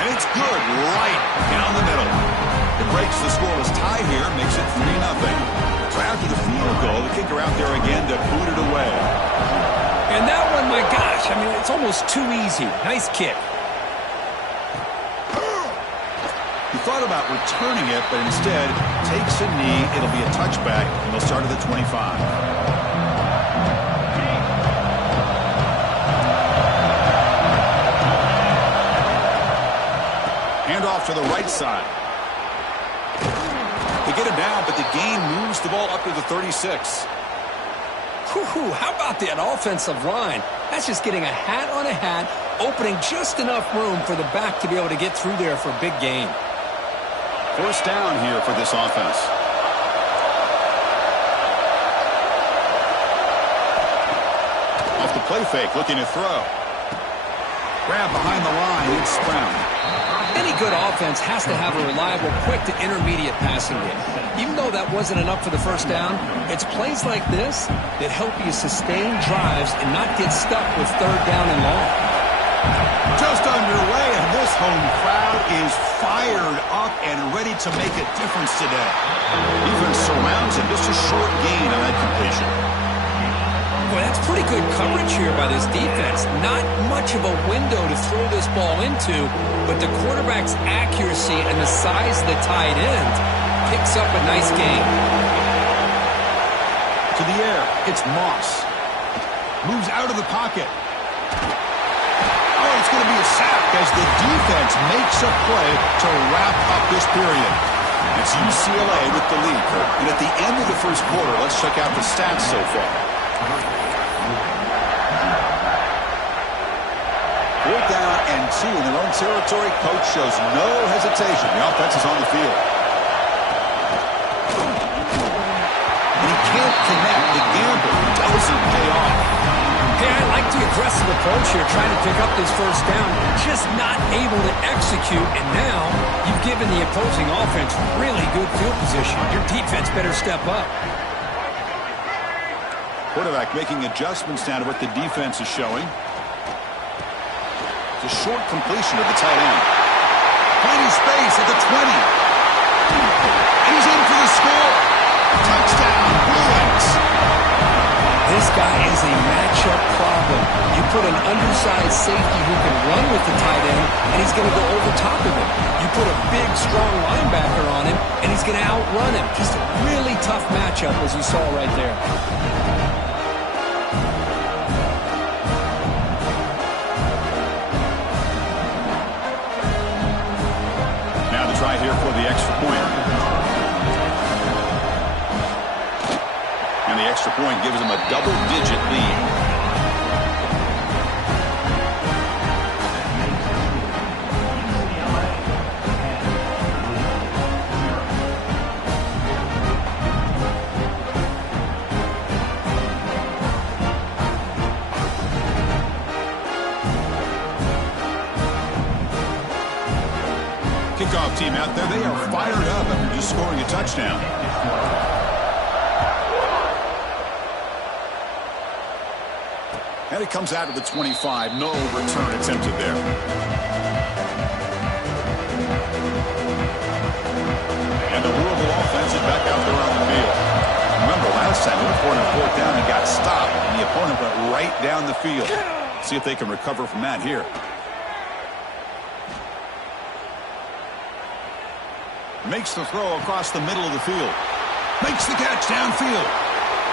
And it's good right down the middle. It breaks the scoreless tie here, makes it 3-0. So after the field goal, the kicker out there again to boot it away. And that one, my gosh, I mean, it's almost too easy. Nice kick. He thought about returning it, but instead takes a knee. It'll be a touchback, and they'll start at the 25. Off to the right side. They get him down, but the gain moves the ball up to the 36. Whew, how about that offensive line? That's just getting a hat on a hat, opening just enough room for the back to be able to get through there for a big gain. First down here for this offense. Off the play fake, looking to throw. Grab behind the line, it's Brown. Any good offense has to have a reliable, quick to intermediate passing game. Even though that wasn't enough for the first down, it's plays like this that help you sustain drives and not get stuck with third down and long. Just underway, and this home crowd is fired up and ready to make a difference today. Defense surrounds him, just a short gain on that completion. Boy, that's pretty good coverage here by this defense. Not much of a window to throw this ball into, but the quarterback's accuracy and the size of the tight end picks up a nice gain. To the air, it's Moss. Moves out of the pocket. Oh, it's going to be a sack as the defense makes a play to wrap up this period. It's UCLA with the lead. And at the end of the first quarter, let's check out the stats so far. 4th down and 2 in their own territory. Coach shows no hesitation. The offense is on the field. And he can't connect. The gamble doesn't pay off. Hey, I like the aggressive approach here, trying to pick up this first down. Just not able to execute, and now you've given the opposing offense really good field position. Your defense better step up. Quarterback making adjustments down to what the defense is showing. It's a short completion of the tight end. Finding space at the 20. And he's in for the score. Touchdown, Bruins. This guy is a matchup problem. You put an undersized safety who can run with the tight end, and he's going to go over top of him. You put a big, strong linebacker on him, and he's going to outrun him. Just a really tough matchup, as you saw right there. Now the try here for the extra point. And the extra point gives them a double-digit lead. Kickoff team out there, they are fired up after just scoring a touchdown. And it comes out of the 25. No return attempted there. And the Louisville offense is back out there on the field. Remember, last time, they were 4th down and got stopped, and the opponent went right down the field. See if they can recover from that here. Makes the throw across the middle of the field. Makes the catch downfield.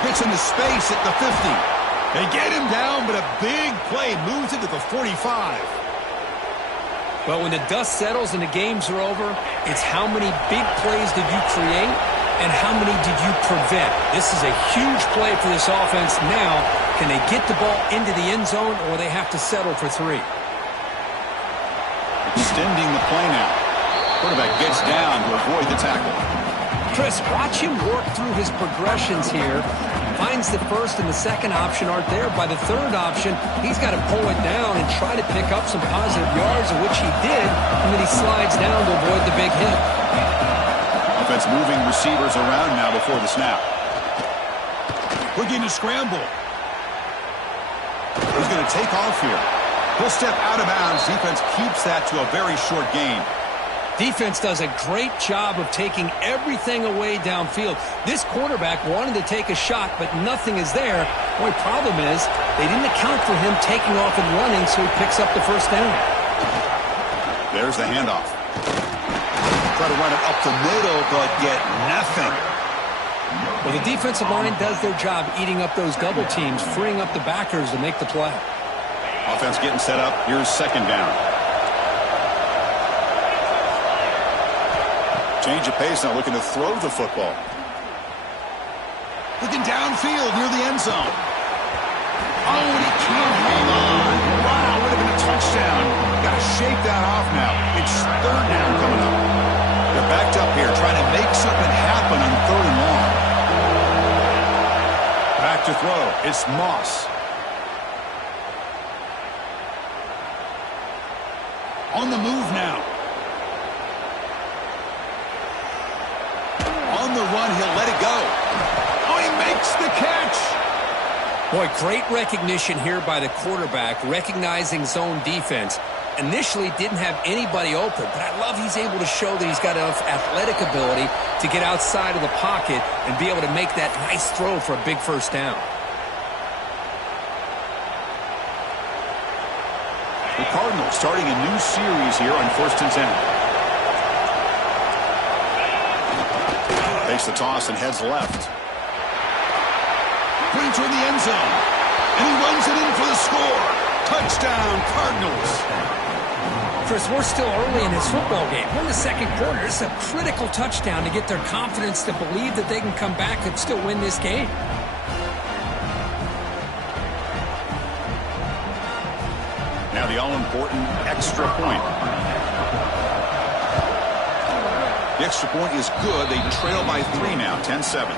Gets into space at the 50. They get him down, but a big play moves into the 45. Well, when the dust settles and the games are over, it's how many big plays did you create and how many did you prevent. This is a huge play for this offense. Now, can they get the ball into the end zone, or they have to settle for 3? Extending the play now. Quarterback gets down to avoid the tackle. Chris, watch him work through his progressions here. Finds the first and the second option aren't there. By the third option, he's got to pull it down and try to pick up some positive yards, of which he did, and then he slides down to avoid the big hit. Offense moving receivers around now before the snap. Looking to scramble. He's going to take off here. He'll step out of bounds. Defense keeps that to a very short gain. Defense does a great job of taking everything away downfield. This quarterback wanted to take a shot, but nothing is there. The only problem is they didn't account for him taking off and running, so he picks up the first down. There's the handoff. Try to run it up the middle, but get nothing. Well, the defensive line does their job eating up those double teams, freeing up the backers to make the play. Offense getting set up. Here's 2nd down. Change of pace now, looking to throw the football. Looking downfield near the end zone. Oh, and he can't hang on. Wow, would have been a touchdown. Got to shake that off now. It's 3rd down coming up. They're backed up here, trying to make something happen on 3rd and long. Back to throw. It's Moss. On the move now. the run. He'll let it go. Oh, he makes the catch. Boy, great recognition here by the quarterback, recognizing zone defense. Initially didn't have anybody open, but I love he's able to show that he's got enough athletic ability to get outside of the pocket and be able to make that nice throw for a big first down. The Cardinals starting a new series here on 1st and 10. Takes the toss and heads left. Putting toward the end zone. And he runs it in for the score. Touchdown, Cardinals. Chris, we're still early in this football game. We're in the second quarter. It's a critical touchdown to get their confidence to believe that they can come back and still win this game. Now the all-important extra point. The extra point is good. They trail by 3 now, 10-7.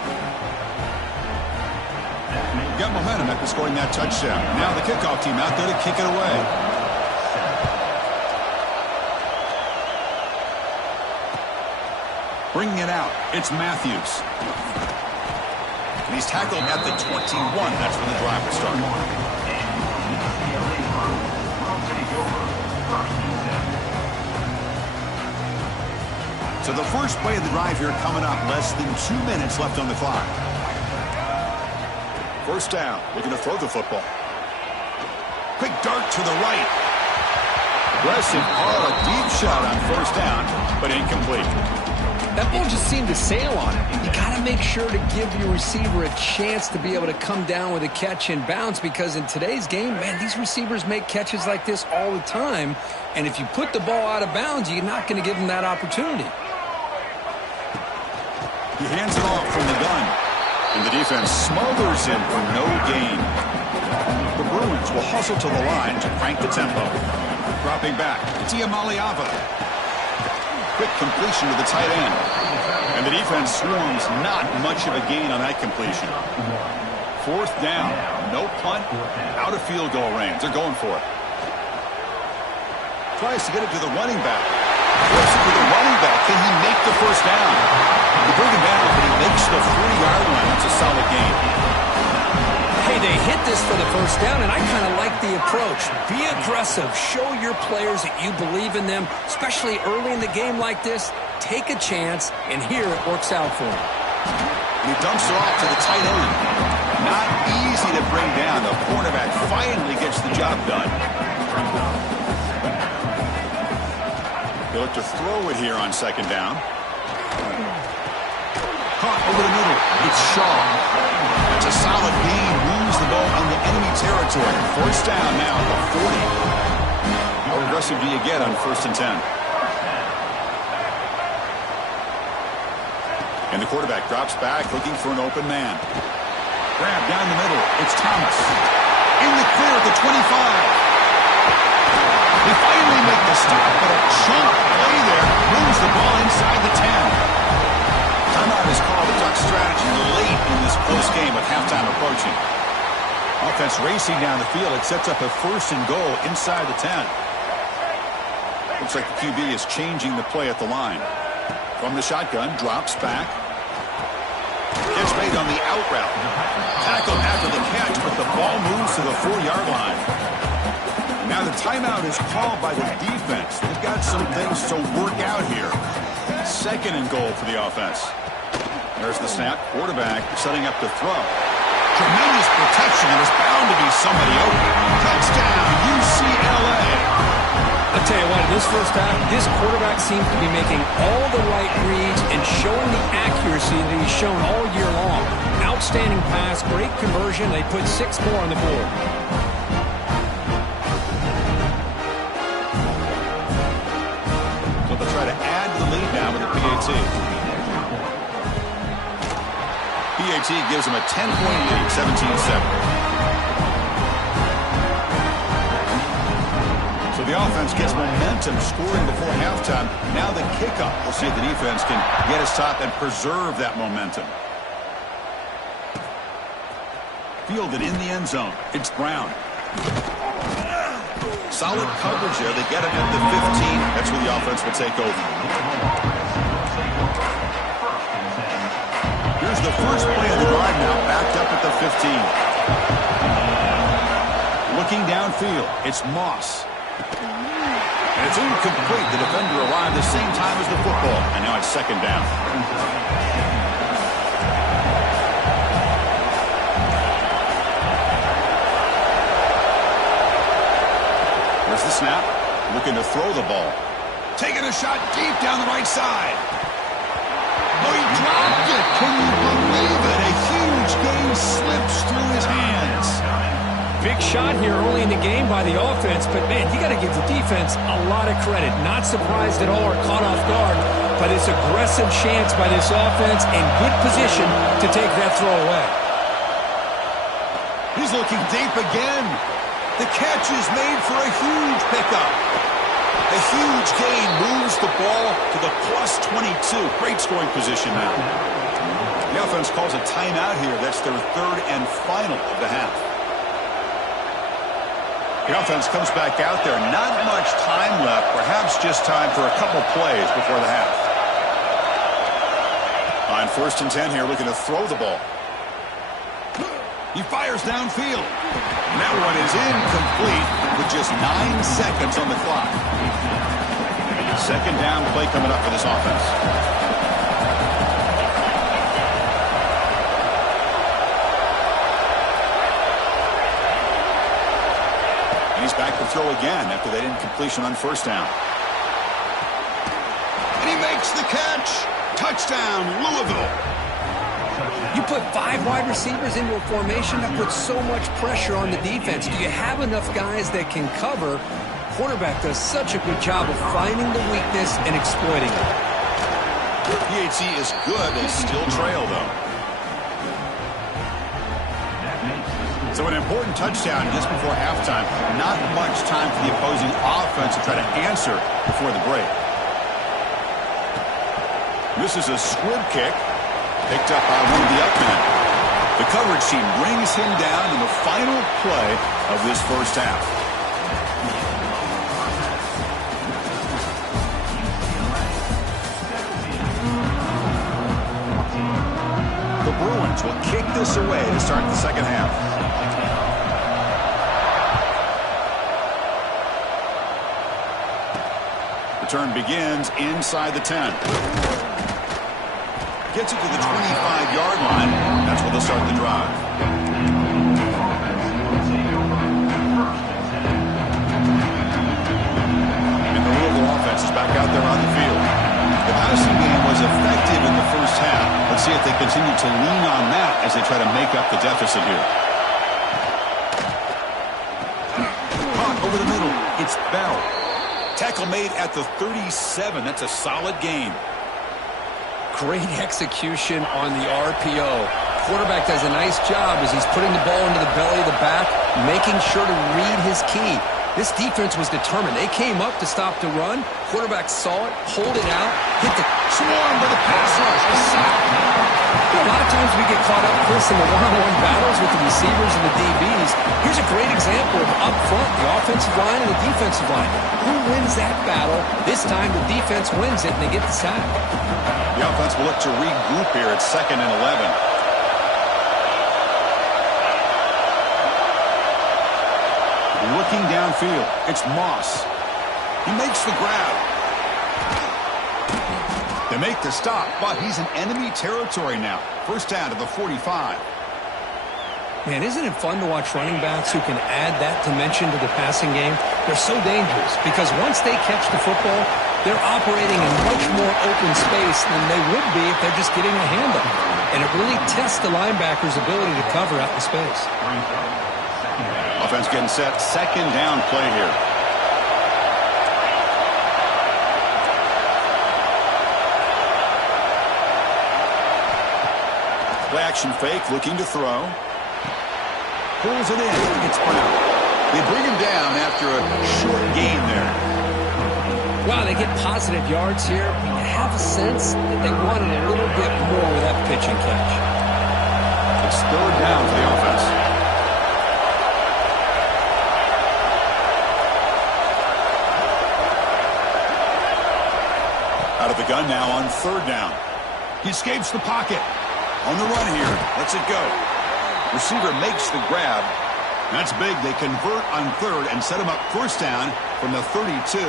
Got momentum after scoring that touchdown. Now the kickoff team out there to kick it away. Bringing it out, it's Matthews. And he's tackled at the 21. That's when the drive will start. So the first play of the drive here coming up. Less than 2 minutes left on the clock. First down, looking to throw the football. Quick dart to the right. Aggressive call, a deep shot on first down, but incomplete. That ball just seemed to sail on him. You got to make sure to give your receiver a chance to be able to come down with a catch and bounce, because in today's game, man, these receivers make catches like this all the time. And if you put the ball out of bounds, you're not going to give them that opportunity. He hands it off from the gun. And the defense smothers him for no gain. The Bruins will hustle to the line to crank the tempo. Dropping back, it's Iamaleava. Quick completion to the tight end. And the defense swarms, not much of a gain on that completion. Fourth down, no punt, out of field goal range. They're going for it. Tries to get it to the running back. Flips it to the running back. Can he make the first down? They bring him down, but he makes the 40-yard line. That's a solid gain. Hey, they hit this for the first down, and I kind of like the approach. Be aggressive. Show your players that you believe in them, especially early in the game like this. Take a chance, and here it works out for him. And he dumps it off to the tight end. Not easy to bring down. The quarterback finally gets the job done. They look to throw it here on second down. Caught over the middle. It's Shaw. That's a solid gain. Moves the ball on the enemy territory. First down now at the 40. How aggressive do you get on 1st and 10? And the quarterback drops back looking for an open man. Grab down the middle. It's Thomas. In the clear at the 25. They finally make the stop, but a chunk play there moves the ball inside the 10. Timeout is called. The Duck strategy late in this close game with halftime approaching. Offense racing down the field. It sets up a 1st and goal inside the 10. Looks like the QB is changing the play at the line. From the shotgun, drops back. Catch made on the out route. Tackled after the catch, but the ball moves to the 4-yard line. Now the timeout is called by the defense. They've got some things to work out here. 2nd and goal for the offense. There's the snap. Quarterback setting up to throw. Tremendous protection. There's bound to be somebody open. Touchdown, UCLA. I'll tell you what, in this first half, this quarterback seems to be making all the right reads and showing the accuracy that he's shown all year long. Outstanding pass, great conversion. They put 6 more on the board. They'll try to add to the lead now with the PAT. PAT gives them a 10-point lead, 17-7. So the offense gets momentum, scoring before halftime. Now the kickoff. We'll see if the defense can get his top and preserve that momentum. Fielded in the end zone. It's Brown. Solid coverage there. They get it at the 15. That's where the offense will take over. has the first play of the drive now backed up at the 15. Looking downfield, it's Moss. And it's incomplete. The defender arrived the same time as the football. And now it's second down. There's the snap. Looking to throw the ball. Taking a shot deep down the right side. Oh, he dropped it. Can you believe it? A huge game slips through his hands. Big shot here early in the game by the offense, but, man, you got to give the defense a lot of credit. Not surprised at all or caught off guard, but it's aggressive chance by this offense and good position to take that throw away. He's looking deep again. The catch is made for a huge pickup. A huge gain moves the ball to the plus 22. Great scoring position now. The offense calls a timeout here. That's their third and final of the half. The offense comes back out there. Not much time left. Perhaps just time for a couple plays before the half. On 1st and 10 here, looking to throw the ball. He fires downfield. And that one is incomplete with just 9 seconds on the clock. Second down play coming up for this offense. And he's back to throw again after that incompletion on 1st down. And he makes the catch. Touchdown, Louisville. You put 5 wide receivers into a formation that puts so much pressure on the defense. Do you have enough guys that can cover? Quarterback does such a good job of finding the weakness and exploiting it. PAT is good. They still trail, though. So an important touchdown just before halftime. Not much time for the opposing offense to try to answer before the break. This is a squib kick. Picked up by one of the up men. The coverage team brings him down in the final play of this first half. The Bruins will kick this away to start the second half. Return begins inside the 10. Gets it to the 25-yard line. That's where they'll start the drive. And the Louisville offense is back out there on the field. The passing game was effective in the first half. Let's see if they continue to lean on that as they try to make up the deficit here. Caught over the middle. It's Bell. Tackle made at the 37. That's a solid gain. Great execution on the RPO. Quarterback does a nice job as he's putting the ball into the belly of the back, making sure to read his key. This defense was determined. They came up to stop the run. Quarterback saw it, pulled it out, hit the swarm by the pass rush. A sack. A lot of times we get caught up, Chris, in the one-on-one battles with the receivers and the DBs. Here's a great example of up front, the offensive line and the defensive line. Who wins that battle? This time the defense wins it and they get the sack. The offense will look to regroup here at 2nd and 11. Looking downfield, it's Moss. He makes the grab. They make the stop, but he's in enemy territory now. First down to the 45. Man, isn't it fun to watch running backs who can add that dimension to the passing game? They're so dangerous because once they catch the football, they're operating in much more open space than they would be if they're just getting a hand on it. And it really tests the linebacker's ability to cover out the space. Offense getting set. Second down play here. Play action fake, looking to throw. Pulls it in. It's Brown. They bring him down after a short gain there. Wow, they get positive yards here. You have a sense that they wanted a little bit more with that pitch and catch. It's third down for the offense. Out of the gun now on 3rd down. He escapes the pocket. On the run here. Lets it go. Receiver makes the grab. That's big. They convert on third and set him up first down from the 32.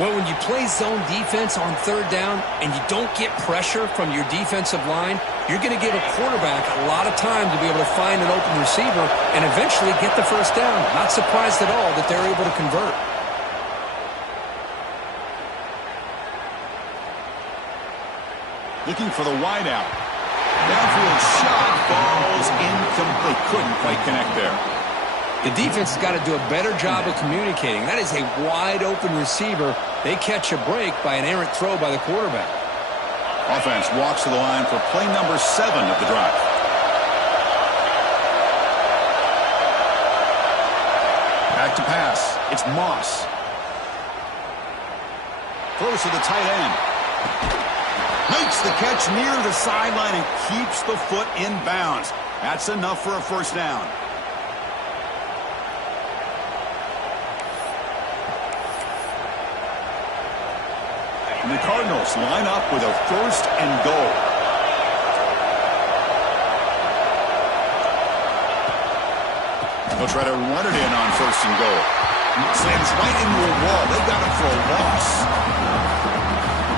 Well, when you play zone defense on third down and you don't get pressure from your defensive line, you're going to give a quarterback a lot of time to be able to find an open receiver and eventually get the first down. Not surprised at all that they're able to convert. Looking for the wideout. Downfield shot falls incomplete. Couldn't quite connect there. The defense has got to do a better job of communicating. That is a wide-open receiver. They catch a break by an errant throw by the quarterback. Offense walks to the line for play number 7 of the drive. Back to pass. It's Moss. Throws to the tight end. Makes the catch near the sideline and keeps the foot in bounds. That's enough for a first down. And the Cardinals line up with a first and goal. They'll try to run it in on first and goal. Slams right into a wall. They got him for a loss.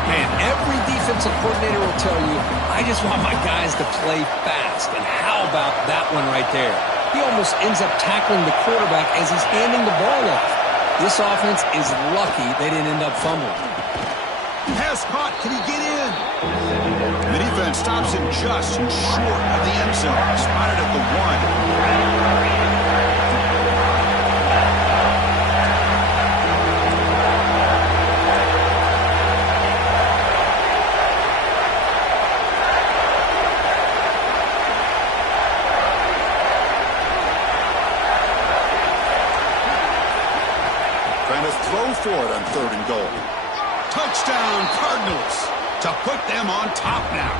Man, every defensive coordinator will tell you, I just want my guys to play fast. And how about that one right there? He almost ends up tackling the quarterback as he's handing the ball off. This offense is lucky they didn't end up fumbling. Pass caught. Can he get in? The defense stops him just short of the end zone. Spotted at the 1. For it on third and goal. Touchdown Cardinals to put them on top now.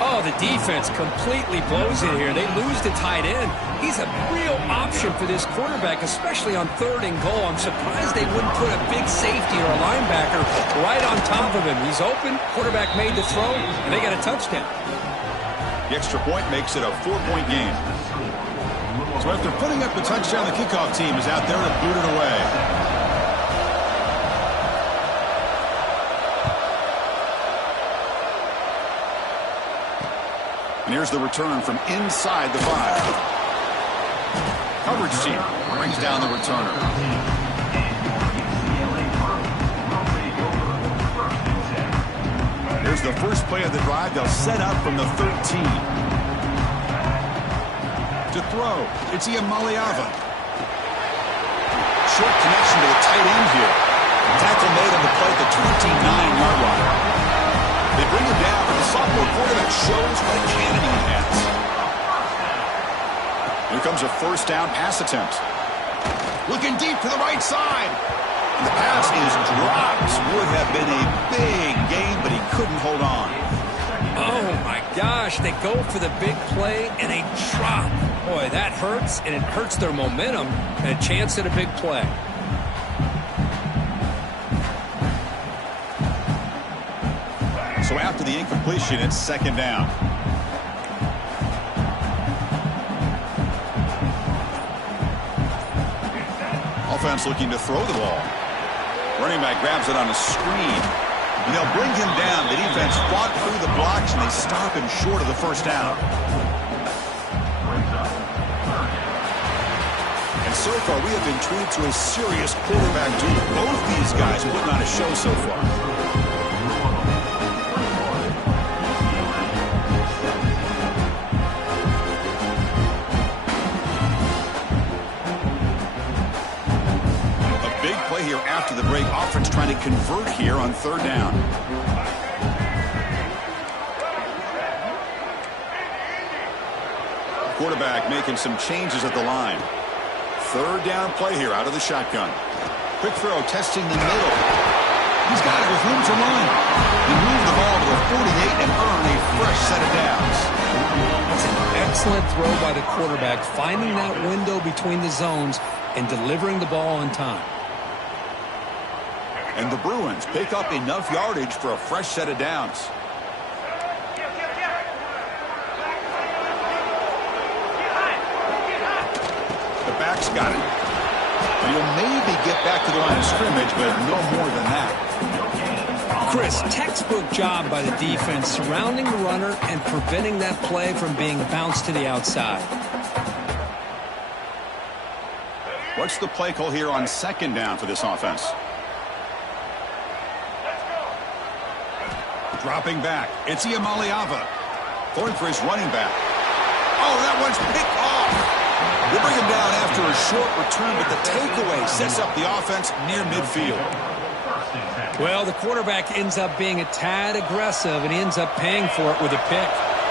Oh, the defense completely blows it here. They lose the tight end. He's a real option for this quarterback, especially on third and goal. I'm surprised they wouldn't put a big safety or a linebacker right on top of him. He's open, quarterback made the throw, and they got a touchdown. The extra point makes it a 4-point game. So after putting up the touchdown, the kickoff team is out there to boot it away. And here's the return from inside the 5. Coverage team brings down the returner. Here's the first play of the drive. They'll set up from the 13. To throw, it's Iamaleava. Short connection to the tight end here. Tackle made on the play at the 29-yard line. They bring him down, and the sophomore quarterback shows what a cannon he has. Here comes a first down pass attempt. Looking deep to the right side. And the pass is dropped. Would have been a big gain, but he couldn't hold on. Oh, my gosh. They go for the big play, and they drop. Boy, that hurts, and it hurts their momentum and a chance at a big play. So after the incompletion, it's second down. Offense looking to throw the ball. Running back grabs it on a screen. And they'll bring him down. The defense fought through the blocks, and they stop him short of the first down. And so far, we have been treated to a serious quarterback duel. Both these guys putting on a show so far. Here after the break, offense trying to convert here on third down. Quarterback making some changes at the line. Third down play here out of the shotgun. Quick throw testing the middle. He's got it with room to run. He moved the ball to the 48 and earned a fresh set of downs. That's an excellent throw by the quarterback, finding that window between the zones and delivering the ball on time. And the Bruins pick up enough yardage for a fresh set of downs. quarterback's got it. But he'll maybe get back to the line of scrimmage, but no more than that. Chris, textbook job by the defense surrounding the runner and preventing that play from being bounced to the outside. What's the play call here on second down for this offense? Dropping back. It's Iamaleava. Going for his running back. Oh, that one's picked off. They bring him down after a short return, but the takeaway sets up the offense near midfield. Well, the quarterback ends up being a tad aggressive, and he ends up paying for it with a pick.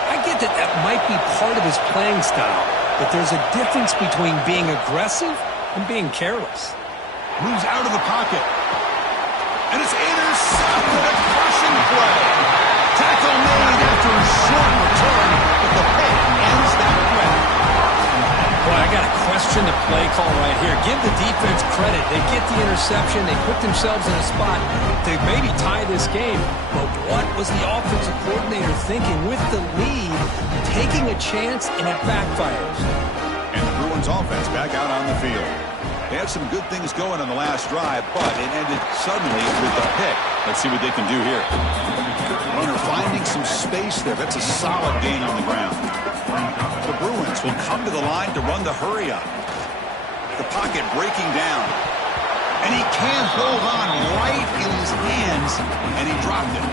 I get that that might be part of his playing style, but there's a difference between being aggressive and being careless. Moves out of the pocket. And it's intercepted. A crushing play. Tackle made after a short return, but the pick ends that threat. Boy, I got to question the play call right here. Give the defense credit. They get the interception. They put themselves in a spot to maybe tie this game. But what was the offensive coordinator thinking with the lead, taking a chance, and it backfires? And the Bruins offense back out on the field. They had some good things going on the last drive, but it ended suddenly with the pick. Let's see what they can do here. Runner finding some space there. That's a solid gain on the ground. The Bruins will come to the line to run the hurry up. The pocket breaking down. And he can't hold on right in his hands, and he dropped it.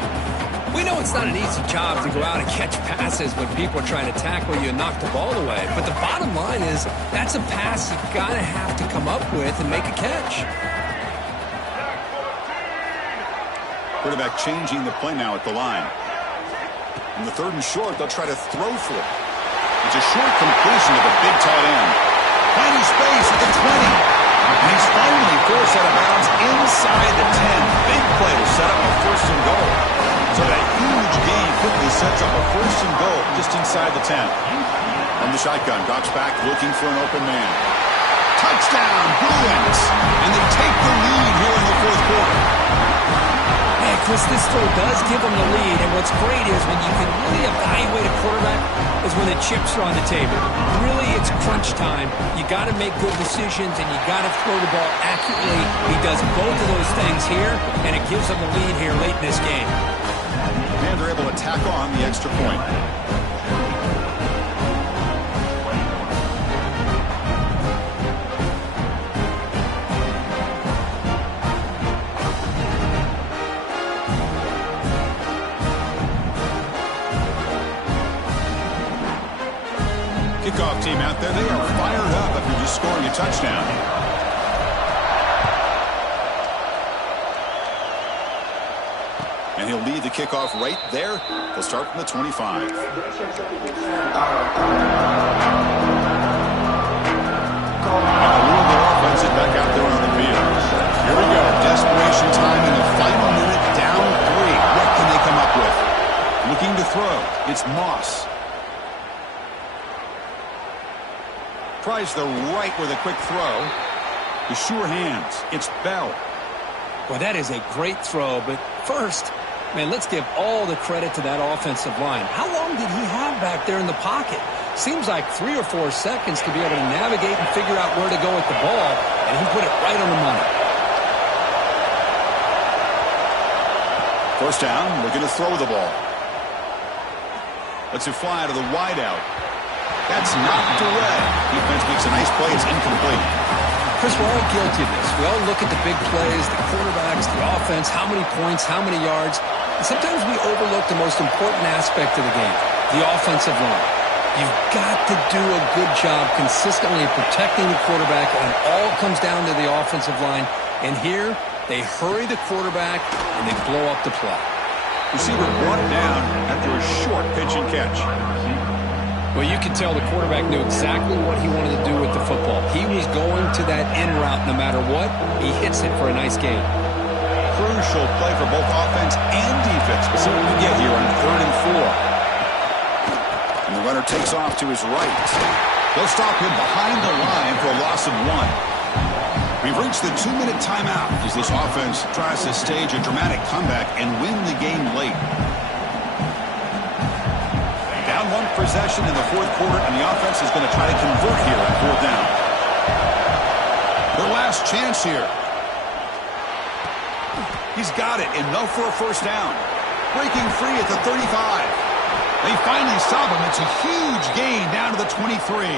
We know it's not an easy job to go out and catch passes when people are trying to tackle you and knock the ball away. But the bottom line is that's a pass you've got to have to come up with and make a catch. Quarterback changing the play now at the line. In the third and short, they'll try to throw for it. It's a short completion of the big tight end. Finding space at the 20. And he's finally forced out of bounds inside the 10. Big play to set up a first and goal. So that huge gain quickly sets up a first and goal just inside the 10. From the shotgun, Doc's back looking for an open man. Touchdown, Bruins! And they take the lead here in the fourth quarter. Hey, Chris, this throw does give them the lead, and what's great is when you can really evaluate a quarterback is when the chips are on the table. Really, it's crunch time. You got to make good decisions, and you got to throw the ball accurately. He does both of those things here, and it gives them the lead here late in this game. And they're able to tack on the extra point. Kickoff team out there, they are fired up after just scoring a touchdown. And he'll lead the kickoff right there. They'll start from the 25. And the Louisville offense is back out there on the field. Here we go. Desperation time in the final minute, down 3. What can they come up with? Looking to throw. It's Moss. Tries the right with a quick throw. The sure hands. It's Bell. Well, that is a great throw, but first, man, let's give all the credit to that offensive line. How long did he have back there in the pocket? Seems like 3 or 4 seconds to be able to navigate and figure out where to go with the ball, and he put it right on the money. First down, looking to throw the ball. Lets it fly to the wideout. That's knocked away. Defense makes a nice play. It's incomplete. Chris, we're all guilty of this. We all look at the big plays, the quarterbacks, the offense, how many points, how many yards. And sometimes we overlook the most important aspect of the game, the offensive line. You've got to do a good job consistently protecting the quarterback, and it all comes down to the offensive line. And here, they hurry the quarterback, and they blow up the play. Receiver brought down after a short pitch and catch. Well, you can tell the quarterback knew exactly what he wanted to do with the football. He was going to that in route no matter what. He hits it for a nice gain. Crucial play for both offense and defense. We'll see what we get here on 3rd and 4. And the runner takes off to his right. They'll stop him behind the line for a loss of 1. We've reached the 2-minute timeout as this offense tries to stage a dramatic comeback and win the game late. Down 1 possession in the fourth quarter, and the offense is going to try to convert here on 4th down. chance here. He's got it, enough for a first down. Breaking free at the 35. They finally stop him. It's a huge gain down to the 23.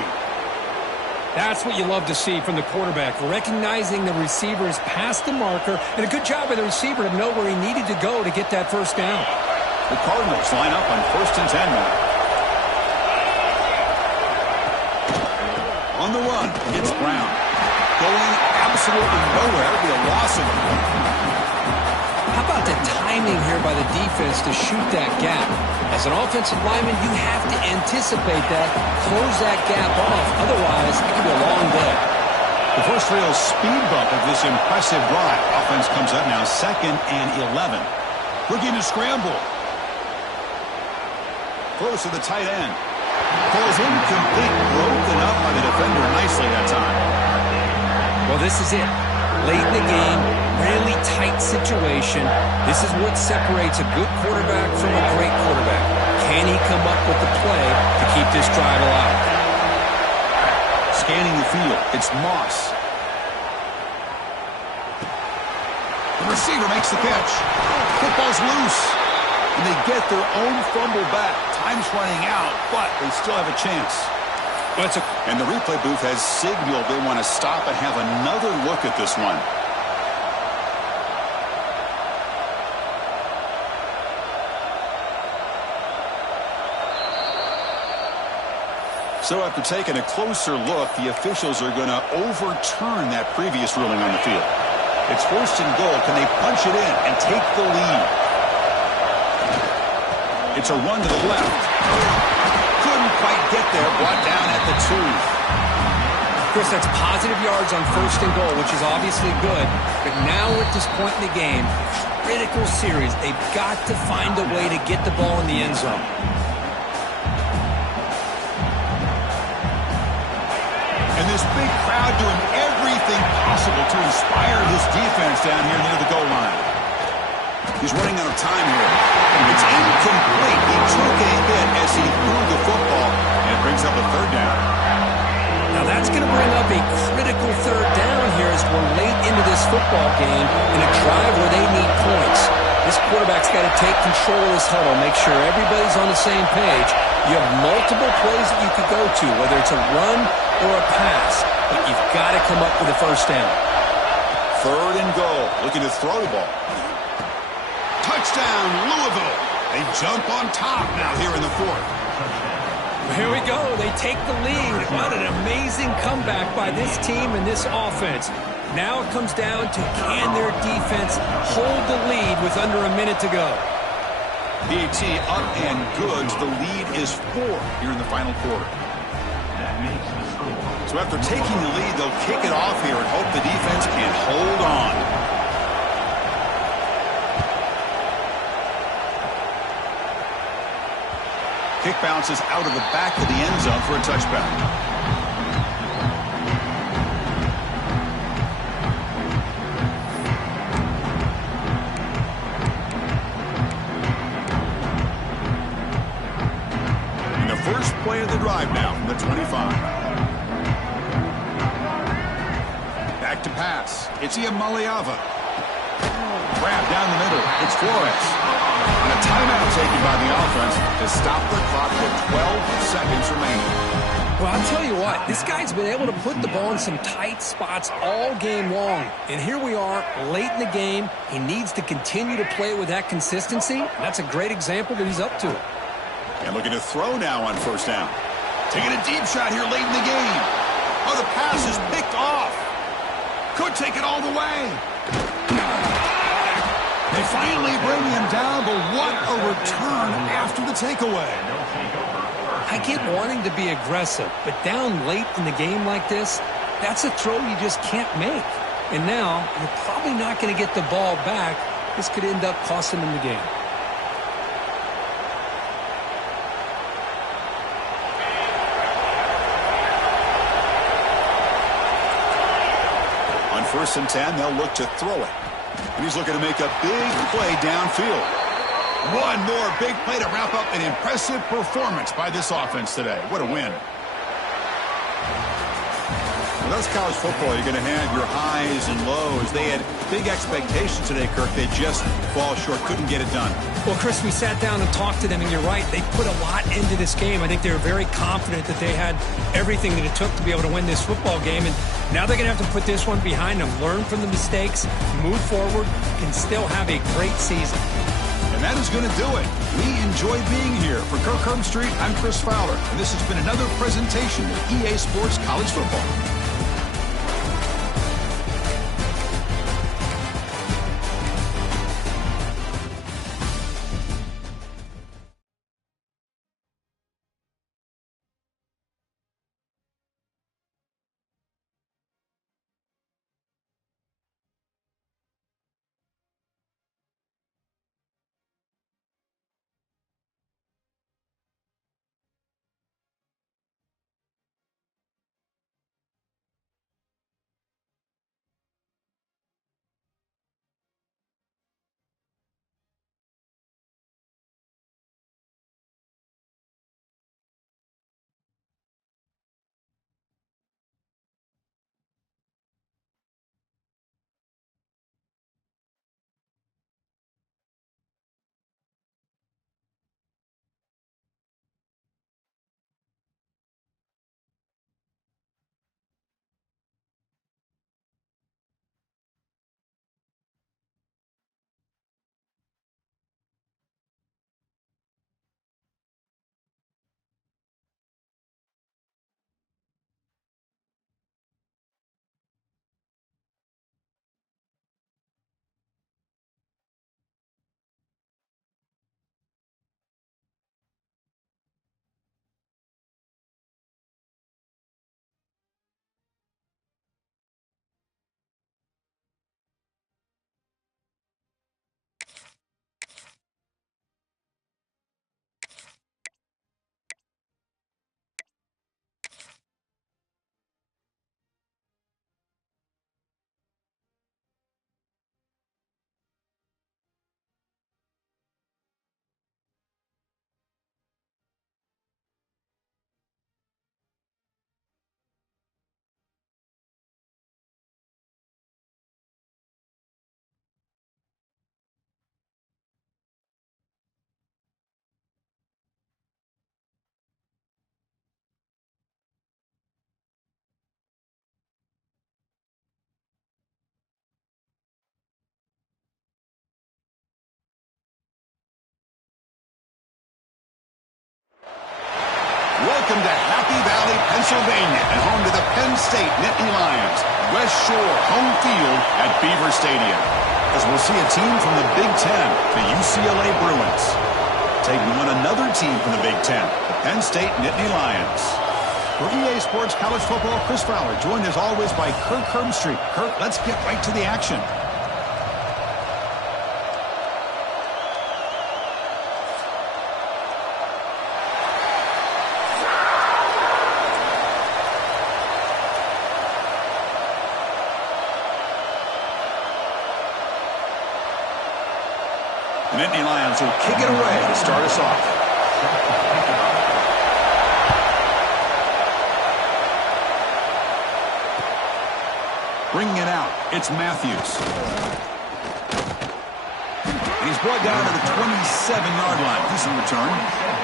That's what you love to see from the quarterback, recognizing the receiver is past the marker, and a good job by the receiver to know where he needed to go to get that first down. The Cardinals line up on 1st and 10 now. On the run, it's Brown. Going absolutely nowhere. It'll be a loss of him. How about the timing here by the defense to shoot that gap? As an offensive lineman, you have to anticipate that, close that gap off. Otherwise, it could be a long day. The first real speed bump of this impressive drive. Offense comes up now 2nd and 11. Looking to scramble. Close to the tight end. Falls incomplete. Broken up by the defender nicely that time. Well, this is it. Late in the game, really tight situation. This is what separates a good quarterback from a great quarterback. Can he come up with the play to keep this drive alive? Scanning the field, it's Moss. The receiver makes the catch. Football's loose. And they get their own fumble back. Time's running out, but they still have a chance. And the replay booth has signaled they want to stop and have another look at this one. So after taking a closer look, the officials are going to overturn that previous ruling on the field. It's 1st and goal. Can they punch it in and take the lead? It's a run to the left. Couldn't quite get there. Brought down at the 2. Chris, that's positive yards on 1st and goal, which is obviously good. But now we're at this point in the game, critical series. They've got to find a way to get the ball in the end zone. And this big crowd doing everything possible to inspire this defense down here near the goal line. He's running out of time here. It's incomplete. He took a hit as he threw the football, and it brings up a 3rd down. Now that's going to bring up a critical 3rd down here as we're late into this football game in a drive where they need points. This quarterback's got to take control of this huddle, make sure everybody's on the same page. You have multiple plays that you could go to, whether it's a run or a pass, but you've got to come up with a first down. 3rd and goal, looking to throw the ball. Touchdown, Louisville. They jump on top now here in the 4th. Here we go. They take the lead. What an amazing comeback by this team and this offense. Now it comes down to can their defense hold the lead with under a minute to go. PAT up and good. The lead is 4 here in the final quarter. So after taking the lead, they'll kick it off here and hope the defense can hold on. Kick bounces out of the back of the end zone for a touchback. And the first play of the drive now from the 25. Back to pass. It's Iamaleava. Grab down the middle. It's Flores. On a timeout taken by the offense to stop the clock with 12 seconds remaining. Well, I'll tell you what, this guy's been able to put the ball in some tight spots all game long. And here we are, late in the game. He needs to continue to play with that consistency. That's a great example that he's up to it. And looking to throw now on 1st down. Taking a deep shot here late in the game. Oh, the pass is picked off. Could take it all the way. They finally bring him down, but what a return after the takeaway. I get wanting to be aggressive, but down late in the game like this, that's a throw you just can't make. And now, you're probably not going to get the ball back. This could end up costing him the game. On 1st and 10, they'll look to throw it. And he's looking to make a big play downfield. One more big play to wrap up an impressive performance by this offense today. What a win. Well, that's college football. You're going to have your highs and lows. They had big expectations today, Kirk. They just fall short, couldn't get it done. Well, Chris, we sat down and talked to them, and you're right. They put a lot into this game. I think they were very confident that they had everything that it took to be able to win this football game. And now they're going to have to put this one behind them, learn from the mistakes, move forward, and still have a great season. And that is going to do it. We enjoy being here. For Kirk Herbstreit, I'm Chris Fowler, and this has been another presentation of EA Sports College Football. Welcome to Happy Valley, Pennsylvania, and home to the Penn State Nittany Lions. West Shore home field at Beaver Stadium. As we'll see a team from the Big Ten, the UCLA Bruins, taking on another team from the Big Ten, the Penn State Nittany Lions. For EA Sports College Football, Chris Fowler, joined as always by Kirk Herbstreit. Kirk, let's get right to the action. The Nittany Lions will kick it away to start us off. Bringing it out, it's Matthews. And he's brought down to the 27-yard line. Decent return.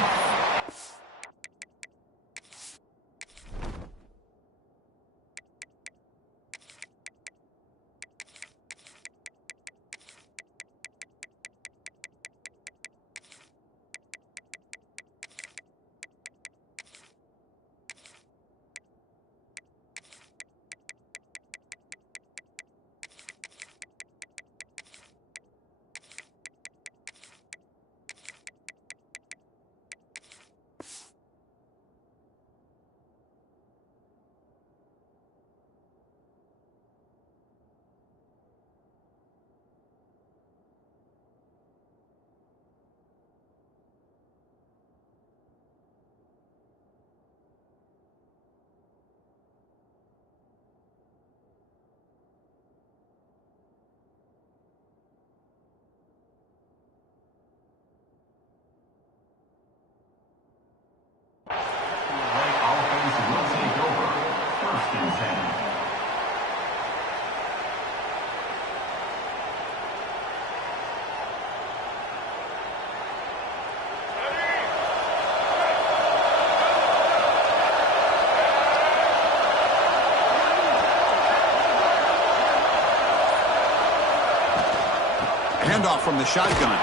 Handoff from the shotgun.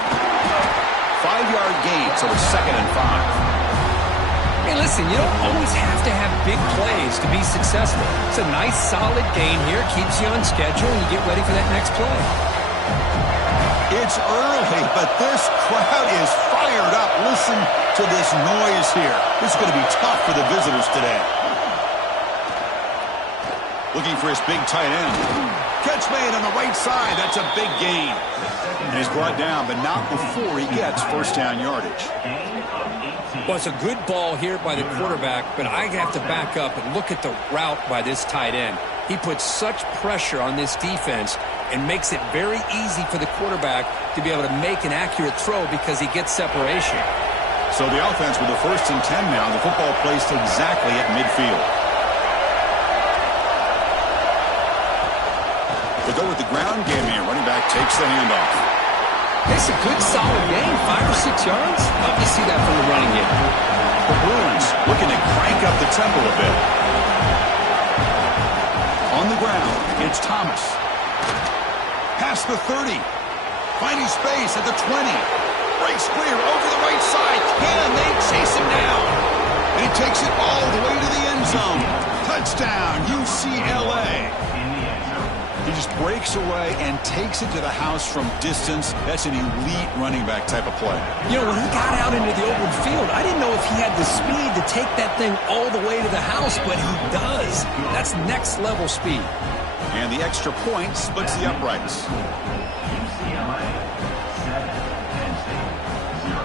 5-yard gain, so it's 2nd and 5. Hey, listen, you don't always have to have big plays to be successful. It's a nice, solid gain here. Keeps you on schedule, and you get ready for that next play. It's early, but this crowd is fired up. Listen to this noise here. This is going to be tough for the visitors today. Looking for his big tight end. Catch made on the right side. That's a big gain. And he's brought down, but not before he gets first down yardage. Well, it's a good ball here by the quarterback, but I have to back up and look at the route by this tight end. He puts such pressure on this defense and makes it very easy for the quarterback to be able to make an accurate throw because he gets separation. So the offense with the 1st and 10 now. The football placed exactly at midfield. They go with the ground game here. Running back takes the handoff. It's a good, solid gain. 5 or 6 yards. Love to see that from the running game. The Bruins looking to crank up the tempo a bit. On the ground, it's Thomas. Past the 30. Finding space at the 20. Breaks clear over the right side. Can they chase him down? And he takes it all the way to the end zone. Touchdown, UCLA. He just breaks away and takes it to the house from distance. That's an elite running back type of play. You know, when he got out into the open field, I didn't know if he had the speed to take that thing all the way to the house, but he does. That's next level speed. And the extra point splits the uprights. UCLA 7, Penn State 0.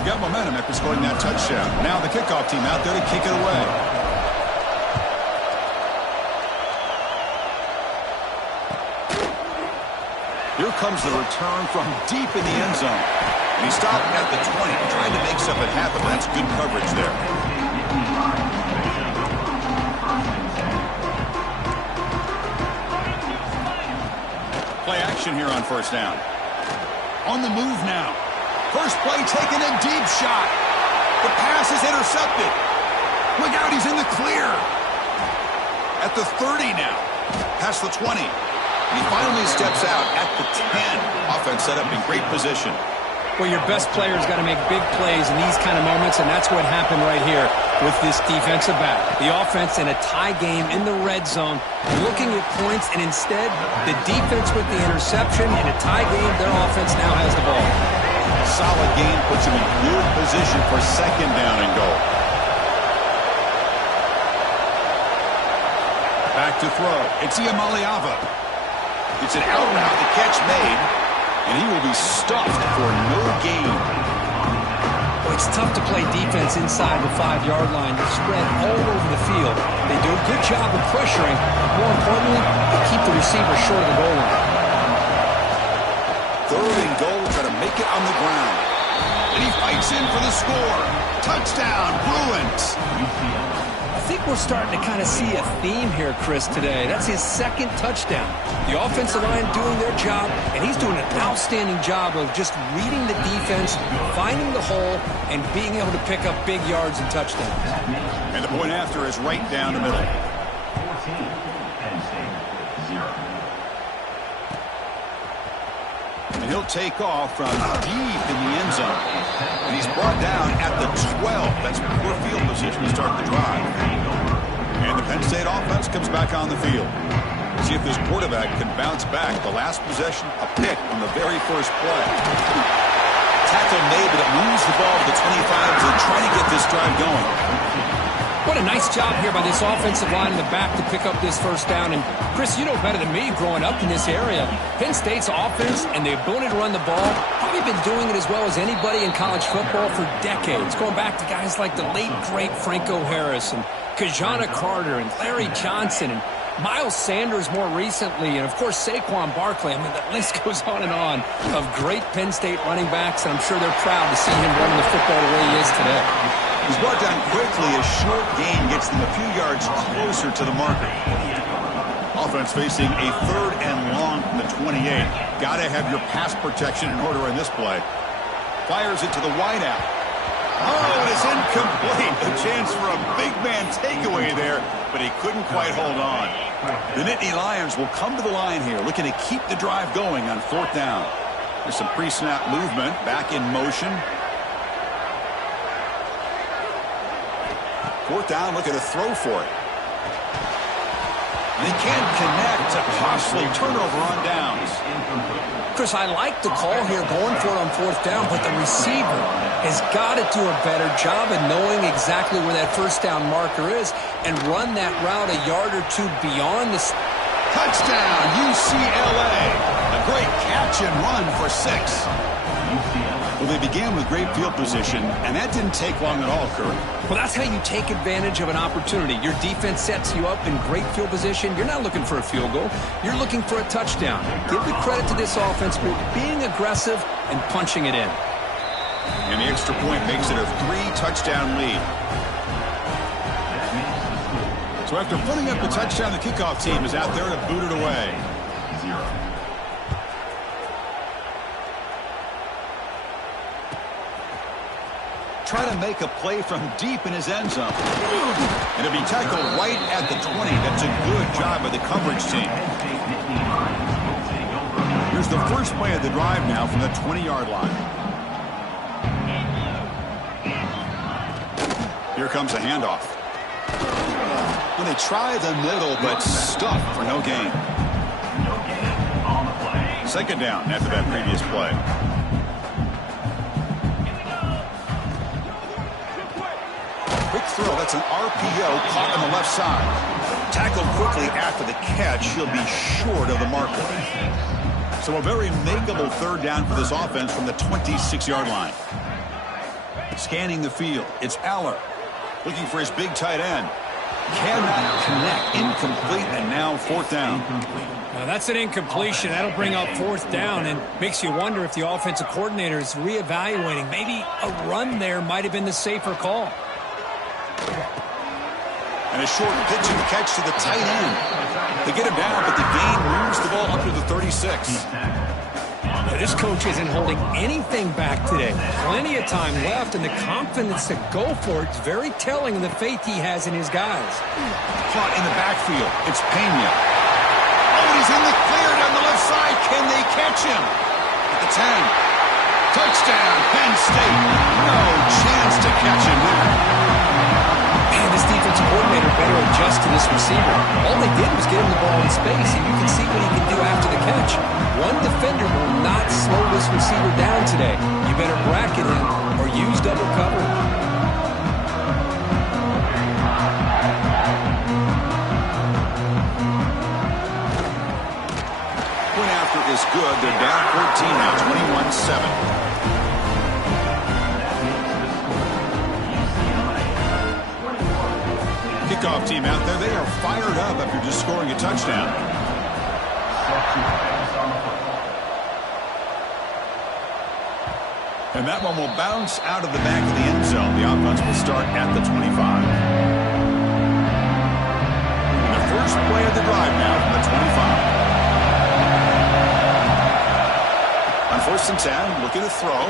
Got momentum after scoring that touchdown. Now the kickoff team out there to kick it away. Here comes the return from deep in the end zone. And he stopped at the 20, trying to make something happen. That's good coverage there. Play action here on first down. On the move now. First play taken, a deep shot. The pass is intercepted. Look out, he's in the clear. At the 30 now. Past the 20. He finally steps out at the 10. Offense set up in great position. Well, your best player's got to make big plays in these kind of moments, and that's what happened right here with this defensive back. The offense in a tie game in the red zone, looking at points, and instead, the defense with the interception. In a tie game, their offense now has the ball. Solid gain puts him in good position for 2nd down and goal. Back to throw. It's Iamaleava. It's an out route, the catch made, and he will be stuffed for no gain. Well, it's tough to play defense inside the 5-yard line. They're spread all over the field. They do a good job of pressuring. More importantly, they keep the receiver short of the goal line. 3rd and goal, trying to make it on the ground. And he fights in for the score. Touchdown, Bruins. I think we're starting to kind of see a theme here, Chris, today. That's his 2nd touchdown. The offensive line doing their job, and he's doing an outstanding job of just reading the defense, finding the hole, and being able to pick up big yards and touchdowns. And the point after is right down the middle. 14, Penn State 0. And he'll take off from deep in the end zone. And he's brought down at the 12. That's poor field position to start the drive. And the Penn State offense comes back on the field. See if this quarterback can bounce back. The last possession, a pick on the very first play. Tackle made, but it moves the ball to the 25 to try to get this drive going. What a nice job here by this offensive line in the back to pick up this first down. And, Chris, you know better than me growing up in this area. Penn State's offense and the ability to run the ball, probably been doing it as well as anybody in college football for decades, going back to guys like the late, great Franco Harris and Kajana Carter and Larry Johnson and Miles Sanders more recently, and, of course, Saquon Barkley. I mean, the list goes on and on of great Penn State running backs, and I'm sure they're proud to see him running the football the way he is today. He's brought down quickly. A short gain gets them a few yards closer to the marker. Offense facing a 3rd and long from the 28. Got to have your pass protection in order in this play. Fires it to the wideout. Oh, and it's incomplete. A chance for a big man takeaway there, but he couldn't quite hold on. The Nittany Lions will come to the line here, looking to keep the drive going on 4th down. There's some pre-snap movement, back in motion. 4th down, looking to throw for it. And he can't connect. A costly turnover on downs. Chris, I like the call here, going for it on 4th down, but the receiver has got to do a better job of knowing exactly where that 1st down marker is and run that route a yard or two beyond the... Touchdown, UCLA. A great catch and run for 6. Well, they began with great field position, and that didn't take long at all, Kirk. Well, that's how you take advantage of an opportunity. Your defense sets you up in great field position. You're not looking for a field goal. You're looking for a touchdown. Give the credit to this offense for being aggressive and punching it in. And the extra point makes it a 3-touchdown lead. So after putting up the touchdown, the kickoff team is out there to boot it away. Try to make a play from deep in his end zone. And it'll be tackled right at the 20. That's a good job by the coverage team. Here's the first play of the drive now from the 20-yard line. Here comes a handoff. And they try the middle, but stuffed for no gain. 2nd down after that previous play. Quick throw. That's an RPO caught on the left side. Tackled quickly after the catch. He'll be short of the marker. So a very makeable 3rd down for this offense from the 26-yard line. Scanning the field. It's Aller looking for his big tight end. Cannot connect. Incomplete, and now 4th down. Now that's an incompletion. That'll bring up 4th down and makes you wonder if the offensive coordinator is reevaluating. Maybe a run there might have been the safer call. And a short pitch and catch to the tight end. They get him down, but the gain moves the ball up to the 36. Now, this coach isn't holding anything back today. Plenty of time left, and the confidence to go for it is very telling of the faith he has in his guys. Caught in the backfield. It's Pena. Oh, he's in the clear down the left side. Can they catch him? At the 10. Touchdown, Penn State. No chance to catch him there. Man, this defensive coordinator better adjust to this receiver. All they did was get him the ball in space, and you can see what he can do after the catch. One defender will not slow this receiver down today. You better bracket him or use double cover. Point after is good. They're down 14 now, 21-7. Kickoff team out there. They are fired up after just scoring a touchdown. And that one will bounce out of the back of the end zone. The offense will start at the 25. And the first play of the drive now from the 25. On 1st and 10, looking to throw.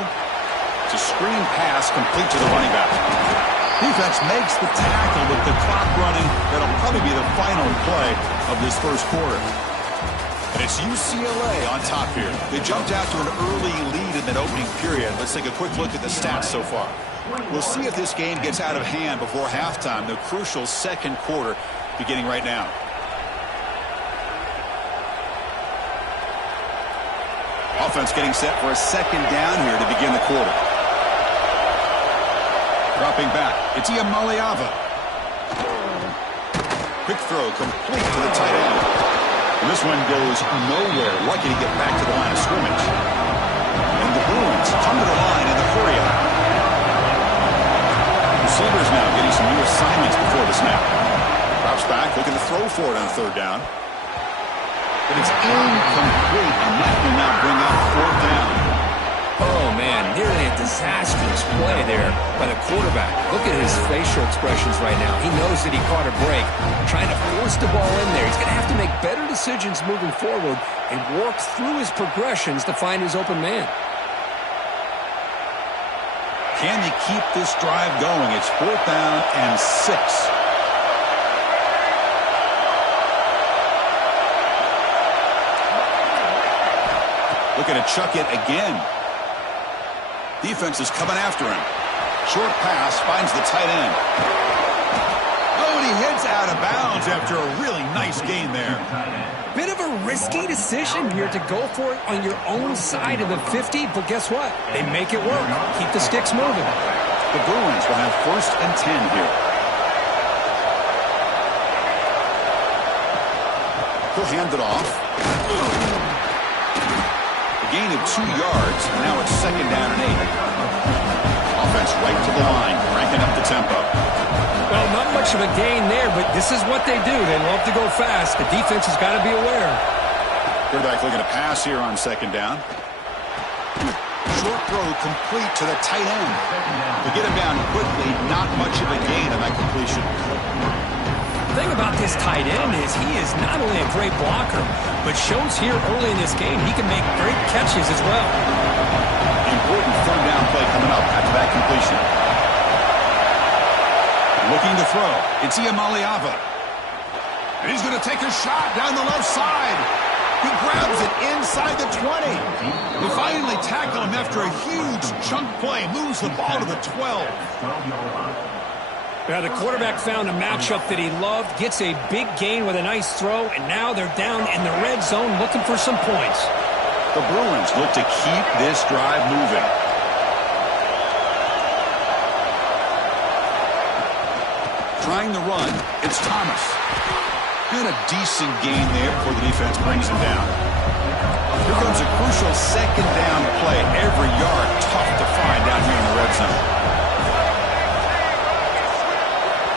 It's a screen pass complete to the running back. Defense makes the tackle with the clock running. That'll probably be the final play of this first quarter. And it's UCLA on top here. They jumped out to an early lead in that opening period. Let's take a quick look at the stats so far. We'll see if this game gets out of hand before halftime, the crucial 2nd quarter beginning right now. Offense getting set for a 2nd down here to begin the quarter. Dropping back, it's Iamaleava. Quick throw, complete to the tight end. And this one goes nowhere. Lucky to get back to the line of scrimmage. And the Bruins come to the line in the hurry up. Receivers now getting some new assignments before the snap. Drops back, looking to throw for it on 3rd down. But it's incomplete, and that will now bring up 4th down. Oh, man, nearly a disastrous play there by the quarterback. Look at his facial expressions right now. He knows that he caught a break, trying to force the ball in there. He's going to have to make better decisions moving forward and work through his progressions to find his open man. Can they keep this drive going? It's 4th down and 6. Looking to chuck it again. Defense is coming after him. Short pass finds the tight end. Oh, and he heads out of bounds after a really nice gain there. Bit of a risky decision here to go for it on your own side of the 50, but guess what? They make it work. Keep the sticks moving. The Bruins will have 1st and 10 here. He'll hand it off. A gain of 2 yards. Now it's 2nd down and 8. Offense right to the line, cranking up the tempo. Well, not much of a gain there, but this is what they do. They love to go fast. The defense has got to be aware. Quarterback looking to pass here on 2nd down. Short throw complete to the tight end. To get him down quickly, not much of a gain on that completion. The thing about this tight end is he is not only a great blocker, but shows here early in this game he can make great catches as well. Important 3rd down play coming up after that completion. Looking to throw. It's Iamaleava. And he's going to take a shot down the left side. He grabs it inside the 20. They finally tackle him after a huge chunk play. Moves the ball to the 12. Now the quarterback found a matchup that he loved, gets a big gain with a nice throw, and now they're down in the red zone looking for some points. The Bruins look to keep this drive moving. Trying the run, it's Thomas. And a decent gain there before the defense brings him down. Here comes a crucial 2nd down play. Every yard tough to find down here in the red zone.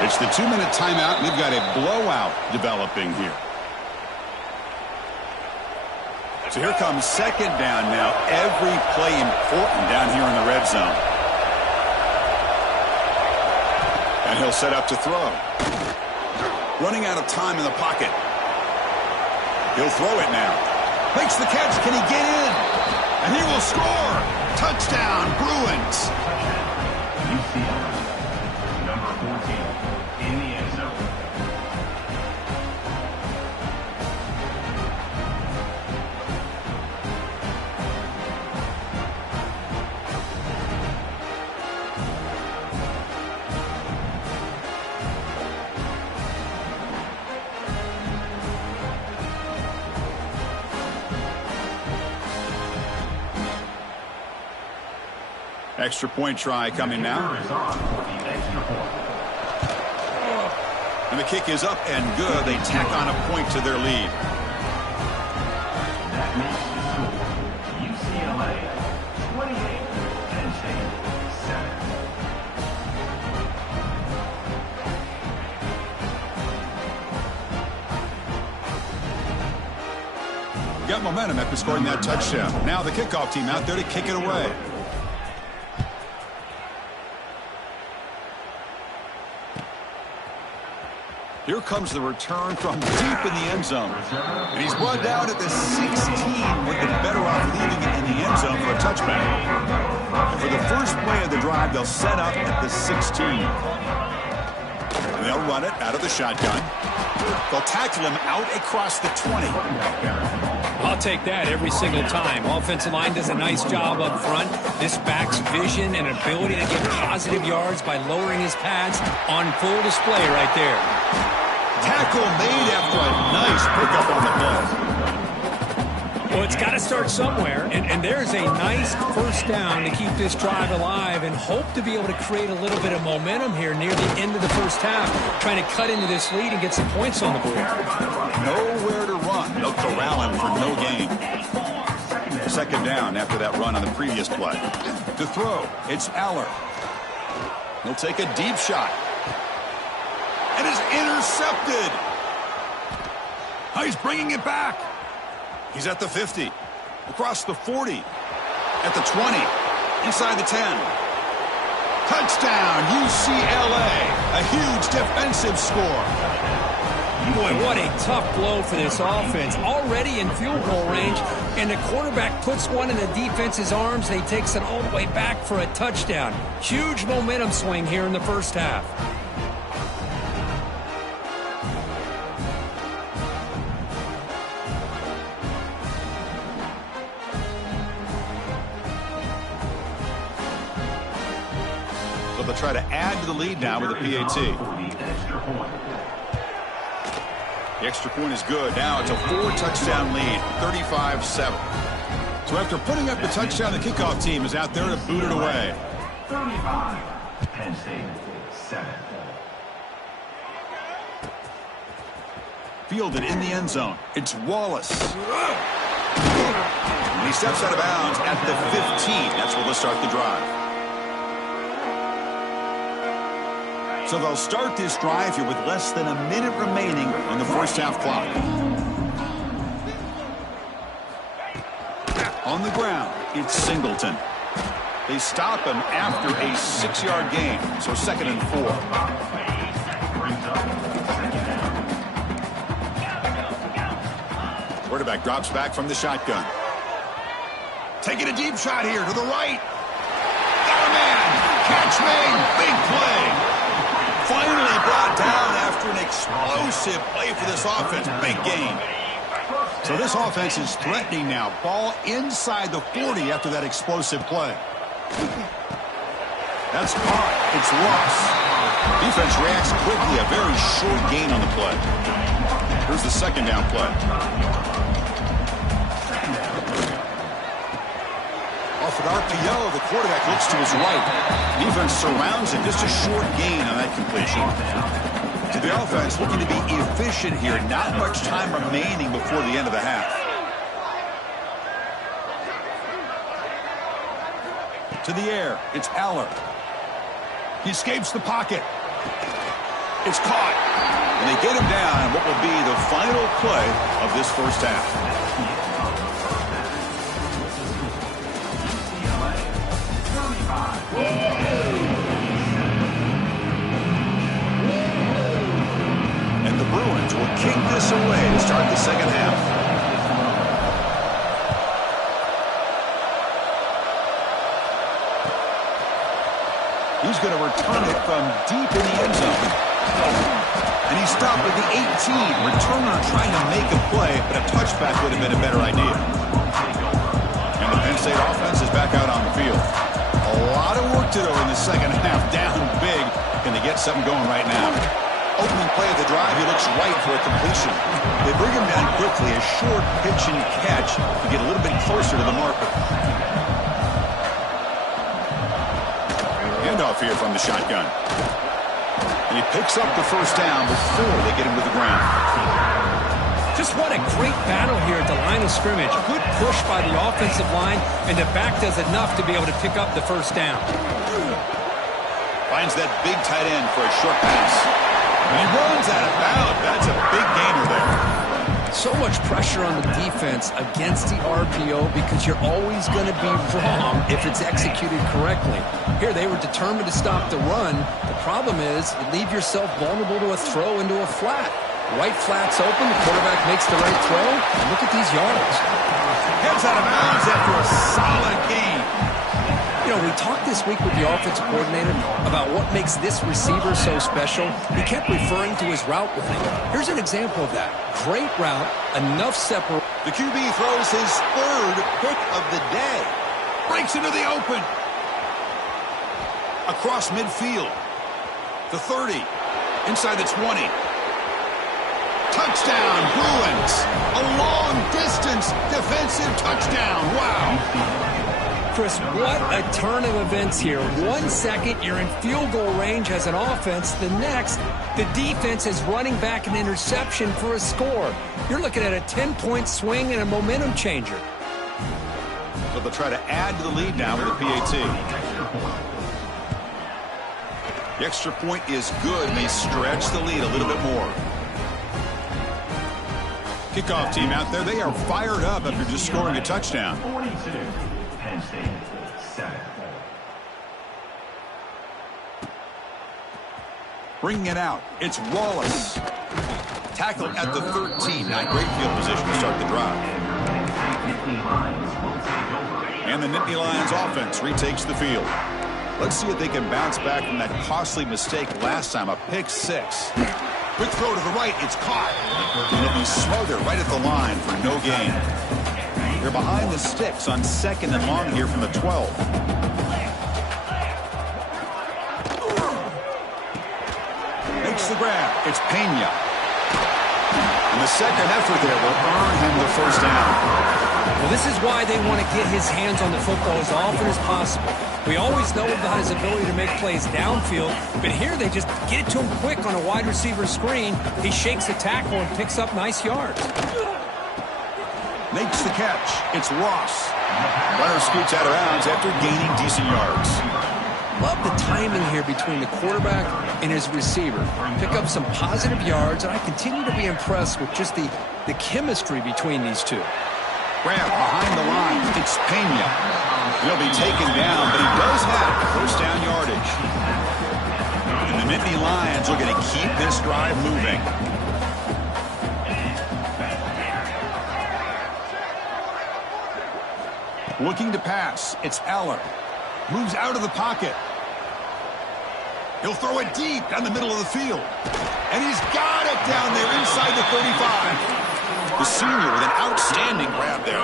It's the 2-minute timeout, and they've got a blowout developing here. So here comes 2nd down now. Every play important down here in the red zone. And he'll set up to throw. Running out of time in the pocket. He'll throw it now. Makes the catch. Can he get in? And he will score. Touchdown, Bruins. UCLA, number 14, in the end zone. Extra point try coming now. And the kick is up and good. They tack on a point to their lead. That makes the score UCLA 28, Penn State 7. Got momentum after scoring that touchdown. Now the kickoff team out there to kick it away. Here comes the return from deep in the end zone. And he's brought down at the 16. Would have been better off leaving it in the end zone for a touchback. And for the first play of the drive, they'll set up at the 16. And they'll run it out of the shotgun. They'll tackle him out across the 20. I'll take that every single time. Offensive line does a nice job up front. This back's vision and ability to get positive yards by lowering his pads on full display right there. Tackle made after a nice pickup on the play. Well, it's got to start somewhere, and there's a nice 1st down to keep this drive alive and hope to be able to create a little bit of momentum here near the end of the 1st half, trying to cut into this lead and get some points on the board. Nowhere to run. They'll corral him for no gain. 2nd down after that run on the previous play. To throw, it's Aller. He'll take a deep shot. And is intercepted. Oh, he's bringing it back. He's at the 50. Across the 40. At the 20. Inside the 10. Touchdown, UCLA. A huge defensive score. Boy, what a tough blow for this offense. Already in field goal range, and the quarterback puts one in the defense's arms, and he takes it all the way back for a touchdown. Huge momentum swing here in the first half. So they'll try to add to the lead now with a PAT. The extra point is good. Now it's a 4-touchdown lead, 35-7. So after putting up the touchdown, the kickoff team is out there to boot it away. 35, Penn State, 7. Fielded in the end zone. It's Wallace. And he steps out of bounds at the 15. That's where they'll start the drive. So they'll start this drive here with less than a minute remaining on the first half clock. On the ground, it's Singleton. They stop him after a 6-yard gain, so 2nd and 4. Quarterback drops back from the shotgun. Taking a deep shot here to the right. Got a man. Catch made. Big play. Finally brought down after an explosive play for this offense. Big gain. So this offense is threatening now. Ball inside the 40 after that explosive play. That's caught. It's lost. Defense reacts quickly. A very short gain on the play. Here's the 2nd down play. Off an RPO, the quarterback looks to his right. Defense surrounds him. Just a short gain on that completion. To the offense, looking to be efficient here. Not much time remaining before the end of the half. To the air, it's Aller. He escapes the pocket. It's caught. And they get him down in what will be the final play of this first half. And the Bruins will kick this away to start the second half. He's going to return it from deep in the end zone. And he's stopped at the 18. Returner trying to make a play, but a touchback would have been a better idea. And the Penn State offense is back out on the field. A lot of work to do in the second half. Down big. Can they get something going right now? Opening play of the drive, he looks right for a completion. They bring him down quickly. A short pitch and catch to get a little bit closer to the marker. Handoff here from the shotgun. And he picks up the first down before they get him to the ground. Just what a great battle here at the line of scrimmage. Good push by the offensive line, and the back does enough to be able to pick up the first down. Finds that big tight end for a short pass. And he runs out of bounds. That's a big gainer there. So much pressure on the defense against the RPO because you're always going to be wrong if it's executed correctly. Here, they were determined to stop the run. The problem is you leave yourself vulnerable to a throw into a flat. Right flat's open, the quarterback makes the right throw, and look at these yards. Heads out of bounds after a solid gain. You know, we talked this week with the offensive coordinator about what makes this receiver so special. He kept referring to his route running. Here's an example of that. Great route, enough separation. The QB throws his 3rd pick of the day. Breaks into the open. Across midfield. The 30. Inside the 20. Touchdown, Bruins. A long-distance defensive touchdown. Wow. Chris, what a turn of events here. 1 second, you're in field goal range as an offense. The next, the defense is running back an interception for a score. You're looking at a 10-point swing and a momentum changer. So they'll try to add to the lead now with a PAT. The extra point is good, and they stretch the lead a little bit more. Kickoff team out there, they are fired up after just scoring a touchdown. 42, Penn State, 7. Bringing it out, it's Wallace. Tackled at the 13. Now great field position to start the drive. And the Nittany Lions offense retakes the field. Let's see if they can bounce back from that costly mistake last time, a pick 6. Quick throw to the right, it's caught. And it'll be smothered right at the line for no gain. They're behind the sticks on 2nd and long here from the 12. Makes the grab. It's Pena. And the second effort there will earn him the first down. Well, this is why they want to get his hands on the football as often as possible. We always know about his ability to make plays downfield, but here they just get it to him quick on a wide receiver screen. He shakes the tackle and picks up nice yards. Makes the catch. It's Ross. Runner scoots out of bounds after gaining decent yards. Love the timing here between the quarterback and his receiver. Pick up some positive yards, and I continue to be impressed with just the chemistry between these two. Grab behind the line. It's Pena. He'll be taken down, but he does have first down yardage. And the Nittany Lions are going to keep this drive moving. Looking to pass. It's Eller. Moves out of the pocket. He'll throw it deep down the middle of the field. And he's got it down there inside the 35. The senior with an outstanding grab there.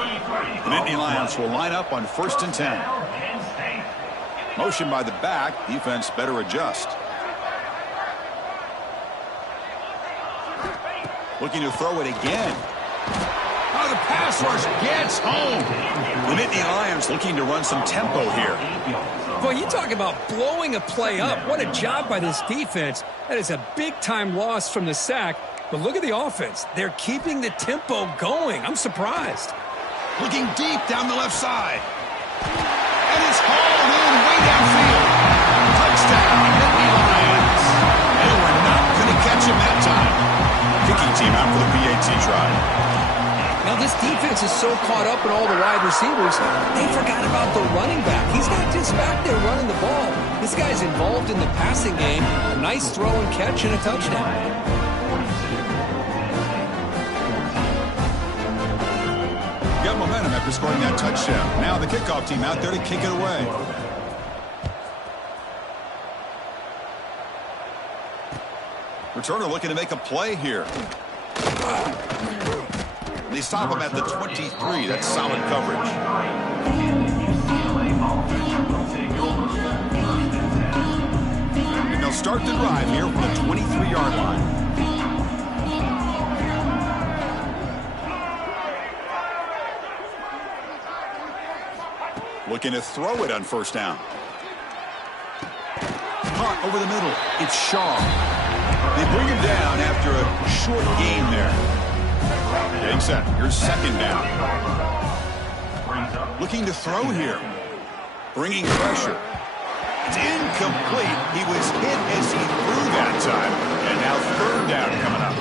The Nittany Lions will line up on 1st and 10. Motion by the back. Defense better adjust. Looking to throw it again. Oh, the pass rush gets home. The Nittany Lions looking to run some tempo here. Boy, you talk about blowing a play up. What a job by this defense. That is a big-time loss from the sack. But look at the offense. They're keeping the tempo going. I'm surprised. Looking deep down the left side. And it's hauled in way downfield. Touchdown, Nittany Lions. They were not going to catch him that time. Kicking team out for the PAT try. Now, this defense is so caught up in all the wide receivers, they forgot about the running back. He's not just back there running the ball. This guy's involved in the passing game. A nice throw and catch and a touchdown. Got momentum after scoring that touchdown. Now the kickoff team out there to kick it away. Returner looking to make a play here. They stop him at the 23. That's solid coverage. And they'll start the drive here from the 23-yard line. Looking to throw it on 1st down. Caught over the middle. It's Shaw. They bring him down after a short gain there. Getting set. Here's 2nd down. Looking to throw here. Bringing pressure. It's incomplete. He was hit as he threw that time. And now 3rd down coming up.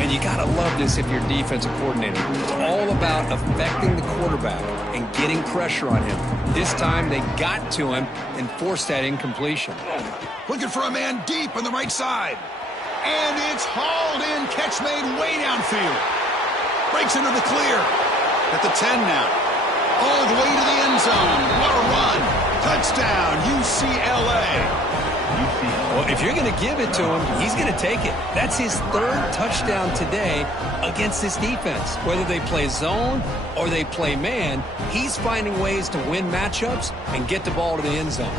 And you got to love this if you're defensive coordinator. It's all about affecting the quarterback and getting pressure on him. This time they got to him and forced that incompletion. Looking for a man deep on the right side. And it's hauled in. Catch made way downfield. Breaks into the clear. At the 10 now. All the way to the end zone. What a run. Touchdown, UCLA. Well, if you're going to give it to him, he's going to take it. That's his 3rd touchdown today against this defense. Whether they play zone or they play man, he's finding ways to win matchups and get the ball to the end zone.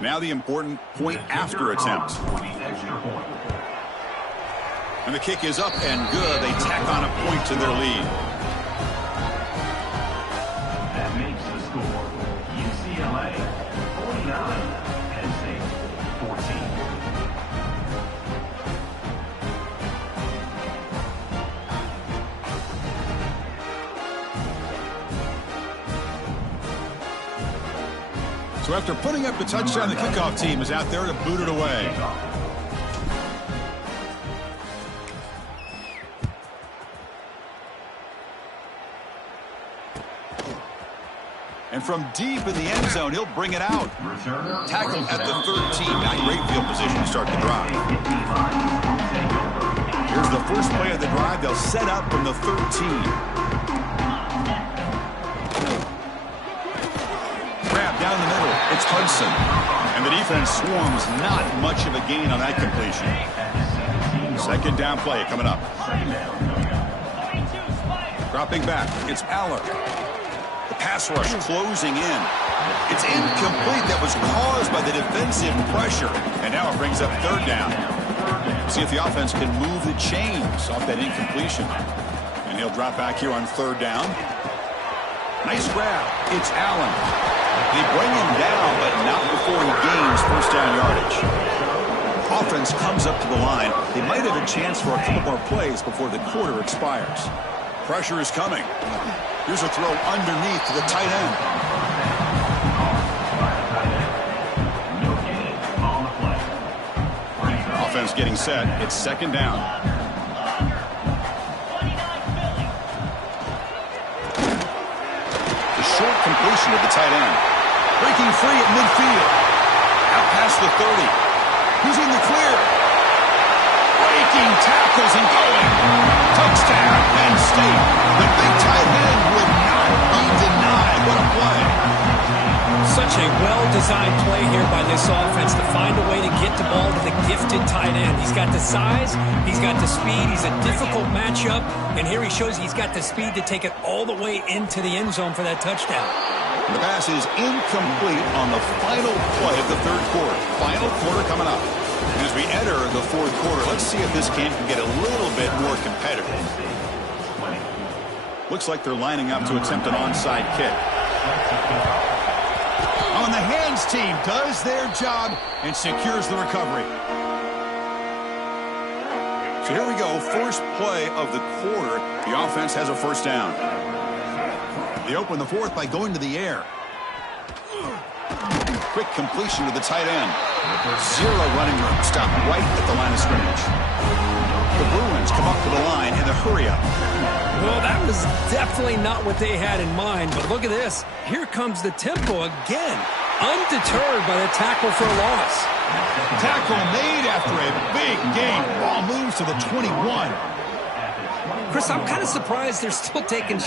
Now the important point after attempt. And the kick is up and good. They tack on a point to their lead. That makes the score UCLA 49, Penn State 14. So after putting up the touchdown, the kickoff team is out there to boot it away. And from deep in the end zone, he'll bring it out. Returner. Tackle at the 13. Not great field position to start the drive. Here's the first play of the drive. They'll set up from the 13. Grab down the middle. It's Hudson. And the defense swarms. Not much of a gain on that completion. Second down play coming up. Dropping back. It's Aller. The pass rush closing in. It's incomplete. That was caused by the defensive pressure. And now it brings up third down. See if the offense can move the chains off that incompletion. And he'll drop back here on third down. Nice grab. It's Allen. They bring him down, but not before he gains first down yardage. Offense comes up to the line. They might have a chance for a couple more plays before the quarter expires. Pressure is coming. Here's a throw underneath to the tight end. Offense getting set. It's second down. The short completion of the tight end. Breaking free at midfield. Out past the 30. He's in the clear. Breaking tackles and going. Touchdown, Penn State. The big tight end would not be denied. What a play. Such a well-designed play here by this offense to find a way to get the ball to the gifted tight end. He's got the size, he's got the speed, he's a difficult matchup, and here he shows he's got the speed to take it all the way into the end zone for that touchdown. The pass is incomplete on the final play of the third quarter. Final quarter coming up. As we enter the fourth quarter, let's see if this game can get a little bit more competitive. Looks like they're lining up to attempt an onside kick. On the hands team does their job and secures the recovery. So here we go, first play of the quarter. The offense has a first down. They open the fourth by going to the air. Quick completion to the tight end. Zero running room. Stop right at the line of scrimmage. The Bruins come up to the line in the hurry-up. Well, that was definitely not what they had in mind, but look at this. Here comes the tempo again. Undeterred by the tackle for a loss. Tackle made after a big gain. Ball moves to the 21. Chris, I'm kind of surprised they're still taking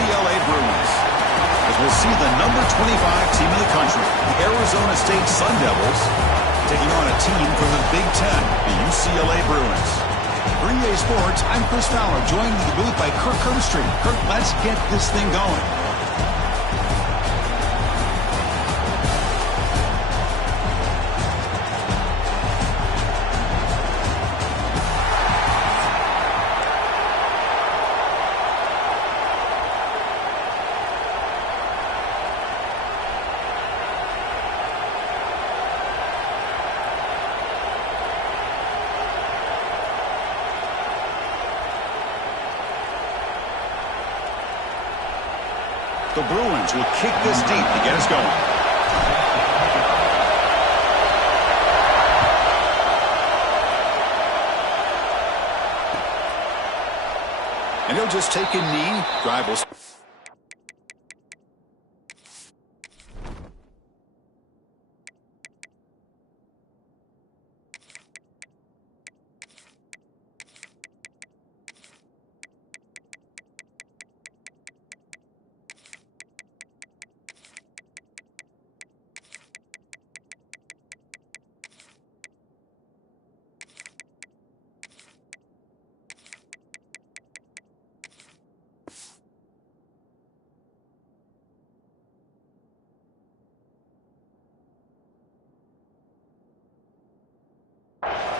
UCLA Bruins. As we'll see the number 25 team in the country, the Arizona State Sun Devils, taking on a team from the Big Ten, the UCLA Bruins. For EA Sports, I'm Chris Fowler, joined in the booth by Kirk Herbstreit. Kirk, let's get this thing going. The Bruins will kick this deep to get us going. And he'll just take a knee. Drive will...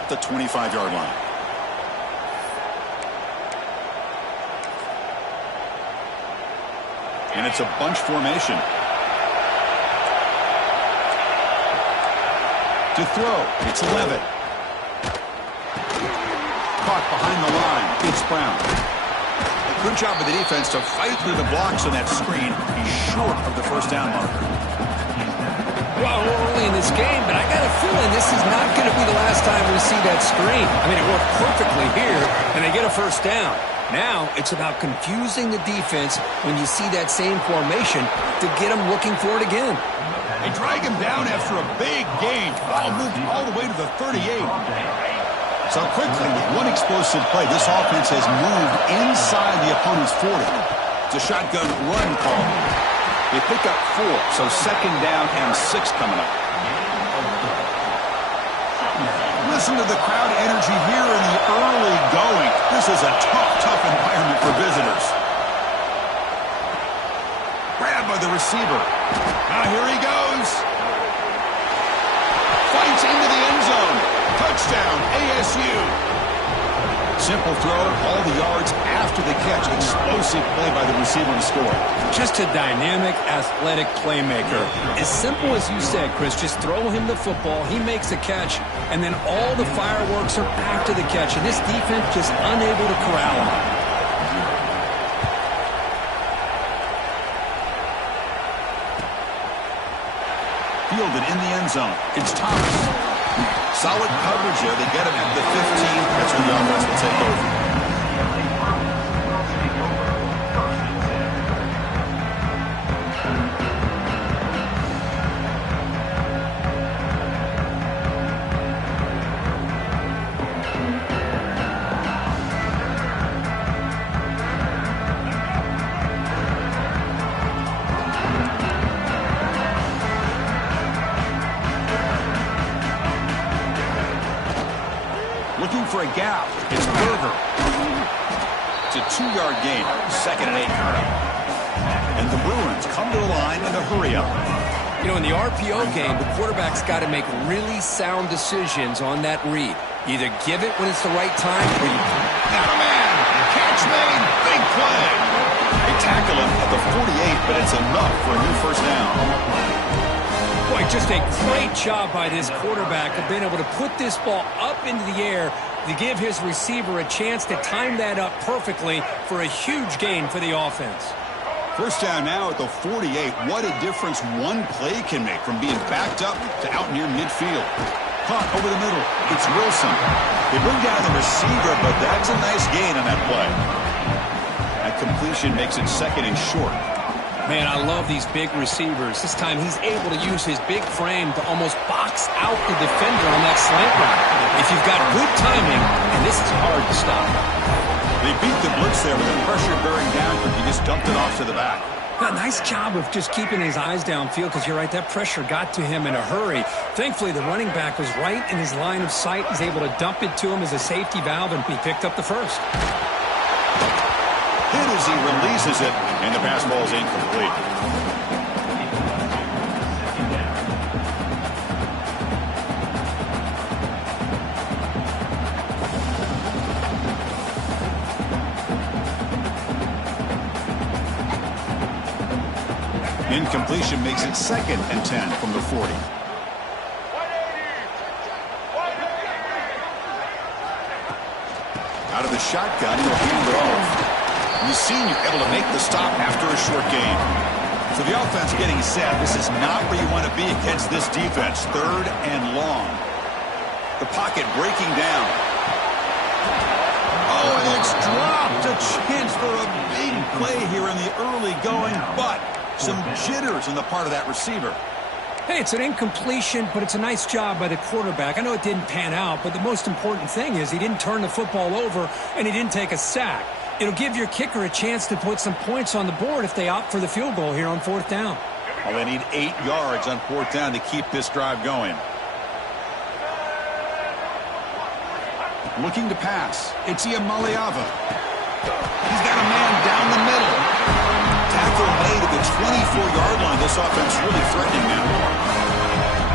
the 25-yard line. And it's a bunch formation. To throw, it's Levitt. Caught behind the line, it's Brown. A good job of the defense to fight through the blocks on that screen. He's short of the first down marker. Well, we're early in this game, but I got a feeling this is not going to be the last time we see that screen. I mean, it worked perfectly here, and they get a first down. Now, it's about confusing the defense when you see that same formation to get them looking for it again. They drag him down after a big gain. Ball moved all the way to the 38. So quickly, with one explosive play, this offense has moved inside the opponent's 40. It's a shotgun run call. They pick up 4, so second down and 6 coming up. Listen to the crowd energy here in the early going. This is a tough environment for visitors. Grabbed by the receiver. Now here he goes. Fights into the end zone. Touchdown, ASU. Simple throw, all the yards after the catch. Explosive play by the receiver to score. Just a dynamic, athletic playmaker. As simple as you said, Chris, just throw him the football, he makes a catch, and then all the fireworks are after the catch, and this defense just unable to corral him. Fielded in the end zone. It's Thomas. Solid coverage there. They get him at the 15. That's where the offense will take over. Looking for a gap. It's Berger. It's a 2-yard gain. Second and 8 coming up. And the Bruins come to the line in a hurry up. You know, in the RPO game, the quarterback's got to make really sound decisions on that read. Either give it when it's the right time or you... Got a man. Catch made. Big play. They tackle him at the 48, but it's enough for a new first down. Boy, just a great job by this quarterback of being able to put this ball up into the air to give his receiver a chance to time that up perfectly for a huge gain for the offense. First down now at the 48. What a difference one play can make from being backed up to out near midfield. Caught over the middle. It's Wilson. They bring down the receiver, but that's a nice gain on that play. That completion makes it second and short. Man, I love these big receivers. This time he's able to use his big frame to almost box out the defender on that slant route. If you've got good timing, and this is hard to stop. They beat the blitz there with the pressure bearing down, but he just dumped it off to the back. Yeah, nice job of just keeping his eyes downfield because you're right, that pressure got to him in a hurry. Thankfully, the running back was right in his line of sight. He's able to dump it to him as a safety valve, and he picked up the first. Hit as he releases it, and the pass ball is incomplete. Incompletion makes it 2nd and 10 from the 40. Out of the shotgun, he'll hand it off. The senior able to make the stop after a short gain. So the offense getting set. This is not where you want to be against this defense. 3rd and long. The pocket breaking down. Oh, and it's dropped. A chance for a big play here in the early going, but some jitters on the part of that receiver. Hey, it's an incompletion, but it's a nice job by the quarterback. I know it didn't pan out, but the most important thing is he didn't turn the football over and he didn't take a sack. It'll give your kicker a chance to put some points on the board if they opt for the field goal here on 4th down. Well, they need 8 yards on 4th down to keep this drive going. Looking to pass. It's Iamaleava. He's got a man down the middle. Tackle made at the 24-yard line. This offense really threatening now.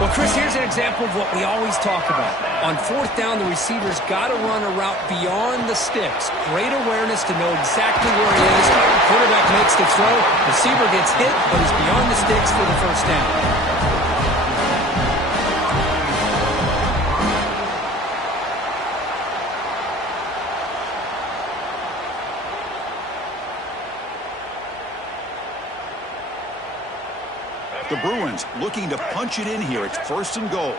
Well, Chris, here's an example of what we always talk about. On 4th down, the receiver's got to run a route beyond the sticks. Great awareness to know exactly where he is. Quarterback makes the throw. Receiver gets hit, but he's beyond the sticks for the first down. The Bruins looking to punch it in here. It's 1st and goal.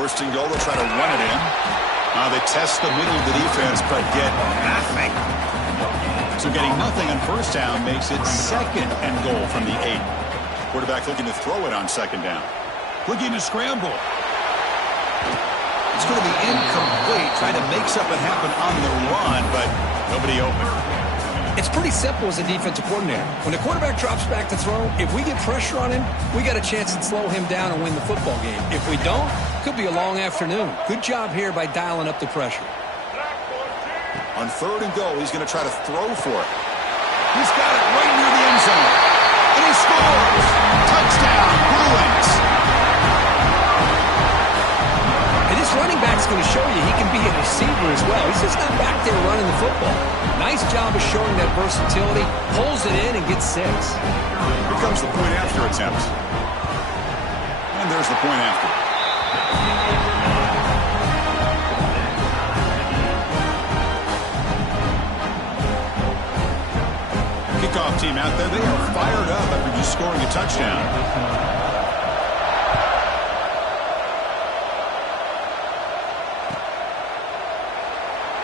1st and goal. They'll try to run it in. They test the middle of the defense, but get nothing. So getting nothing on 1st down makes it 2nd and goal from the 8. Quarterback looking to throw it on 2nd down. Looking to scramble. It's going to be incomplete. Trying to make something happen on the run, but nobody open. It's pretty simple as a defensive coordinator. When the quarterback drops back to throw, if we get pressure on him, we got a chance to slow him down and win the football game. If we don't, could be a long afternoon. Good job here by dialing up the pressure. On 3rd and goal, he's going to try to throw for it. He's got it right near the end zone. And he scores! Touchdown, Bruins! And this running back's going to show you he can be a receiver as well. He's just not back there running the football. Nice job of showing that versatility. Pulls it in and gets 6. Here comes the point after attempt. And there's the point after. Kickoff team out there. They are fired up after just scoring a touchdown.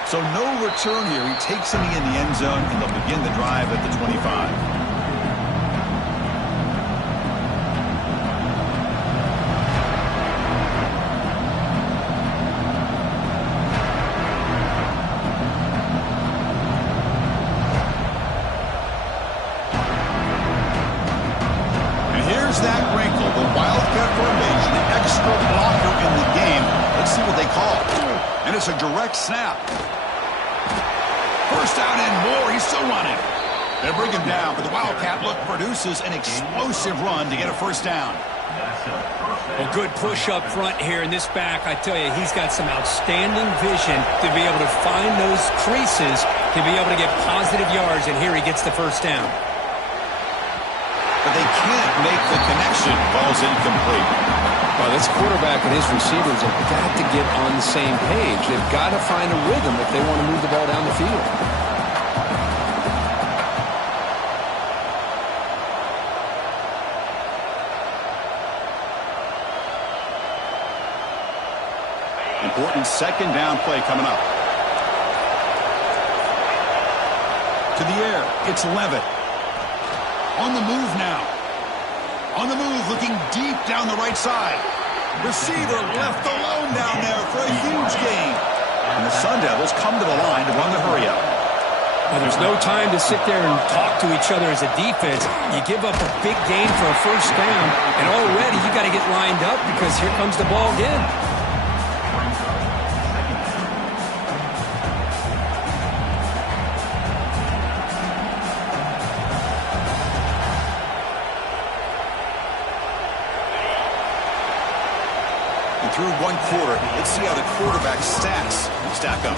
So no return here. He takes him in the end zone, and they'll begin the drive at the 25. And here's that wrinkle, the Wildcat formation, extra blocker in the game. Let's see what they call. And it's a direct snap. 1st down and more. He's still running. They bring him down, but the Wildcat look produces an explosive run to get a 1st down. A good push up front here in this back. I tell you, he's got some outstanding vision to be able to find those creases, to be able to get positive yards, and here he gets the 1st down. But they can't make the connection. Ball's incomplete. Well, this quarterback and his receivers have got to get on the same page. They've got to find a rhythm if they want to move the ball down the field. Important 2nd down play coming up. To the air. It's Levitt. On the move now. On the move, looking deep down the right side. Receiver left alone down there for a huge gain. And the Sun Devils come to the line to run the hurry-up. Well, there's no time to sit there and talk to each other as a defense. You give up a big gain for a first down, and already you got to get lined up because here comes the ball again. And through one quarter, let's see how the quarterback stats stack up.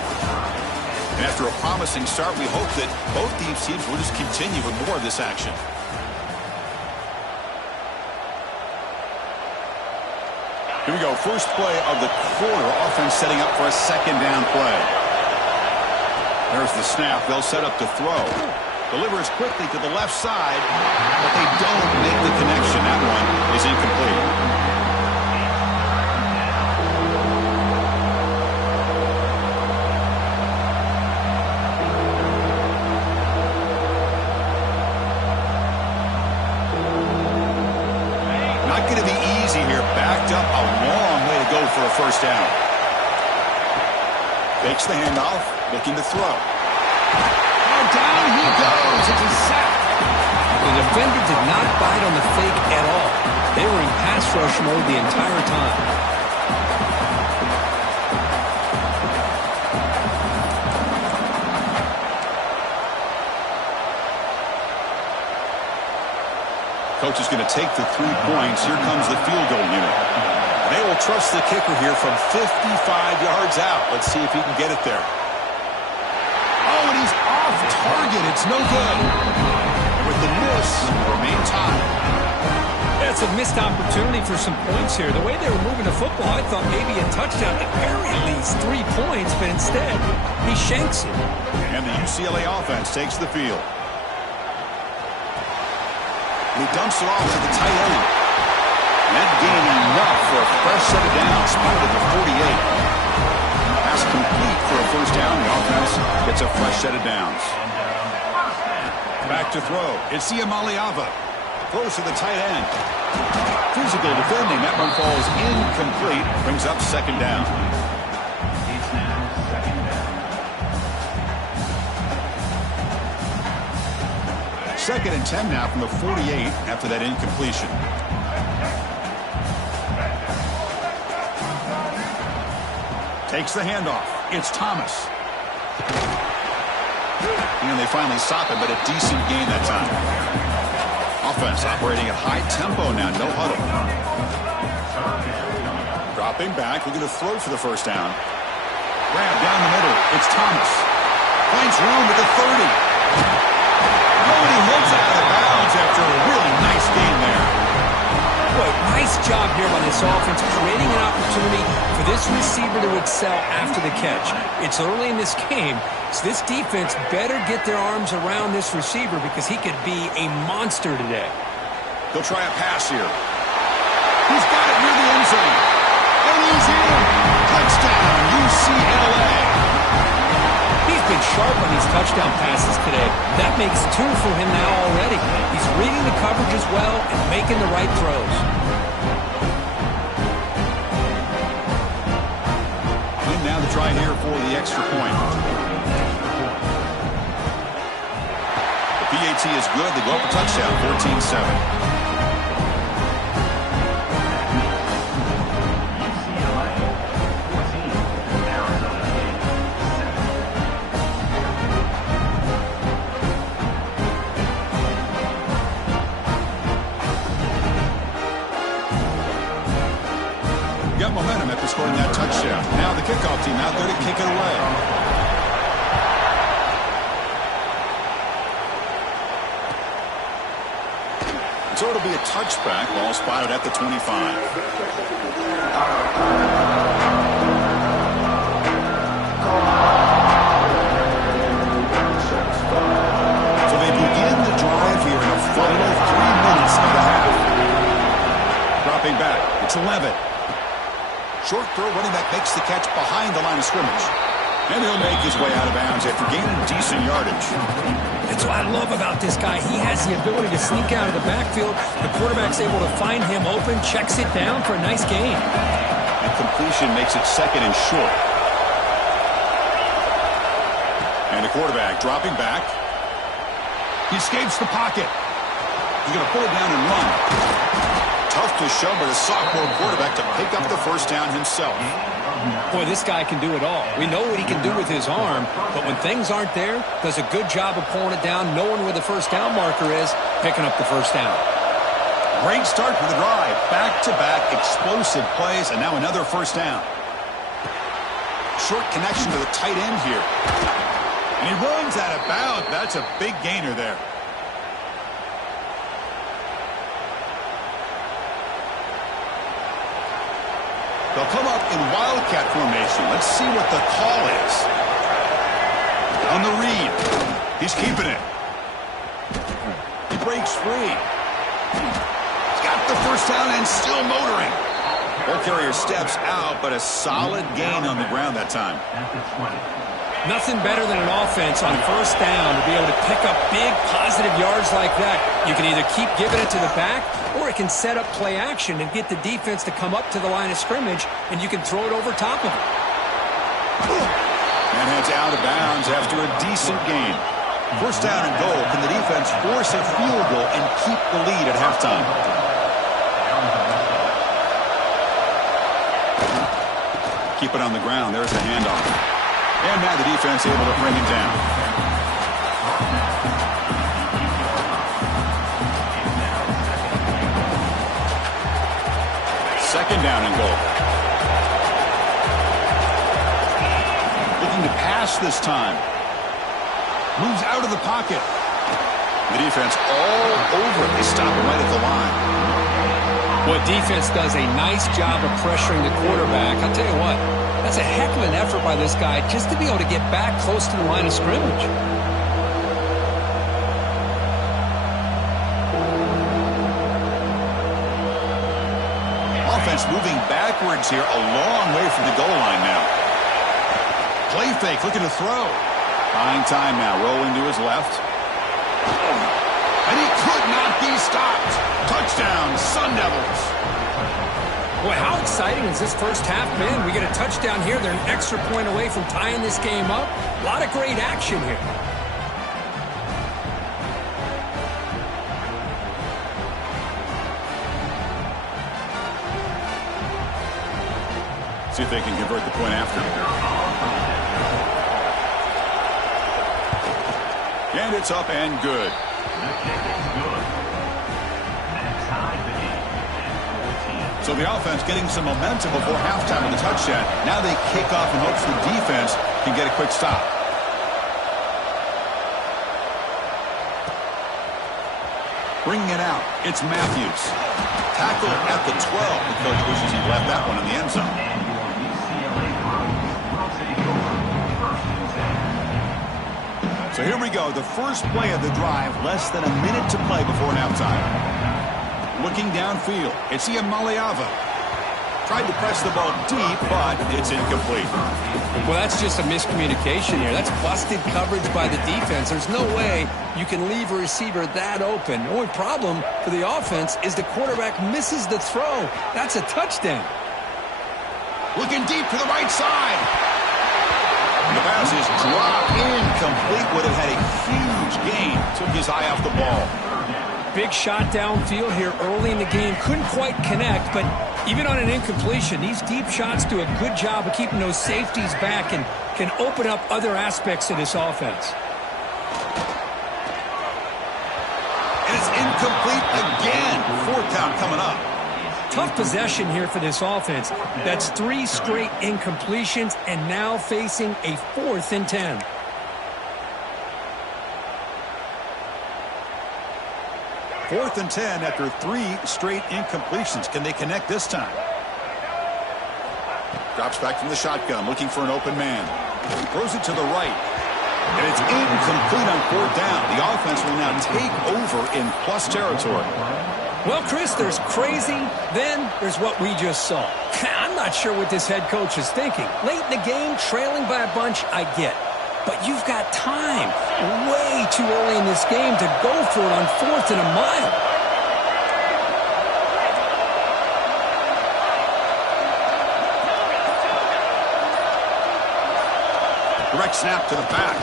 And after a promising start, we hope that both these teams will just continue with more of this action. Here we go. First play of the quarter. Offense setting up for a second down play. There's the snap. They'll set up to throw. Delivers quickly to the left side, but they don't make the connection. That one is incomplete. Up a long way to go for a first down. Fakes the handoff, looking to throw. And down he goes. It's a sack. The defender did not bite on the fake at all. They were in pass rush mode the entire time. Coach is going to take the 3 points. Here comes the field goal unit. They will trust the kicker here from 55 yards out. Let's see if he can get it there. Oh, and he's off target. It's no good. With the miss, remain tied. That's a missed opportunity for some points here. The way they were moving the football, I thought maybe a touchdown, at very least 3 points, but instead, he shanks it. And the UCLA offense takes the field. He dumps it off to the tight end. That gained enough for a fresh set of downs, spotted at the 48. Pass complete for a first down. The offense gets a fresh set of downs. Back to throw. It's Iamaleava. Throws to the tight end. Physical defending. That one falls incomplete. Brings up second down. Second and 10 now from the 48 after that incompletion. Takes the handoff. It's Thomas. And they finally stop it, but a decent gain that time. Offense operating at high tempo now. No huddle. Dropping back. We're going to throw for the first down. Grab down the middle. It's Thomas. Finds room at the 30. And he heads out of bounds after a really nice game there. Boy, nice job here by this offense, creating an opportunity for this receiver to excel after the catch. It's early in this game, so this defense better get their arms around this receiver because he could be a monster today. He'll try a pass here. He's got it near the end zone. And he's in. Touchdown, UCLA. He's been sharp on these touchdown passes today. That makes 2 for him now already. He's reading the coverage as well and making the right throws. And now to try here for the extra point. The PAT is good. They go up a touchdown, 14-7. Got momentum after scoring that touchdown. Now the kickoff team out there to kick it away. So it'll be a touchback. Ball spotted at the 25. So they begin the drive here in the final 3 minutes of the half. Dropping back. It's 11. Short throw, running back makes the catch behind the line of scrimmage. And he'll make his way out of bounds after gaining decent yardage. That's what I love about this guy. He has the ability to sneak out of the backfield. The quarterback's able to find him open, checks it down for a nice gain. And completion makes it second and short. And the quarterback dropping back. He escapes the pocket. He's going to pull it down and run. Tough to show by the sophomore quarterback to pick up the first down himself. Boy, this guy can do it all. We know what he can do with his arm, but when things aren't there, does a good job of pulling it down, knowing where the first down marker is, picking up the first down. Great start for the drive. Back-to-back explosive plays, and now another first down. Short connection to the tight end here. And he runs out of bounds. That's a big gainer there. They'll come up in wildcat formation. Let's see what the call is. On the read. He's keeping it. He breaks free. He's got the first down and still motoring. Ball carrier steps out, but a solid gain on the ground that time. Nothing better than an offense on first down to be able to pick up big positive yards like that. You can either keep giving it to the back, or it can set up play action and get the defense to come up to the line of scrimmage, and you can throw it over top of it. And heads out of bounds after a decent gain. First down and goal. Can the defense force a field goal and keep the lead at halftime? Keep it on the ground. There's the handoff. And now the defense able to bring him down. Second down and goal. Looking to pass this time. Moves out of the pocket. The defense all over. They stop him right at the line. What defense does a nice job of pressuring the quarterback. I'll tell you what, that's a heck of an effort by this guy just to be able to get back close to the line of scrimmage. Offense moving backwards here, a long way from the goal line now. Play fake, looking to throw. Buying time now, rolling to his left. And he could not be stopped. Touchdown, Sun Devils. Boy, how exciting is this first half been? We get a touchdown here. They're an extra point away from tying this game up. A lot of great action here. See if they can convert the point after. And it's up and good. So the offense getting some momentum before halftime with a touchdown. Now they kick off in hopes the defense can get a quick stop. Bringing it out, it's Matthews. Tackle at the 12. The coach wishes he left that one in the end zone. So here we go, the first play of the drive, less than a minute to play before halftime. Looking downfield, it's Iamaleava. Tried to press the ball deep, but it's incomplete. Well, that's just a miscommunication here. That's busted coverage by the defense. There's no way you can leave a receiver that open. The only problem for the offense is the quarterback misses the throw. That's a touchdown. Looking deep to the right side. The pass is dropped incomplete. Would have had a huge gain. Took his eye off the ball. Big shot downfield here early in the game. Couldn't quite connect, but even on an incompletion, these deep shots do a good job of keeping those safeties back and can open up other aspects of this offense. And it's incomplete again. Fourth down coming up. Tough possession here for this offense. That's 3 straight incompletions and now facing a 4th and 10. Fourth and 10 after 3 straight incompletions. Can they connect this time? Drops back from the shotgun, looking for an open man. Throws it to the right. And it's incomplete on 4th down. The offense will now take over in plus territory. Well, Chris, there's crazy, then there's what we just saw. I'm not sure what this head coach is thinking. Late in the game, trailing by a bunch, I get. But you've got time, way too early in this game to go for it on 4th and a mile. Direct snap to the back.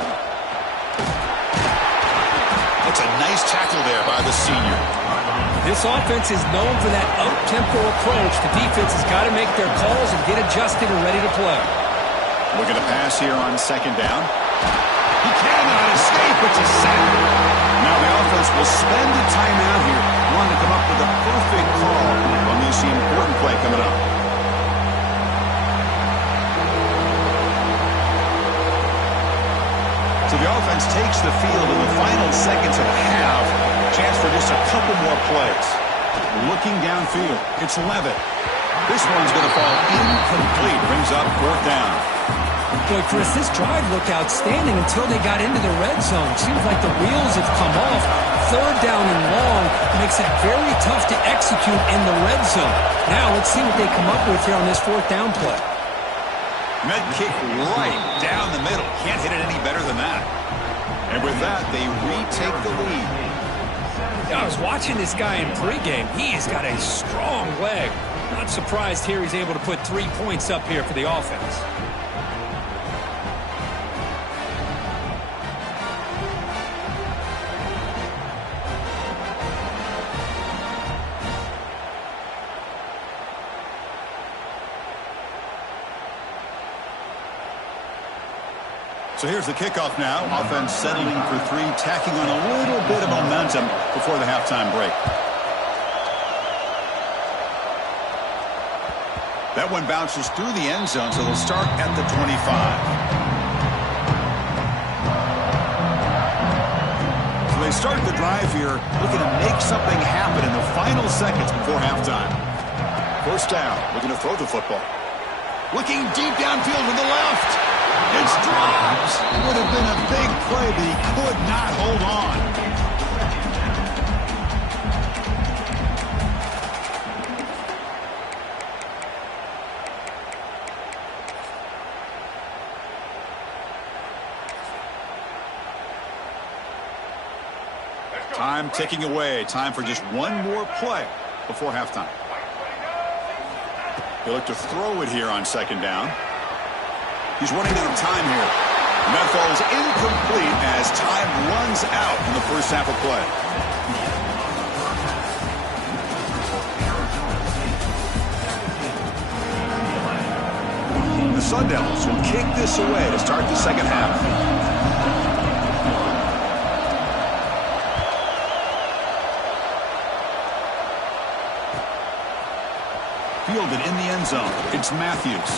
That's a nice tackle there by the senior. This offense is known for that up-tempo approach. The defense has got to make their calls and get adjusted and ready to play. Looking to pass here on second down. He cannot escape. It's a sack. Now the offense will spend a timeout here, wanting to come up with a perfect call on this important play coming up. So the offense takes the field in the final seconds of the half. Chance for just a couple more plays. Looking downfield, it's Levitt. This one's going to fall incomplete. Brings up fourth down. Boy, Chris, this drive looked outstanding until they got into the red zone. Seems like the wheels have come off. Third down and long makes it very tough to execute in the red zone. Now let's see what they come up with here on this fourth down play. Med kick right down the middle. Can't hit it any better than that. And with that, they retake the lead. I was watching this guy in pregame. He's got a strong leg. Not surprised here he's able to put 3 points up here for the offense. So here's the kickoff now. Offense settling for 3, tacking on a little bit of momentum before the halftime break. That one bounces through the end zone, so they'll start at the 25. So they start the drive here, looking to make something happen in the final seconds before halftime. First down, looking to throw the football. Looking deep downfield with the left. It's dropped. It would have been a big play, but he could not hold on. Time ticking away. Time for just one more play before halftime. They look to throw it here on second down. He's running out of time here. And that falls incomplete as time runs out in the first half of play. The Sun Devils will kick this away to start the second half. Fielded in the end zone. It's Matthews.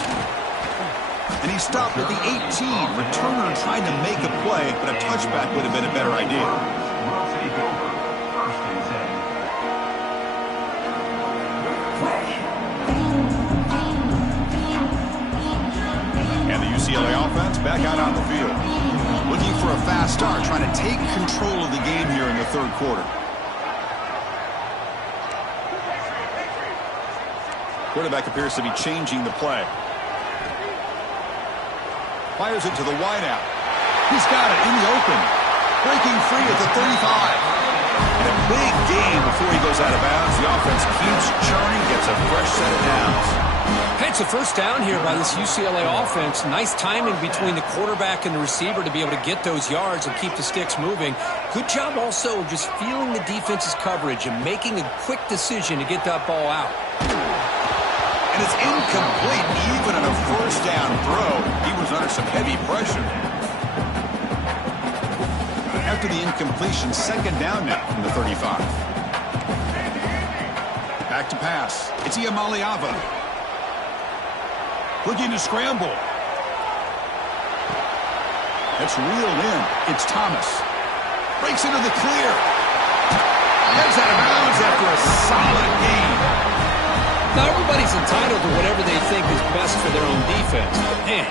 And he stopped at the 18. Returner trying to make a play, but a touchback would have been a better idea. And the UCLA offense back out on the field. Looking for a fast start, trying to take control of the game here in the third quarter. Quarterback appears to be changing the play. Fires it to the wideout. He's got it in the open. Breaking free at the 35. And a big gain before he goes out of bounds. The offense keeps churning, gets a fresh set of downs. Hey, it's a first down here by this UCLA offense. Nice timing between the quarterback and the receiver to be able to get those yards and keep the sticks moving. Good job also of just feeling the defense's coverage and making a quick decision to get that ball out. And it's incomplete. Even on a first down throw, he was under some heavy pressure. After the incompletion, second down now from the 35. Back to pass. It's Iamaleava. Looking to scramble. That's reeled in. It's Thomas. Breaks into the clear. Heads out of bounds after a solid gain. Now, everybody's entitled to whatever they think is best for their own defense. Man,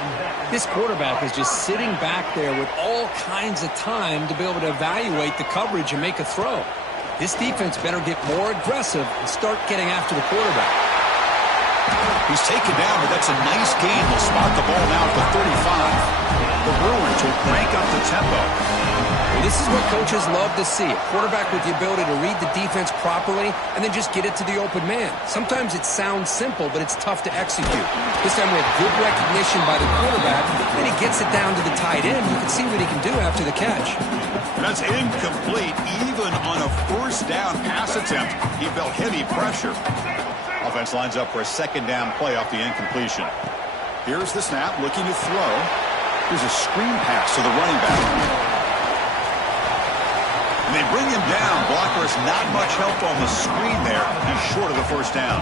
this quarterback is just sitting back there with all kinds of time to be able to evaluate the coverage and make a throw. This defense better get more aggressive and start getting after the quarterback. He's taken down, but that's a nice gain. They'll spot the ball now at the 35. The Bruins will crank up the tempo. Well, this is what coaches love to see. A quarterback with the ability to read the defense properly and then just get it to the open man. Sometimes it sounds simple, but it's tough to execute. This time we have good recognition by the quarterback, and he gets it down to the tight end. You can see what he can do after the catch. That's incomplete. Even on a first down pass attempt, he felt heavy pressure. Offense lines up for a second down play off the incompletion. Here's the snap, looking to throw. Here's a screen pass to the running back. And they bring him down. Blockers not much help on the screen there. He's short of the first down.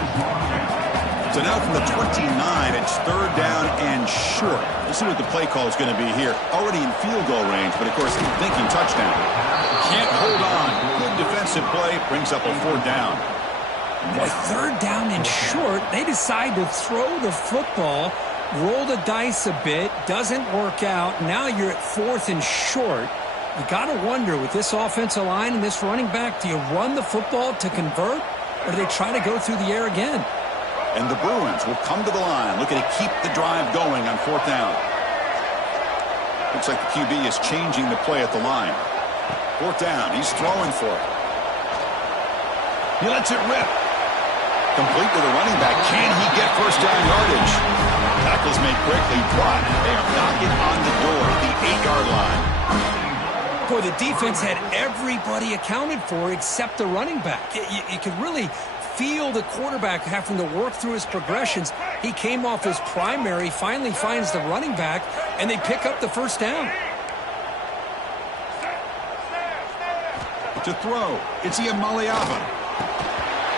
So now from the 29, it's third down and short. Let's see what the play call is going to be here. Already in field goal range, but of course thinking touchdown. Can't hold on. Good defensive play. Brings up a fourth down. Boy, third down and short. They decide to throw the football, roll the dice a bit, doesn't work out. Now you're at fourth and short. You got to wonder, with this offensive line and this running back, do you run the football to convert, or do they try to go through the air again? And the Bruins will come to the line, looking to keep the drive going on fourth down. Looks like the QB is changing the play at the line. Fourth down, he's throwing for it. He lets it rip. Complete to the running back. Can he get first down yardage? Tackles made quickly, but they are knocking on the door at the 8-yard line. Boy, the defense had everybody accounted for except the running back. You could really feel the quarterback having to work through his progressions. He came off his primary, finally finds the running back, and they pick up the first down. To throw, it's Iamaleava.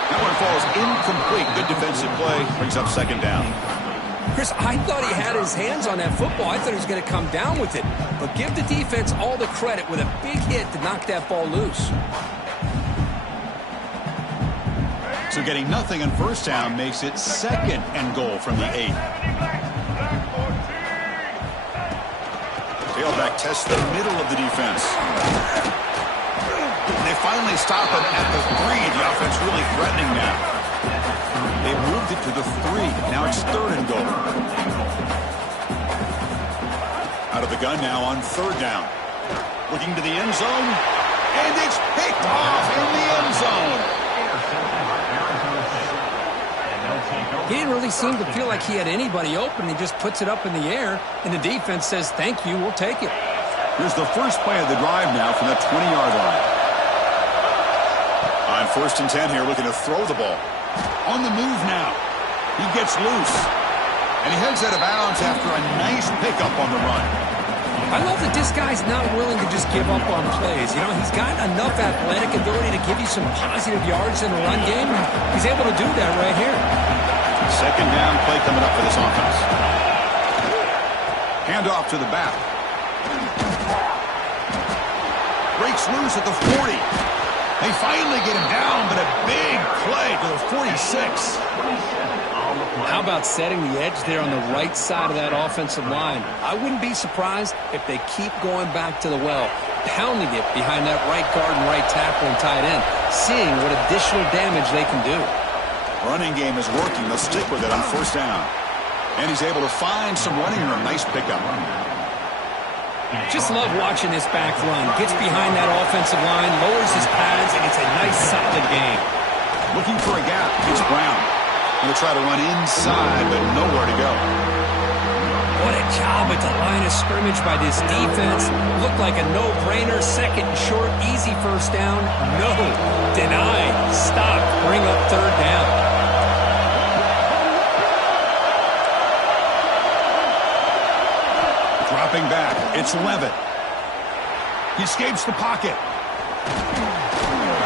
That one falls incomplete. Good defensive play. Brings up second down. Chris, I thought he had his hands on that football. I thought he was going to come down with it. But give the defense all the credit with a big hit to knock that ball loose. So getting nothing on first down makes it second and goal from the 8. Tailback tests the middle of the defense. They finally stop him at the 3. The offense really threatening now. They moved it to the 3. Now it's third and goal. Out of the gun now on third down. Looking to the end zone. And it's picked off in the end zone. He didn't really seem to feel like he had anybody open. He just puts it up in the air, and the defense says, thank you, we'll take it. Here's the first play of the drive now from the 20-yard line. On first and 10 here, looking to throw the ball. On the move now. He gets loose. And he heads out of bounds after a nice pickup on the run. I love that this guy's not willing to just give up on plays. You know, he's got enough athletic ability to give you some positive yards in the run game. He's able to do that right here. Second down play coming up for this offense. Handoff to the back. Breaks loose at the 40. They finally get him down, but a big play to the 46. How about setting the edge there on the right side of that offensive line? I wouldn't be surprised if they keep going back to the well, pounding it behind that right guard and right tackle and tight end, seeing what additional damage they can do. Running game is working. They'll stick with it on first down. And he's able to find some running room. Nice pickup. Just love watching this back run. Gets behind that offensive line, lowers his pads, and it's a nice, solid game. Looking for a gap. It's Brown. Going to try to run inside, but nowhere to go. What a job at the line of scrimmage by this defense. Looked like a no-brainer. Second and short, easy first down. No. Denied. Stop. Bring up third down. Dropping back. It's Levitt. He escapes the pocket.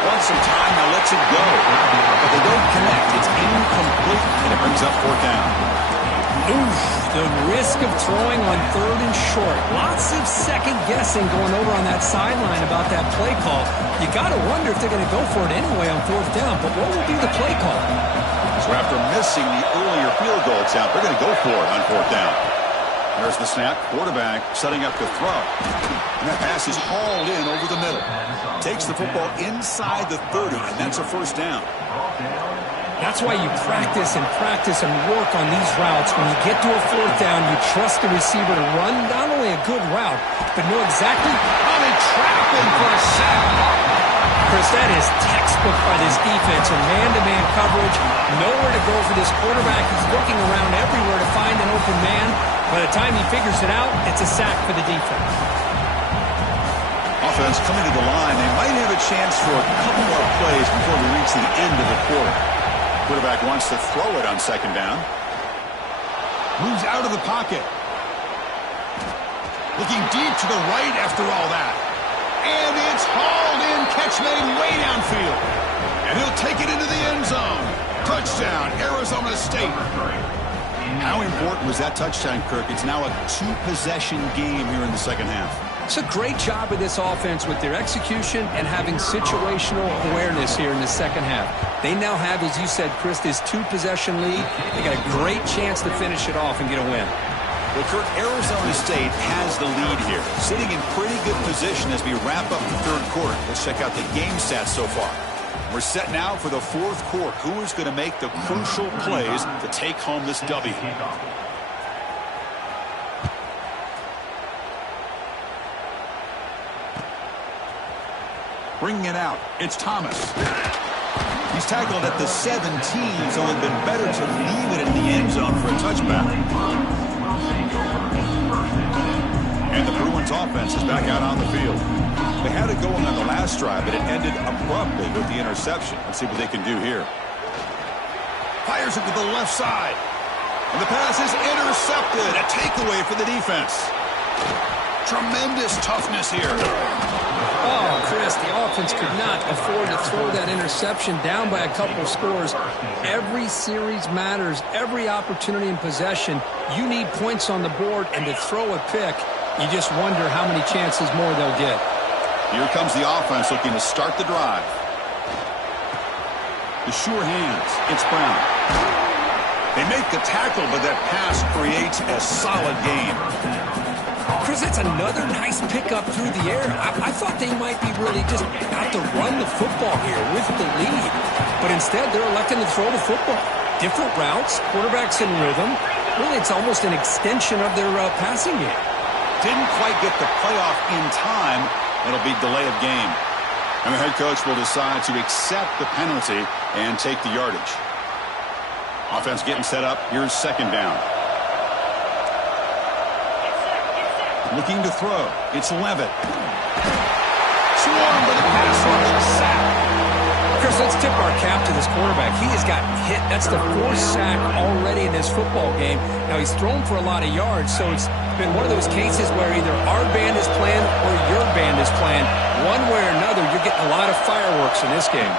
Wants some time, now lets it go. But they don't connect. It's incomplete, and it brings up fourth down. Oof, the risk of throwing on third and short. Lots of second guessing going over on that sideline about that play call. You got to wonder if they're going to go for it anyway on fourth down. But what will be the play call? So after missing the earlier field goal attempt, they're going to go for it on fourth down. There's the snap. Quarterback setting up to throw. And that pass is hauled in over the middle. Takes the football inside the 30, and that's a first down. That's why you practice and work on these routes. When you get to a fourth down, you trust the receiver to run not only a good route, but know exactly how to trap him for a sack. Chris, that is textbook by this defense in man-to-man coverage. Nowhere to go for this quarterback. He's looking around everywhere to find an open man. By the time he figures it out, it's a sack for the defense. Offense coming to the line. They might have a chance for a couple more plays before we reach the end of the quarter. Quarterback wants to throw it on second down. Moves out of the pocket. Looking deep to the right after all that. And it's hauled in. Catch made way downfield. And he'll take it into the end zone. Touchdown, Arizona State. How important was that touchdown, Kirk? It's now a two-possession game here in the second half. It's a great job of this offense with their execution and having situational awareness here in the second half. They now have, as you said, Chris, this two-possession lead. They got a great chance to finish it off and get a win. Well, Kirk, Arizona State has the lead here, sitting in pretty good position as we wrap up the third quarter. Let's check out the game stats so far. We're set now for the fourth quarter. Who is going to make the crucial plays to take home this W? Bringing it out, it's Thomas. He's tackled at the 17, so it would have been better to leave it in the end zone for a touchback. And the Bruins offense is back out on the field. They had it going on the last drive, but it ended abruptly with the interception. Let's see what they can do here. Fires it to the left side. And the pass is intercepted. A takeaway for the defense. Tremendous toughness here. Oh, Chris, the offense could not afford to throw that interception down by a couple scores. Every series matters. Every opportunity in possession. You need points on the board, and to throw a pick, you just wonder how many chances more they'll get. Here comes the offense looking to start the drive. The sure hands. It's Brown. They make the tackle, but that pass creates a solid gain. Chris, that's another nice pickup through the air. I thought they might be really just out to run the football here with the lead. But instead, they're electing to throw the football. Different routes, quarterbacks in rhythm. Really, it's almost an extension of their passing game. Didn't quite get the playoff in time. It'll be delay of game. And the head coach will decide to accept the penalty and take the yardage. Offense getting set up. Here's second down. Looking to throw. It's Levitt. Swarmed by the pass rush. Sack. Chris, let's tip our cap to this quarterback. He has gotten hit. That's the fourth sack already in this football game. Now, he's thrown for a lot of yards, so it's been one of those cases where either our band is playing or your band is playing. One way or another, you're getting a lot of fireworks in this game.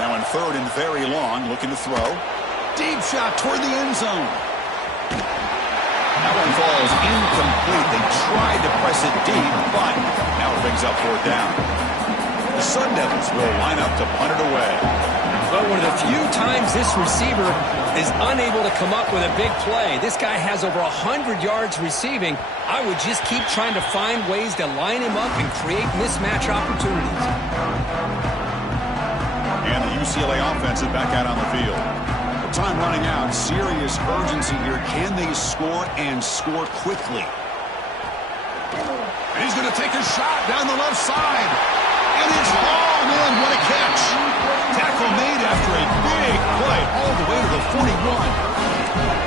Now in third and very long, looking to throw. Deep shot toward the end zone. That one falls incomplete. They tried to press it deep, but now it brings up fourth down. The Sun Devils will line up to punt it away. Well, one of the few times this receiver is unable to come up with a big play. This guy has over 100 yards receiving. I would just keep trying to find ways to line him up and create mismatch opportunities. And the UCLA offense is back out on the field. The time running out. Serious urgency here. Can they score and score quickly? And he's going to take a shot down the left side. And it's hauled in. What a catch. Tackle made after a big play all the way to the 41.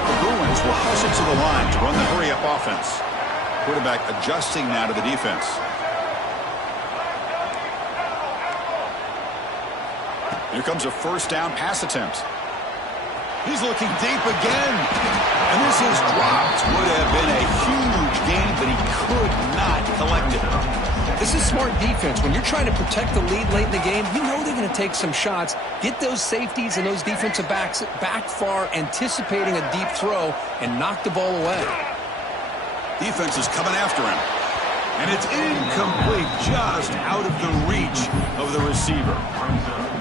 The Bruins will hustle to the line to run the hurry-up offense. Quarterback adjusting now to the defense. Here comes a first down pass attempt. He's looking deep again. And this is dropped. Would have been a huge gain, but he could not collect it. This is smart defense. When you're trying to protect the lead late in the game, you know they're going to take some shots. Get those safeties and those defensive backs back far, anticipating a deep throw, and knock the ball away. Defense is coming after him. And it's incomplete, just out of the reach of the receiver.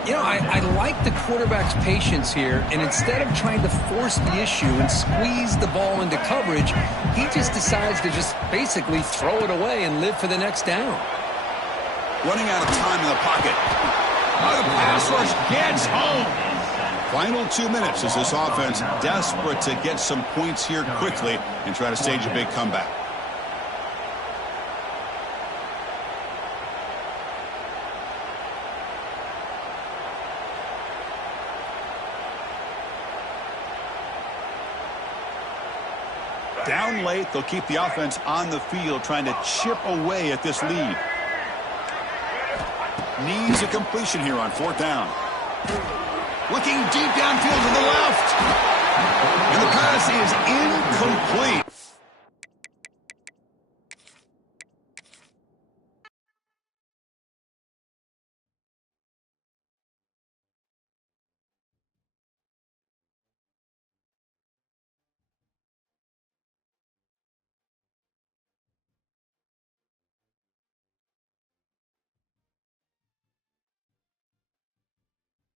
You know, I like the quarterback's patience here, and instead of trying to force the issue and squeeze the ball into coverage, he just decides to just basically throw it away and live for the next down. Running out of time in the pocket. Oh, the pass rush gets home. Final 2 minutes as this offense desperate to get some points here quickly and try to stage a big comeback. Down late, they'll keep the offense on the field trying to chip away at this lead. Needs a completion here on 4th down. Looking deep downfield to the left. And the pass is incomplete.